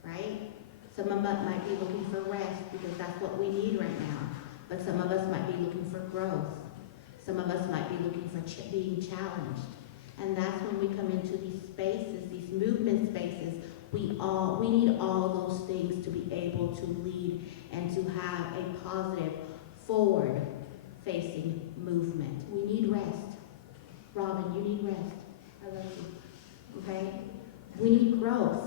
right? Some of us might be looking for rest because that's what we need right now. But some of us might be looking for growth. Some of us might be looking for being challenged. And that's when we come into these spaces, these movement spaces, we need all those things to be able to lead and to have a positive, forward-facing movement. We need rest. Robin, you need rest. I love you. Okay? We need growth.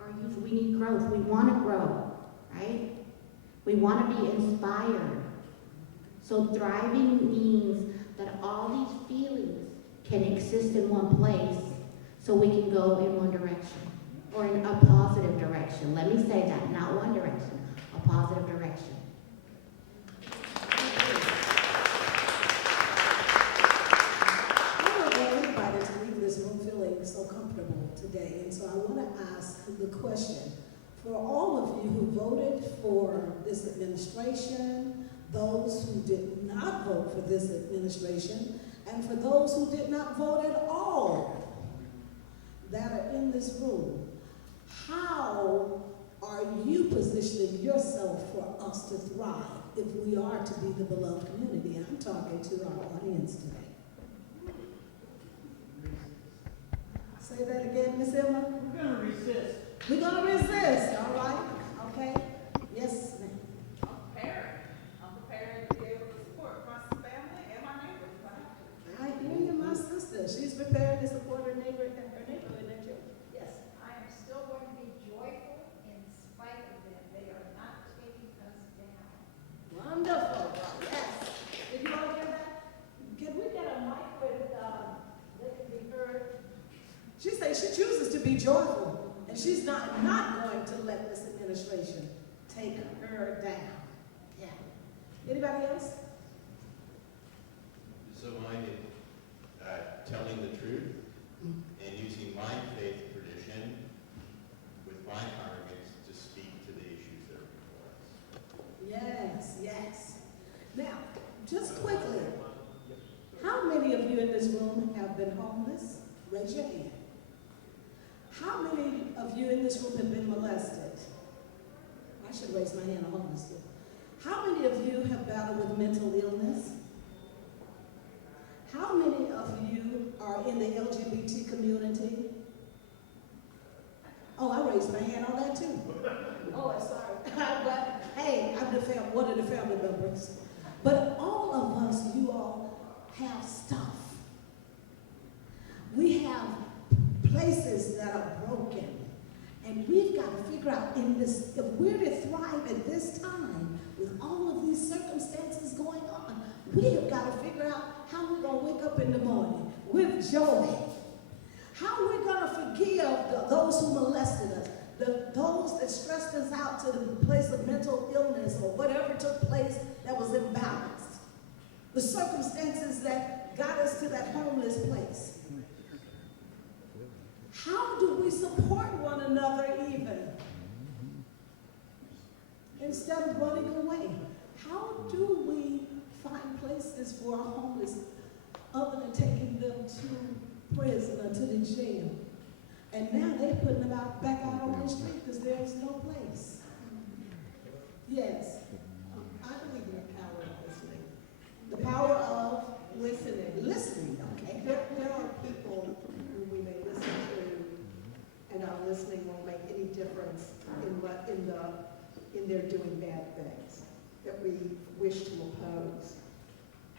Our youth, we need growth. We want to grow, right? We want to be inspired. So thriving means that all these feelings can exist in one place so we can go in one direction or in a positive direction. Let me say that, not one direction, a positive direction. question. For all of you who voted for this administration, those who did not vote for this administration, and for those who did not vote at all that are in this room, how are you positioning yourself for us to thrive if we are to be the beloved community? I'm talking to our audience today. Say that again, Ms. Emma. We're going to resist. We're going to resist, all right? Okay? Yes, ma'am. I'm prepared. I'm prepared to be able to support my family and my neighbors if I have to. I hear you, my sister. She's prepared to support her neighborhood, don't you? Yes. I am still going to be joyful in spite of them. They are not taking us down. Wonderful. Yes. Did you all hear that? Can we get a mic where they can be heard? She says she chooses to be joyful, and she's not going to let this administration take her down. Yeah. Anybody else? So mine is telling the truth and using my faith tradition with my congregants to speak to the issues that are before us. Yes, yes. Now, just quickly, how many of you in this room have been homeless? Raise your hand. How many of you in this room have been molested? I should raise my hand, I'm homeless too. How many of you have battled with mental illness? How many of you are in the LGBT community? Oh, I raised my hand on that too. Oh, sorry. But hey, I'm one of the family members. But all of us, you all, have stuff. We have places that are broken. And we've got to figure out if we're to thrive at this time, with all of these circumstances going on, we have got to figure out how we're going to wake up in the morning with joy. How we're going to forgive those who molested us, those that stressed us out to the place of mental illness or whatever took place that was imbalanced. The circumstances that got us to that homeless place. How do we support one another even? Instead of running away. How do we find places for our homeless other than taking them to prison or to the jail? And now they're putting them back out on the street because there is no place. Yes. I believe in the power of listening. The power of Listening. Listening, okay. There are people who we may listen to, and our listening won't make any difference in their doing bad things that we wish to oppose.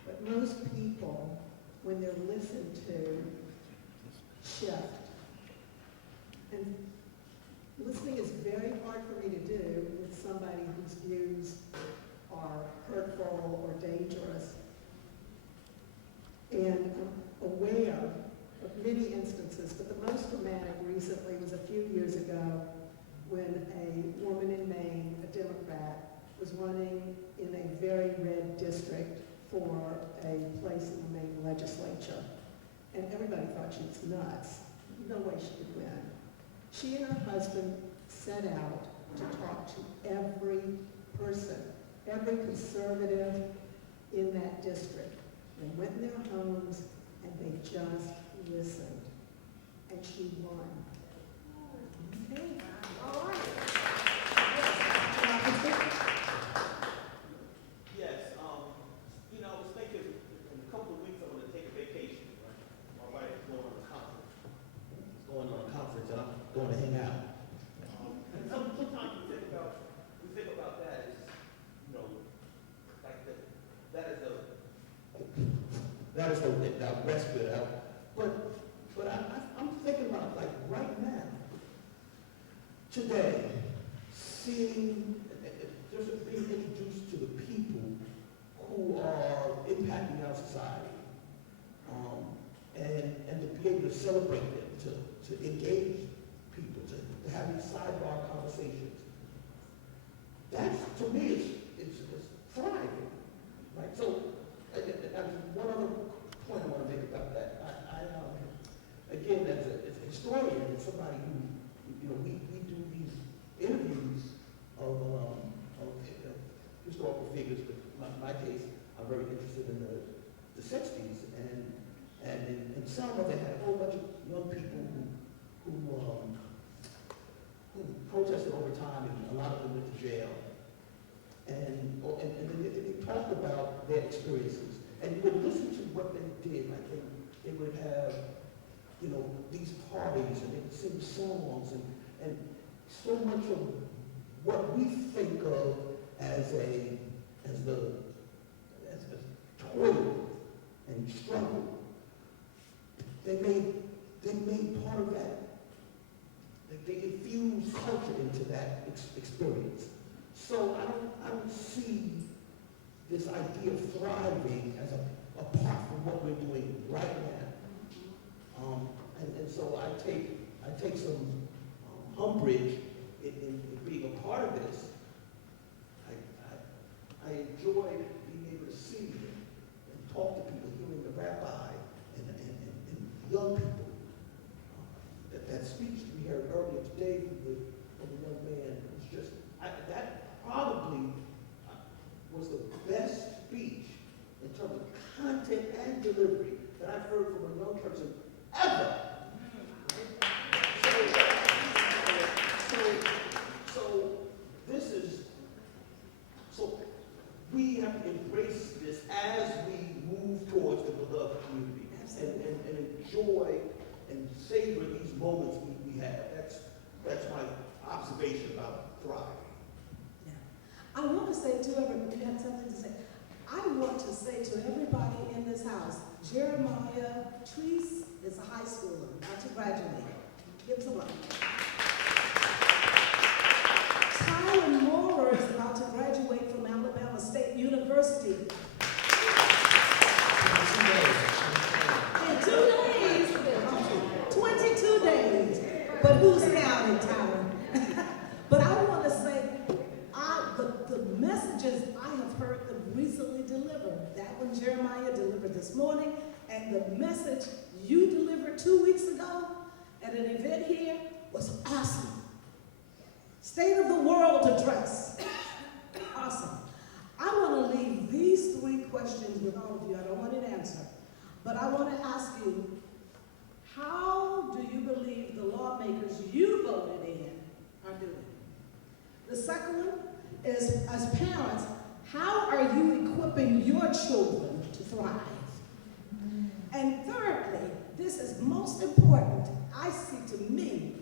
But most people, when they're listened to, shift. And listening is very hard for me to do with somebody whose views are hurtful or dangerous. And I'm aware of many instances, but the most dramatic recently was a few years ago when a woman in Maine, a Democrat, was running in a very red district for a place in the Maine legislature. And everybody thought she was nuts. No way she could win. She and her husband set out to talk to every person, every conservative in that district. They went in their homes and they just listened. And she won. Okay. All right. Yes, I was thinking in a couple of weeks I'm going to take a vacation, right? My wife is going on a conference. She's going on a conference and I'm going to hang out. And sometimes we think about that as, like that is the respite out. But I'm thinking about like right now, today, seeing, just being introduced to the people who are impacting our society, and to be able to celebrate them, to engage people, to have these sidebar conversations. That, to me, is thriving, right? So, one other point I want to make about that. I again, as a historian and somebody who, we do these I'm very interested in the 60s, and in Selma they had a whole bunch of young people who protested over time, and a lot of them went to jail. And then they talked about their experiences. And you would listen to what they did. Like they would have, you know, these parties, and they would sing songs, and so much of what we think of as toil and struggle, they made part of that. They infused culture into that experience. So I don't see this idea of thriving as apart from what we're doing right now. And so I take some umbrage in being a part of this. I enjoy being able to see and talk to people, hearing the rabbi and young people. That speech we heard earlier today from the young man was just, that probably was the best speech in terms of content and delivery that I've heard from a young person ever. So we have to embrace this as we move towards the beloved community and enjoy and savor these moments we have. That's my observation about thriving. Yeah. I want to say to everybody, you have something to say. I want to say to everybody in this house, Jeremiah Treese is a high schooler, about to graduate. Give him some love. Tyron Moore is about to graduate from Alabama State University. In 2 days, 22 days. But who's counting, Tyron? But I want to say, the messages I have heard them recently delivered, that one Jeremiah delivered this morning, and the message you delivered 2 weeks ago at an event here was awesome. State of the World address. Awesome. I want to leave these 3 questions with all of you. I don't want an answer. But I want to ask you, how do you believe the lawmakers you voted in are doing? The second one is, as parents, how are you equipping your children to thrive? And thirdly, this is most important, I see to me,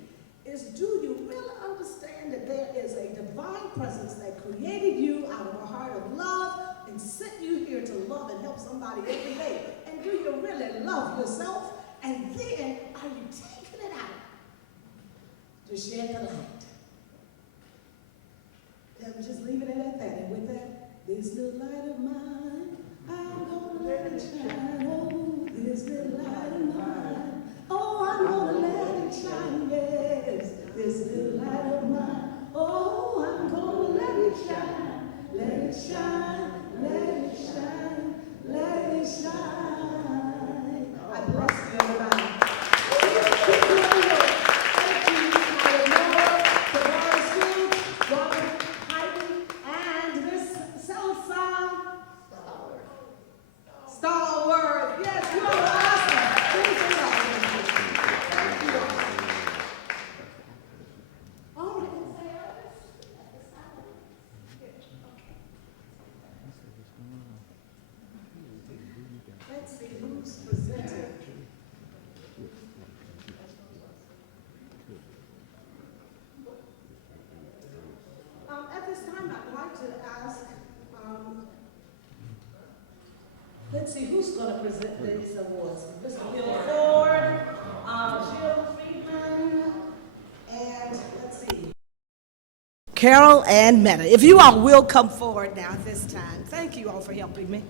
is do you really understand that there is a divine presence that created you out of a heart of love and sent you here to love and help somebody every day? And do you really love yourself? And then are you taking it out to shed the light? I'm just leaving it at that. And with that, this little light of mine, I'm gonna let it shine. Oh, this little light of mine. Oh, I'm gonna let it shine, yes. This little light of mine. Oh, I'm gonna let it shine. Let it shine, let it shine, let it shine. I bless you, everybody. Thank you, and Miss Salsa Stalwart. Yes, you are awesome. Thank you. All right. Let's see who's presented. At this time, I'd like to ask, let's see, who's going to present these awards? Mr. Bill Ford, Jill Friedman, and let's see, Carol and Meta. If you all will come forward now at this time. Thank you all for helping me.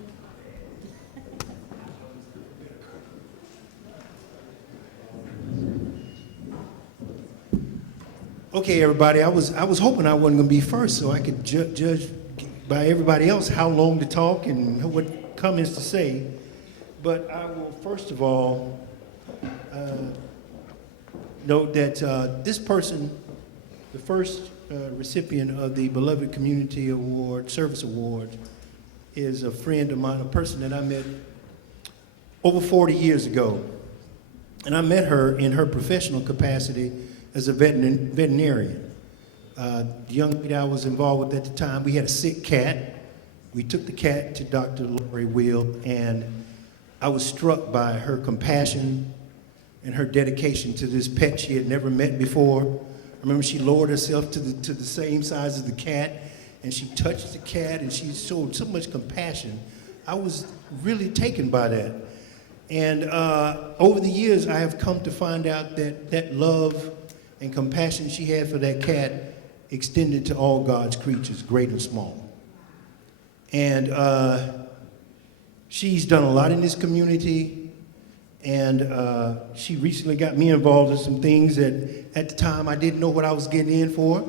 Okay, everybody, I was hoping I wasn't going to be first so I could judge by everybody else how long to talk and what comments to say. But I will first of all note that this person, the first recipient of the Beloved Community Award, Service Award, is a friend of mine, a person that I met over 40 years ago. And I met her in her professional capacity as a veterinarian. The young lady I was involved with at the time, we had a sick cat. We took the cat to Dr. Lori Will, and I was struck by her compassion and her dedication to this pet she had never met before. I remember she lowered herself to the same size as the cat, and she touched the cat, and she showed so much compassion. I was really taken by that. And over the years, I have come to find out that that love and compassion she had for that cat extended to all God's creatures, great and small. And she's done a lot in this community, and she recently got me involved in some things that at the time I didn't know what I was getting in for.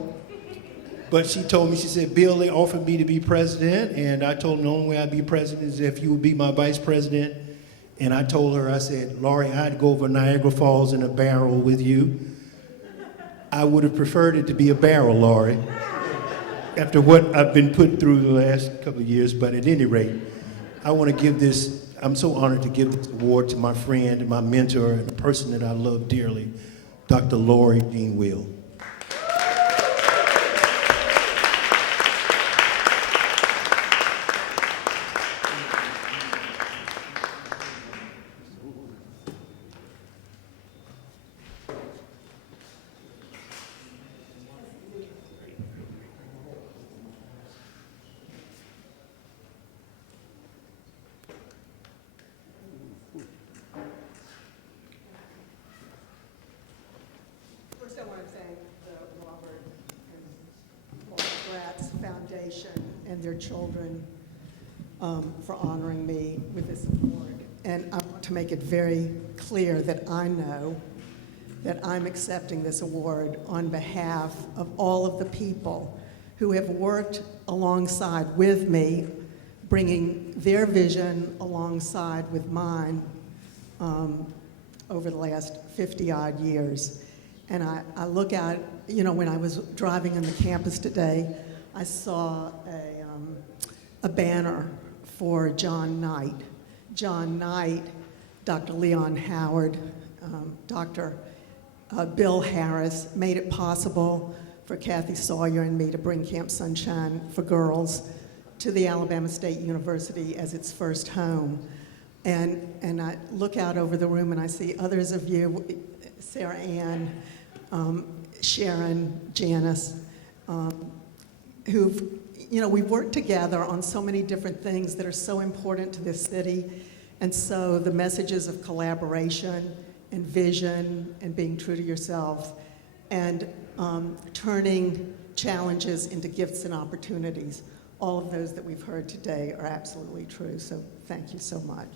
But she told me, she said, Bill, they offered me to be president, and I told them the only way I'd be president is if you would be my vice president. And I told her, I said, Laurie, I'd go over Niagara Falls in a barrel with you. I would have preferred it to be a barrel, Laurie, after what I've been put through the last couple of years. But at any rate, I want to give this, I'm so honored to give this award to my friend and my mentor and the person that I love dearly, Dr. Lori Jean Will. First, I want to thank the Robert and Laura Greatz Foundation and their children for honoring me with this award. And I want to make it very clear that I know that I'm accepting this award on behalf of all of the people who have worked alongside with me, bringing their vision alongside with mine over the last 50-odd years. And I look at, you know, when I was driving on the campus today, I saw a banner for John Knight. John Knight, Dr. Leon Howard, Dr. Bill Harris made it possible for Kathy Sawyer and me to bring Camp Sunshine for Girls to the Alabama State University as its first home. And I look out over the room and I see others of you, Sarah Ann, Sharon, Janice, who've, you know, we've worked together on so many different things that are so important to this city. And so the messages of collaboration and vision and being true to yourself and turning challenges into gifts and opportunities, all of those that we've heard today are absolutely true. So thank you so much.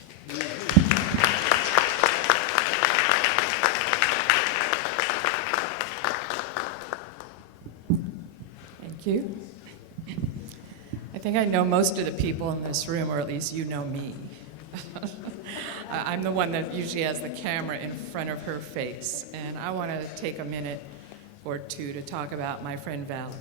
Thank you. I think I know most of the people in this room, or at least you know me. I'm the one that usually has the camera in front of her face, and I want to take a minute or two to talk about my friend Valerie.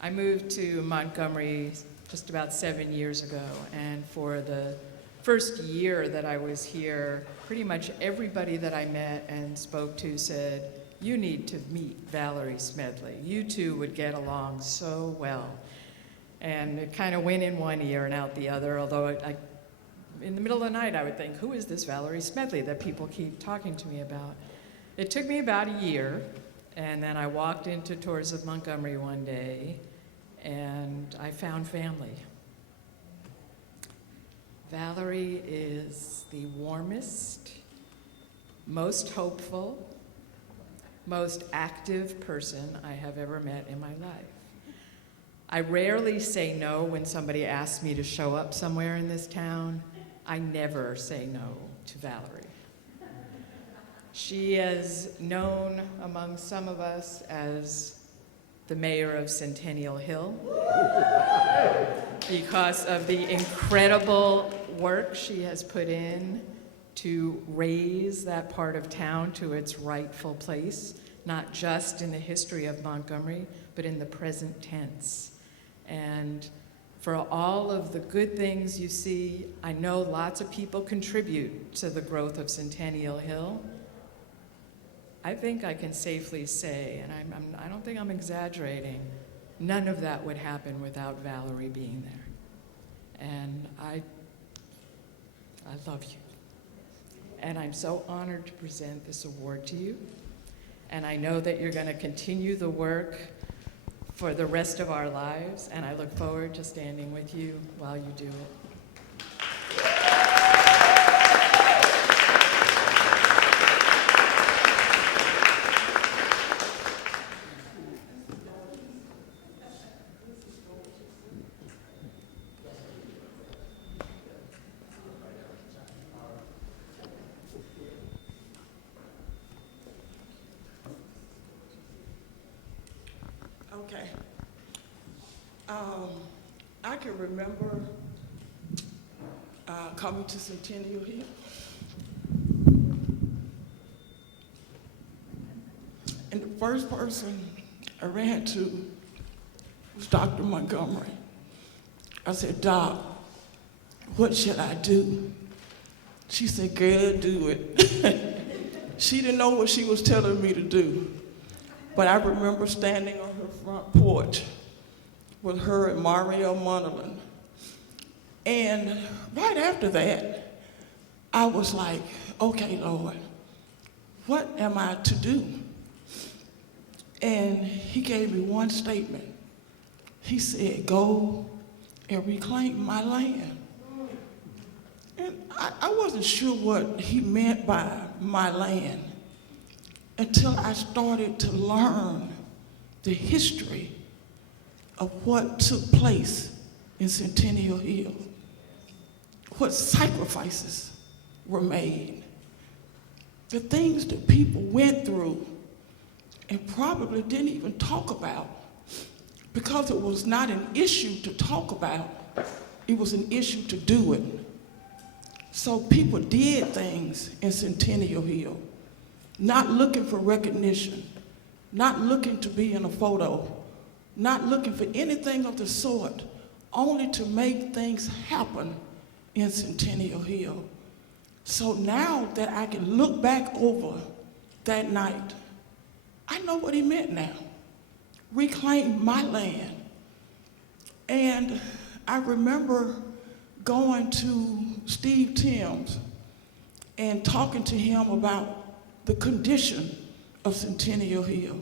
I moved to Montgomery just about 7 years ago, and for the first year that I was here, pretty much everybody that I met and spoke to said, "You need to meet Valerie Smedley. You two would get along so well." And it kind of went in one ear and out the other, although in the middle of the night I would think, who is this Valerie Smedley that people keep talking to me about? It took me about a year, and then I walked into Tours of Montgomery one day, and I found family. Valerie is the warmest, most hopeful, most active person I have ever met in my life. I rarely say no when somebody asks me to show up somewhere in this town. I never say no to Valerie. She is known among some of us as the mayor of Centennial Hill because of the incredible work she has put in to raise that part of town to its rightful place, not just in the history of Montgomery, but in the present tense. And for all of the good things you see. I know lots of people contribute to the growth of Centennial Hill. I think I can safely say, and I don't think I'm exaggerating, none of that would happen without Valerie being there. And I love you. And I'm so honored to present this award to you. And I know that you're going to continue the work for the rest of our lives, and I look forward to standing with you while you do it. Okay. I can remember coming to Centennial Hill. And the first person I ran to was Dr. Montgomery. I said, Doc, what should I do? She said, girl, do it. She didn't know what she was telling me to do. But I remember standing on her front porch with her and Mario Monahan. And right after that, I was like, okay, Lord, what am I to do? And he gave me one statement. He said, go and reclaim my land. And I wasn't sure what he meant by my land until I started to learn the history of what took place in Centennial Hill, what sacrifices were made, the things that people went through and probably didn't even talk about because it was not an issue to talk about, it was an issue to do it. So people did things in Centennial Hill, not looking for recognition, not looking to be in a photo, not looking for anything of the sort, only to make things happen in Centennial Hill. So now that I can look back over that night, I know what he meant now. Reclaim my land. And I remember going to Steve Timms and talking to him about the condition of Centennial Hill.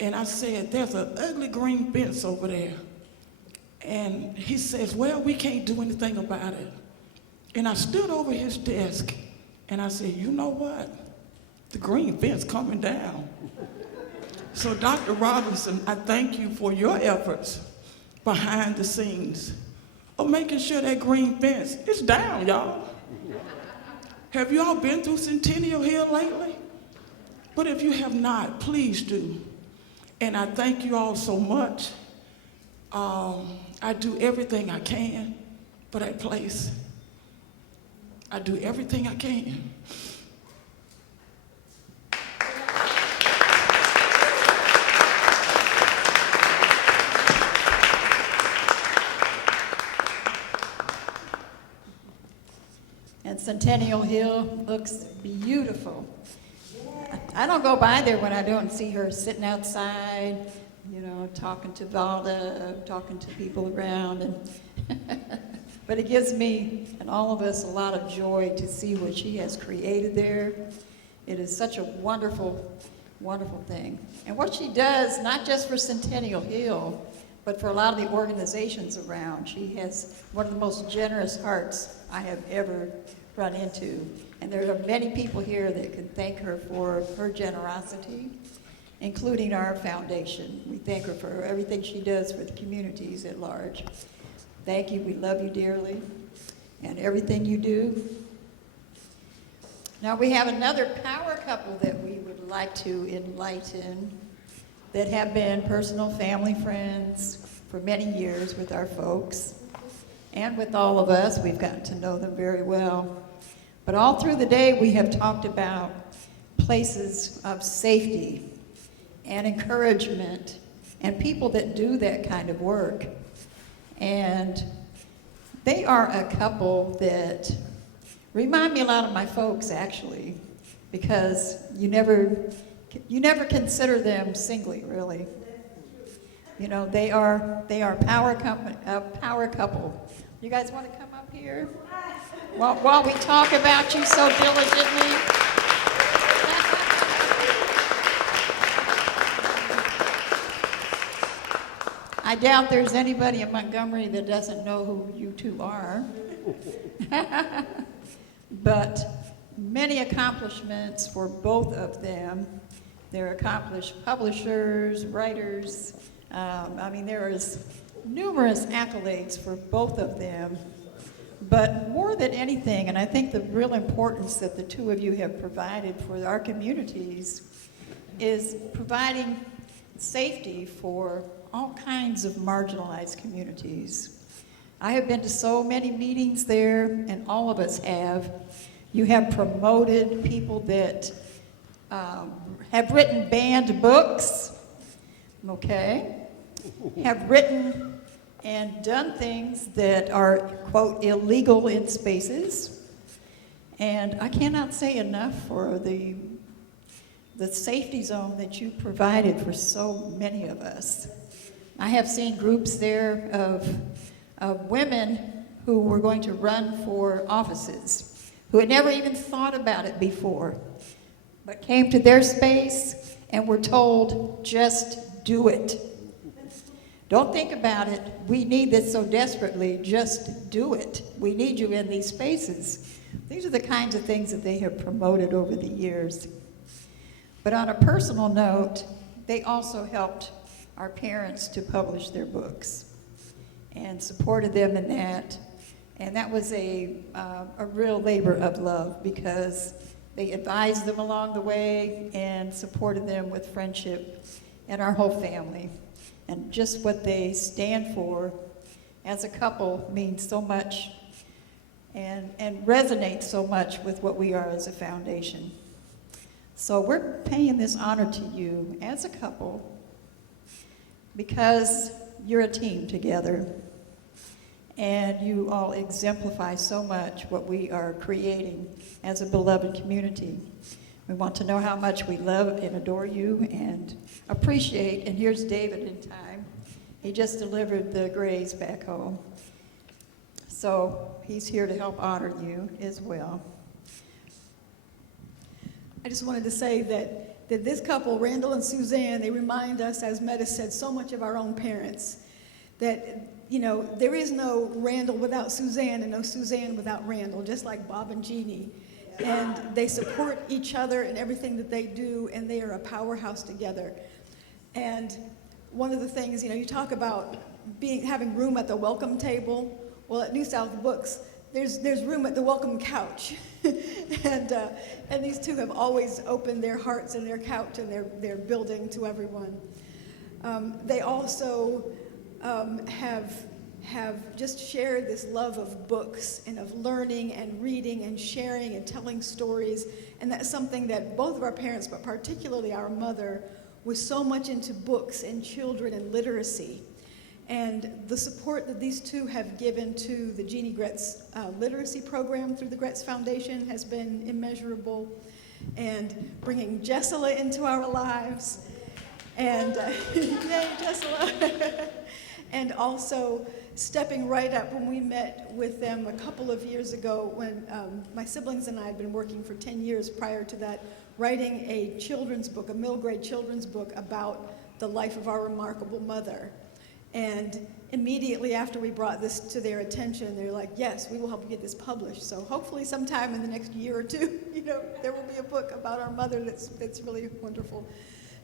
And I said, there's an ugly green fence over there. And he says, well, we can't do anything about it. And I stood over his desk and I said, you know what? The green fence coming down. So Dr. Robinson, I thank you for your efforts behind the scenes of making sure that green fence is down, y'all. Have you all been through Centennial Hill lately? But if you have not, please do. And I thank you all so much. I do everything I can for that place. I do everything I can. And Centennial Hill looks beautiful. I don't go by there when I don't see her sitting outside, you know, talking to Valda, talking to people around. And but it gives me and all of us a lot of joy to see what she has created there. It is such a wonderful, wonderful thing. And what she does, not just for Centennial Hill, but for a lot of the organizations around. She has one of the most generous hearts I have ever run into. And there are many people here that can thank her for her generosity, including our foundation. We thank her for everything she does for the communities at large. Thank you, we love you dearly, and everything you do. Now we have another power couple that we would like to enlighten that have been personal family friends for many years with our folks and with all of us. We've gotten to know them very well. But all through the day we have talked about places of safety and encouragement and people that do that kind of work. And they are a couple that remind me a lot of my folks, actually, because you never consider them singly, really. You know, they are a power couple. You guys want to come up here while we talk about you so diligently? I doubt there's anybody in Montgomery that doesn't know who you two are. But many accomplishments for both of them. They're accomplished publishers, writers. I mean, there is numerous accolades for both of them. But more than anything, and I think the real importance that the two of you have provided for our communities is providing safety for all kinds of marginalized communities. I have been to so many meetings there, and all of us have. You have promoted people that have written banned books, okay, have written and done things that are, quote, illegal in spaces. And I cannot say enough for the safety zone that you provided for so many of us. I have seen groups there of women who were going to run for offices, who had never even thought about it before, but came to their space and were told, just do it. Don't think about it. We need this so desperately. Just do it. We need you in these spaces. These are the kinds of things that they have promoted over the years. But on a personal note, they also helped our parents to publish their books and supported them in that. And that was a real labor of love, because they advised them along the way and supported them with friendship and our whole family. And just what they stand for as a couple means so much and resonates so much with what we are as a foundation. So we're paying this honor to you as a couple because you're a team together. And you all exemplify so much what we are creating as a beloved community. We want to know how much we love and adore you and appreciate. And here's David in time. He just delivered the Grays back home. So he's here to help honor you as well. I just wanted to say that this couple, Randall and Suzanne, they remind us, as Meta said, so much of our own parents. That, you know, there is no Randall without Suzanne and no Suzanne without Randall, just like Bob and Jeannie. And they support each other in everything that they do, and they are a powerhouse together. And one of the things, you know, you talk about having room at the welcome table. Well, at New South Books, there's room at the welcome couch. and these two have always opened their hearts and their couch and their building to everyone. They also have just shared this love of books and of learning and reading and sharing and telling stories. And that's something that both of our parents, but particularly our mother, was so much into books and children and literacy. And the support that these two have given to the Jeannie Greatz literacy program through the Greatz Foundation has been immeasurable. And bringing Jessela into our lives. And yay, Jessela. And also stepping right up when we met with them a couple of years ago when my siblings and I had been working for 10 years prior to that, writing a children's book, a middle grade children's book about the life of our remarkable mother. And immediately after we brought this to their attention, they're like, yes, we will help you get this published. So hopefully sometime in the next year or two, you know, there will be a book about our mother that's really wonderful.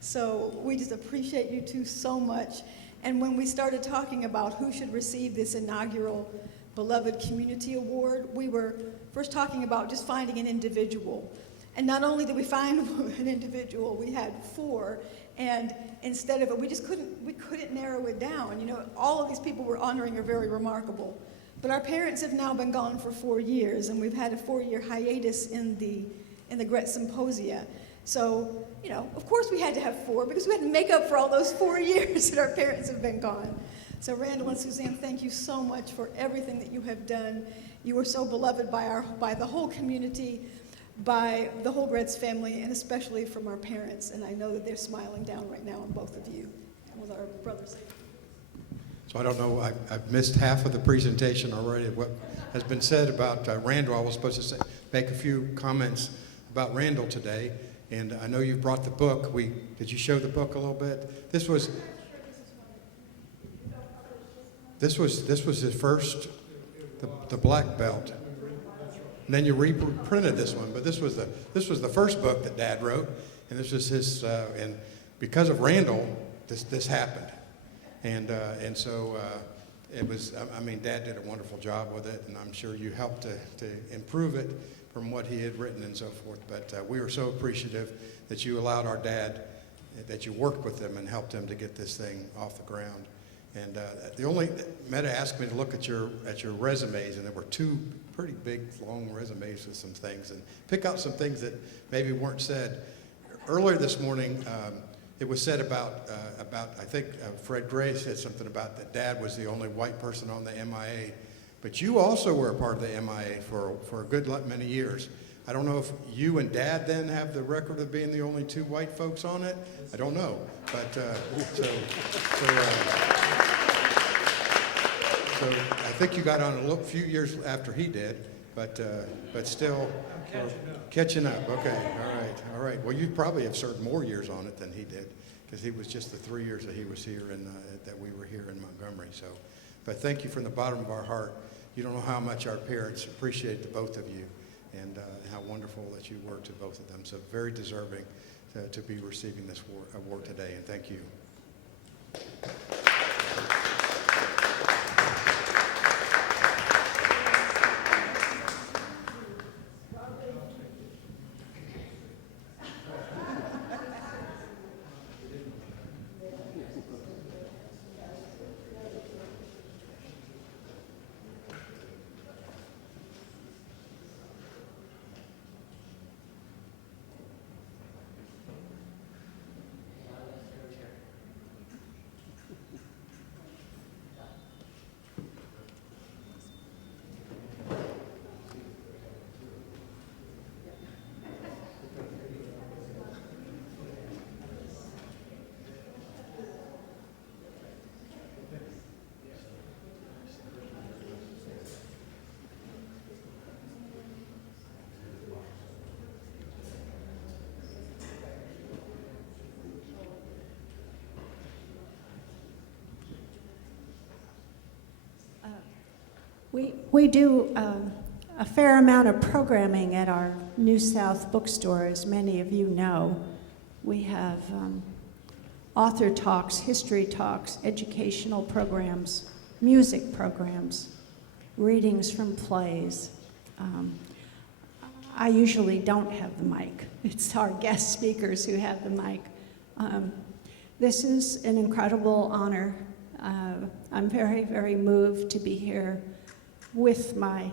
So we just appreciate you two so much. And when we started talking about who should receive this inaugural Beloved Community Award, we were first talking about just finding an individual. And not only did we find an individual, we had 4. And instead of it, we couldn't narrow it down. You know, all of these people we're honoring are very remarkable. But our parents have now been gone for 4 years, and we've had a 4-year hiatus in the Greatz Symposia. So, you know, of course we had to have 4 because we had to make up for all those 4 years that our parents have been gone. So Randall and Suzanne, thank you so much for everything that you have done. You are so beloved by the whole community, by the whole Greatz family, and especially from our parents. And I know that they're smiling down right now on both of you and with our brothers. So I don't know, I've missed half of the presentation already. What has been said about Randall, I was supposed to make a few comments about Randall today. And I know you brought the book. Did you show the book a little bit? This was his first, the black belt. And then you reprinted this one, but this was the first book that Dad wrote, and this was his. And because of Randall, this happened, and so it was. I mean, Dad did a wonderful job with it, and I'm sure you helped to improve it from what he had written and so forth. But we are so appreciative that you allowed our dad, that you worked with him and helped him to get this thing off the ground. And Meta asked me to look at your resumes, and there were 2 pretty big, long resumes with some things, and pick out some things that maybe weren't said. Earlier this morning, it was said about I think Fred Gray said something about that Dad was the only white person on the MIA, but you also were a part of the MIA for a good many years. I don't know if you and Dad then have the record of being the only 2 white folks on it. I don't know, but so I think you got on a few years after he did, but still catching up. Okay, all right. Well, you probably have served more years on it than he did, because he was just the 3 years that he was here and that we were here in Montgomery. So, but thank you from the bottom of our heart. You don't know how much our parents appreciate the both of you, and how wonderful that you were to both of them. So very deserving to be receiving this award today, and thank you. We do a fair amount of programming at our New South bookstore, as many of you know. We have author talks, history talks, educational programs, music programs, readings from plays. I usually don't have the mic. It's our guest speakers who have the mic. This is an incredible honor. I'm very, very moved to be here with my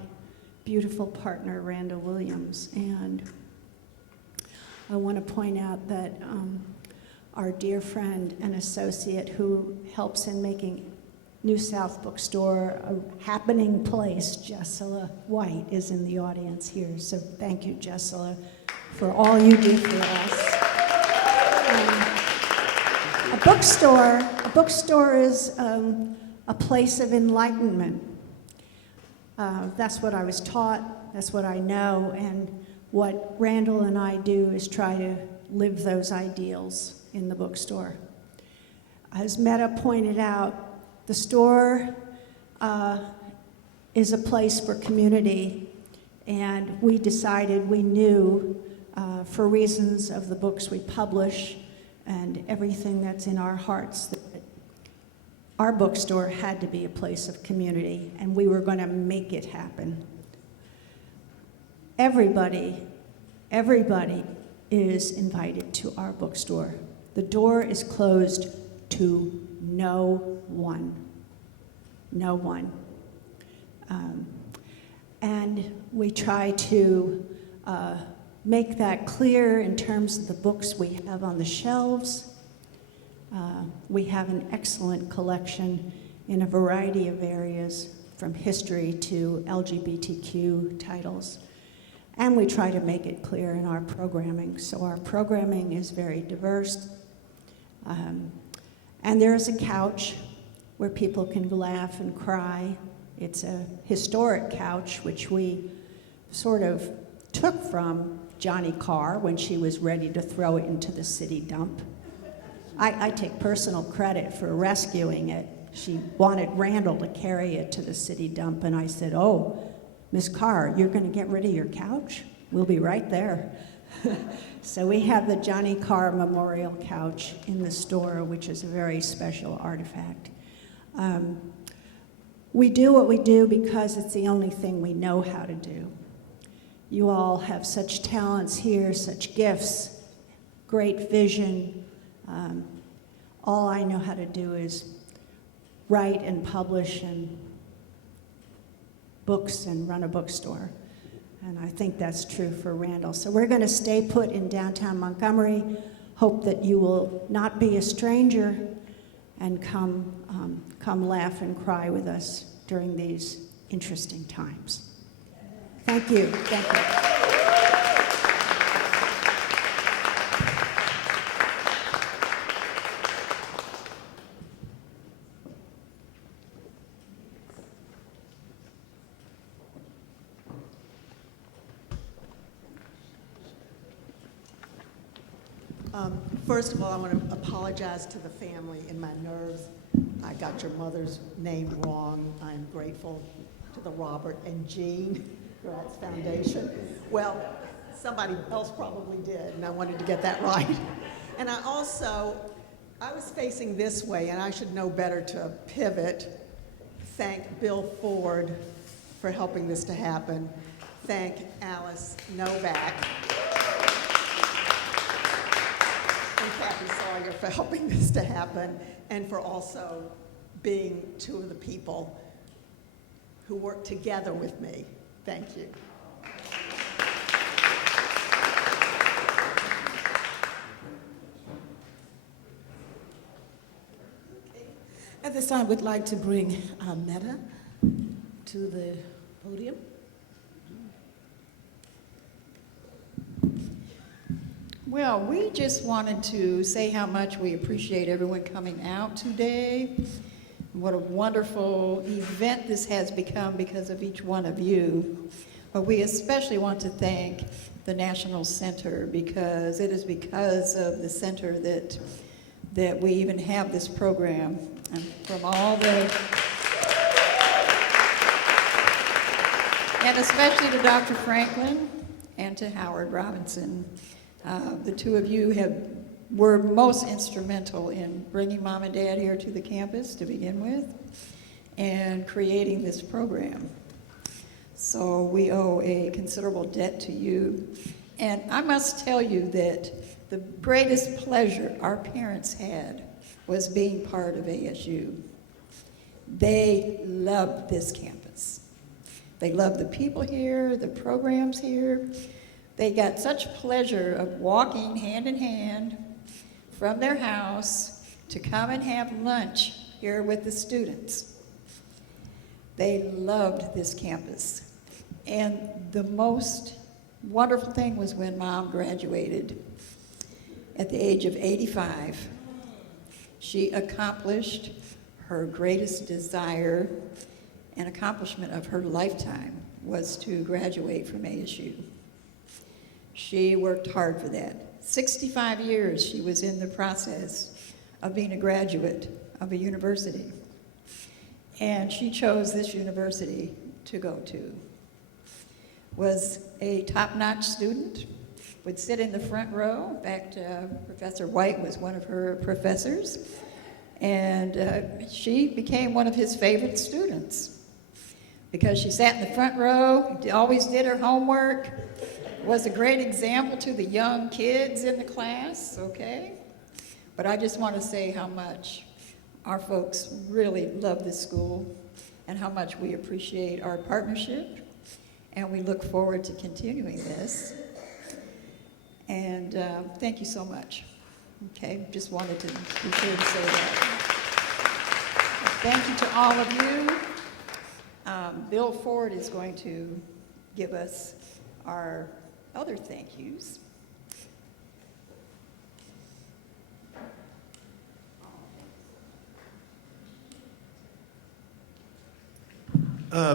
beautiful partner, Randall Williams. And I want to point out that our dear friend and associate who helps in making New South Bookstore a happening place, Jessela White, is in the audience here. So thank you, Jessela, for all you do for us. A bookstore is a place of enlightenment. That's what I was taught, that's what I know, and what Randall and I do is try to live those ideals in the bookstore. As Meta pointed out, the store is a place for community, and we decided, we knew, for reasons of the books we publish and everything that's in our hearts, that our bookstore had to be a place of community, and we were going to make it happen. Everybody is invited to our bookstore. The door is closed to no one. No one. And we try to make that clear in terms of the books we have on the shelves. We have an excellent collection, in a variety of areas, from history to LGBTQ titles. And we try to make it clear in our programming. So our programming is very diverse. And there is a couch where people can laugh and cry. It's a historic couch, which we sort of took from Johnny Carr when she was ready to throw it into the city dump. I take personal credit for rescuing it. She wanted Randall to carry it to the city dump, and I said, "Oh, Miss Carr, you're going to get rid of your couch? We'll be right there." So we have the Johnny Carr Memorial Couch in the store, which is a very special artifact. We do what we do because it's the only thing we know how to do. You all have such talents here, such gifts, great vision. All I know how to do is write and publish and books and run a bookstore. And I think that's true for Randall. So we're going to stay put in downtown Montgomery, hope that you will not be a stranger and come laugh and cry with us during these interesting times. Thank you. Thank you. First of all, I want to apologize to the family and my nerves. I got your mother's name wrong. I'm grateful to the Robert and Jean Greatz Foundation. Well, somebody else probably did, and I wanted to get that right. And I was facing this way, and I should know better to pivot. Thank Bill Ford for helping this to happen. Thank Alice Novak. And Kathy Sawyer for helping this to happen, and for also being two of the people who worked together with me. Thank you. At this time, we'd like to bring Meta to the podium. Well, we just wanted to say how much we appreciate everyone coming out today. What a wonderful event this has become because of each one of you. But we especially want to thank the National Center, because it is because of the center that we even have this program. And from all the, and especially to Dr. Franklin and to Howard Robinson. The two of you were most instrumental in bringing Mom and Dad here to the campus to begin with and creating this program. So we owe a considerable debt to you. And I must tell you that the greatest pleasure our parents had was being part of ASU. They loved this campus. They loved the people here, the programs here. They got such pleasure of walking hand in hand from their house to come and have lunch here with the students. They loved this campus. And the most wonderful thing was when Mom graduated at the age of 85. She accomplished her greatest desire and accomplishment of her lifetime was to graduate from ASU. She worked hard for that. 65 years she was in the process of being a graduate of a university. And she chose this university to go to. Was a top-notch student, would sit in the front row. In fact, Professor White was one of her professors. And she became one of his favorite students because she sat in the front row, always did her homework, was a great example to the young kids in the class, okay? But I just want to say how much our folks really love this school and how much we appreciate our partnership, and we look forward to continuing this. And thank you so much. Okay, just wanted to be sure to say that. Thank you to all of you. Bill Ford is going to give us our other thank yous.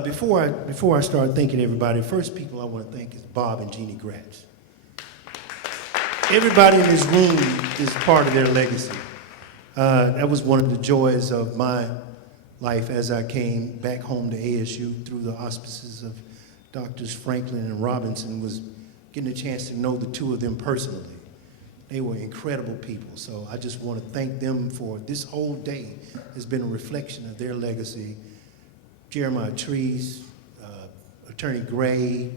Before I start thanking everybody, first people I want to thank is Bob and Jeannie Greatz. Everybody in this room is part of their legacy. That was one of the joys of my life as I came back home to ASU through the auspices of Drs. Franklin and Robinson, was getting a chance to know the two of them personally. They were incredible people, so I just want to thank them for this whole day has been a reflection of their legacy. Jeremiah Trees, Attorney Gray,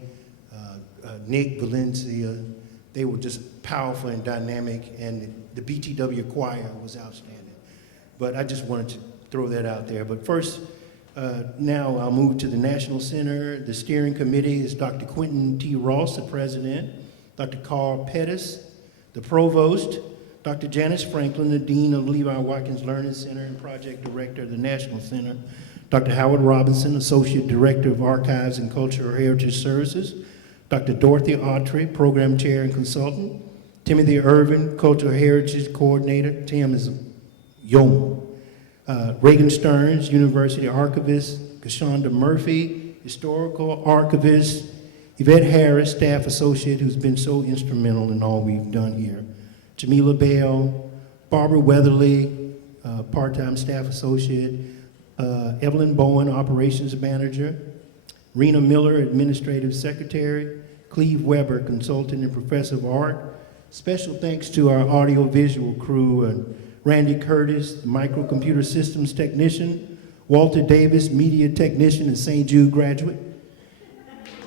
Nick Valencia, they were just powerful and dynamic, and the BTW choir was outstanding. But I just wanted to throw that out there. But first, now I'll move to the National Center. The steering committee is Dr. Quentin T. Ross, the president, Dr. Carl Pettis, the provost, Dr. Janice Franklin, the dean of Levi Watkins Learning Center and project director of the National Center, Dr. Howard Robinson, associate director of Archives and Cultural Heritage Services, Dr. Dorothy Autry, program chair and consultant, Timothy Irvin, cultural heritage coordinator, Tim is Yeoman, Reagan Stearns, university archivist, Kashonda Murphy, historical archivist, Yvette Harris, staff associate, who's been so instrumental in all we've done here, Jamila Bell, Barbara Weatherly, part-time staff associate, Evelyn Bowen, operations manager, Rena Miller, administrative secretary, Cleve Weber, consultant and professor of art. Special thanks to our audio-visual crew, Randy Curtis, microcomputer systems technician, Walter Davis, media technician and St. Jude graduate,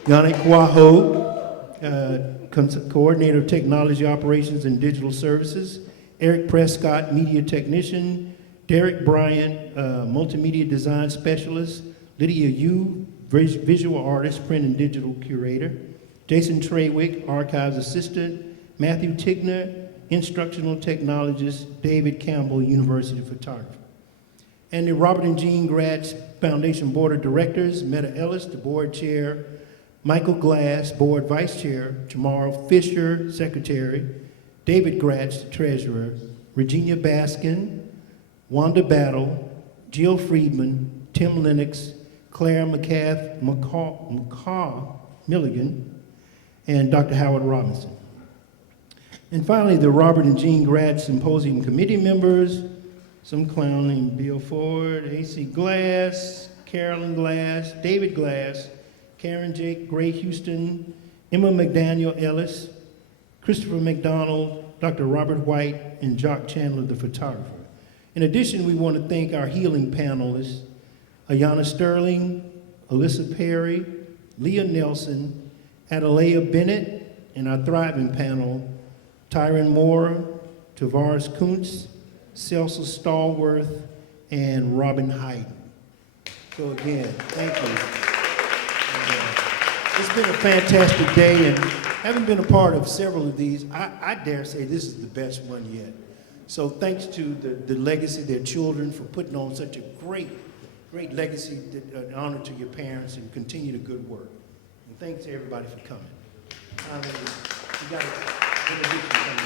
Yannick Waho, coordinator of technology operations and digital services, Eric Prescott, media technician, Derek Bryant, multimedia design specialist, Lydia Yu, visual artist, print and digital curator, Jason Treywick, archives assistant, Matthew Tigner, instructional technologist, David Campbell, university photographer. And the Robert and Jean Greatz Foundation Board of Directors, Meta Ellis, the board chair, Michael Glass, board vice chair, Jamar Fisher, secretary, David Gratz, the treasurer, Regina Baskin, Wanda Battle, Jill Friedman, Tim Lennox, Claire McCaw Milligan, and Dr. Howard Robinson. And finally, the Robert and Jean Greatz Symposium committee members, some clown named Bill Ford, A.C. Glass, Carolyn Glass, David Glass, Karen Jake Gray Houston, Emma McDaniel Ellis, Christopher McDonald, Dr. Robert White, and Jock Chandler, the photographer. In addition, we want to thank our healing panelists, Ayana Sterling, Alyssa Perry, Leah Nelson, Adalea Bennett, and our thriving panel, Tyron Moore, Tavares Kuntz, Celsa Stallworth, and Robin Hayden. So again, thank you. It's been a fantastic day, and having been a part of several of these, I dare say this is the best one yet. So thanks to the legacy, their children, for putting on such a great legacy, an honor to your parents, and continue the good work. And thanks to everybody for coming. You got benediction coming.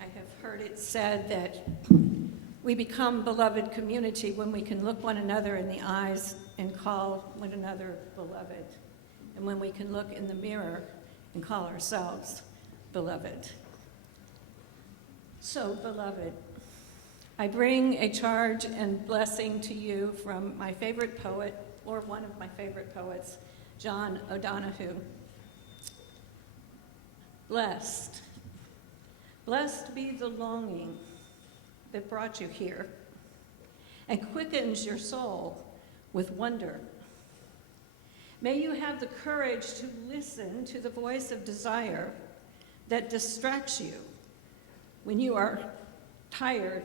I have heard it said that we become beloved community when we can look one another in the eyes and call one another beloved, and when we can look in the mirror and call ourselves beloved. So, beloved, I bring a charge and blessing to you from my favorite poet, or one of my favorite poets, John O'Donohue. Blessed be the longing that brought you here and quickens your soul with wonder. May you have the courage to listen to the voice of desire that distracts you when you are tired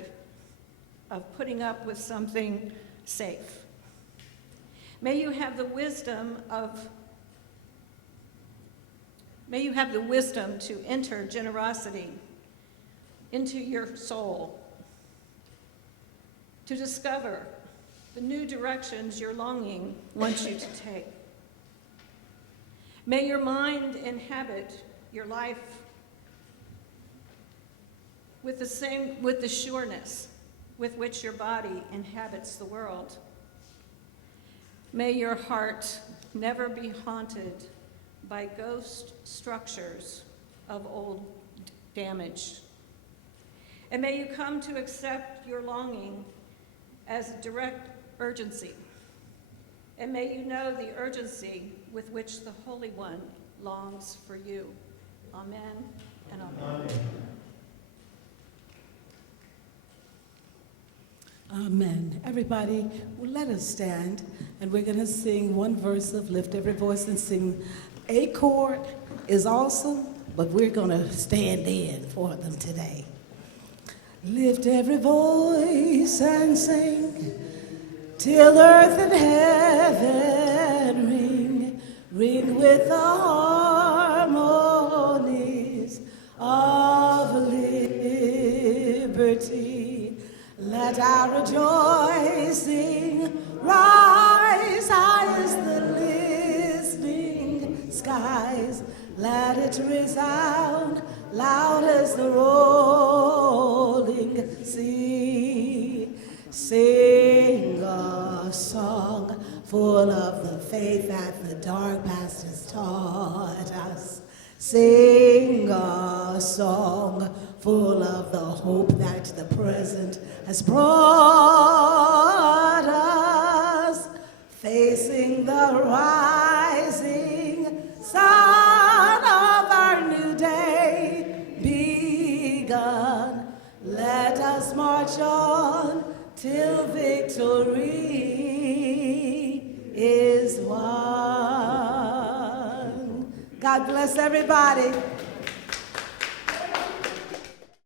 of putting up with something safe. May you have the wisdom of May you have the wisdom to enter generosity into your soul, to discover the new directions your longing wants you to take. May your mind inhabit your life with the sureness with which your body inhabits the world. May your heart never be haunted by ghost structures of old damage. And may you come to accept your longing as a direct urgency. And may you know the urgency with which the Holy One longs for you. Amen and amen. Amen. Amen. Everybody, well, let us stand, and we're going to sing one verse of Lift Every Voice and Sing. A chord is awesome, but we're going to stand in for them today. Lift every voice and sing till earth and heaven ring, ring with the harmonies of liberty. Let our rejoicing rise high as the listening skies. Let it resound loud as the rolling sea. Sing a song full of the faith that the dark past has taught us. Sing a song full of the hope that the present has brought us. Facing the rising sun of our new day begun. Let us march on till victory is won. God bless everybody.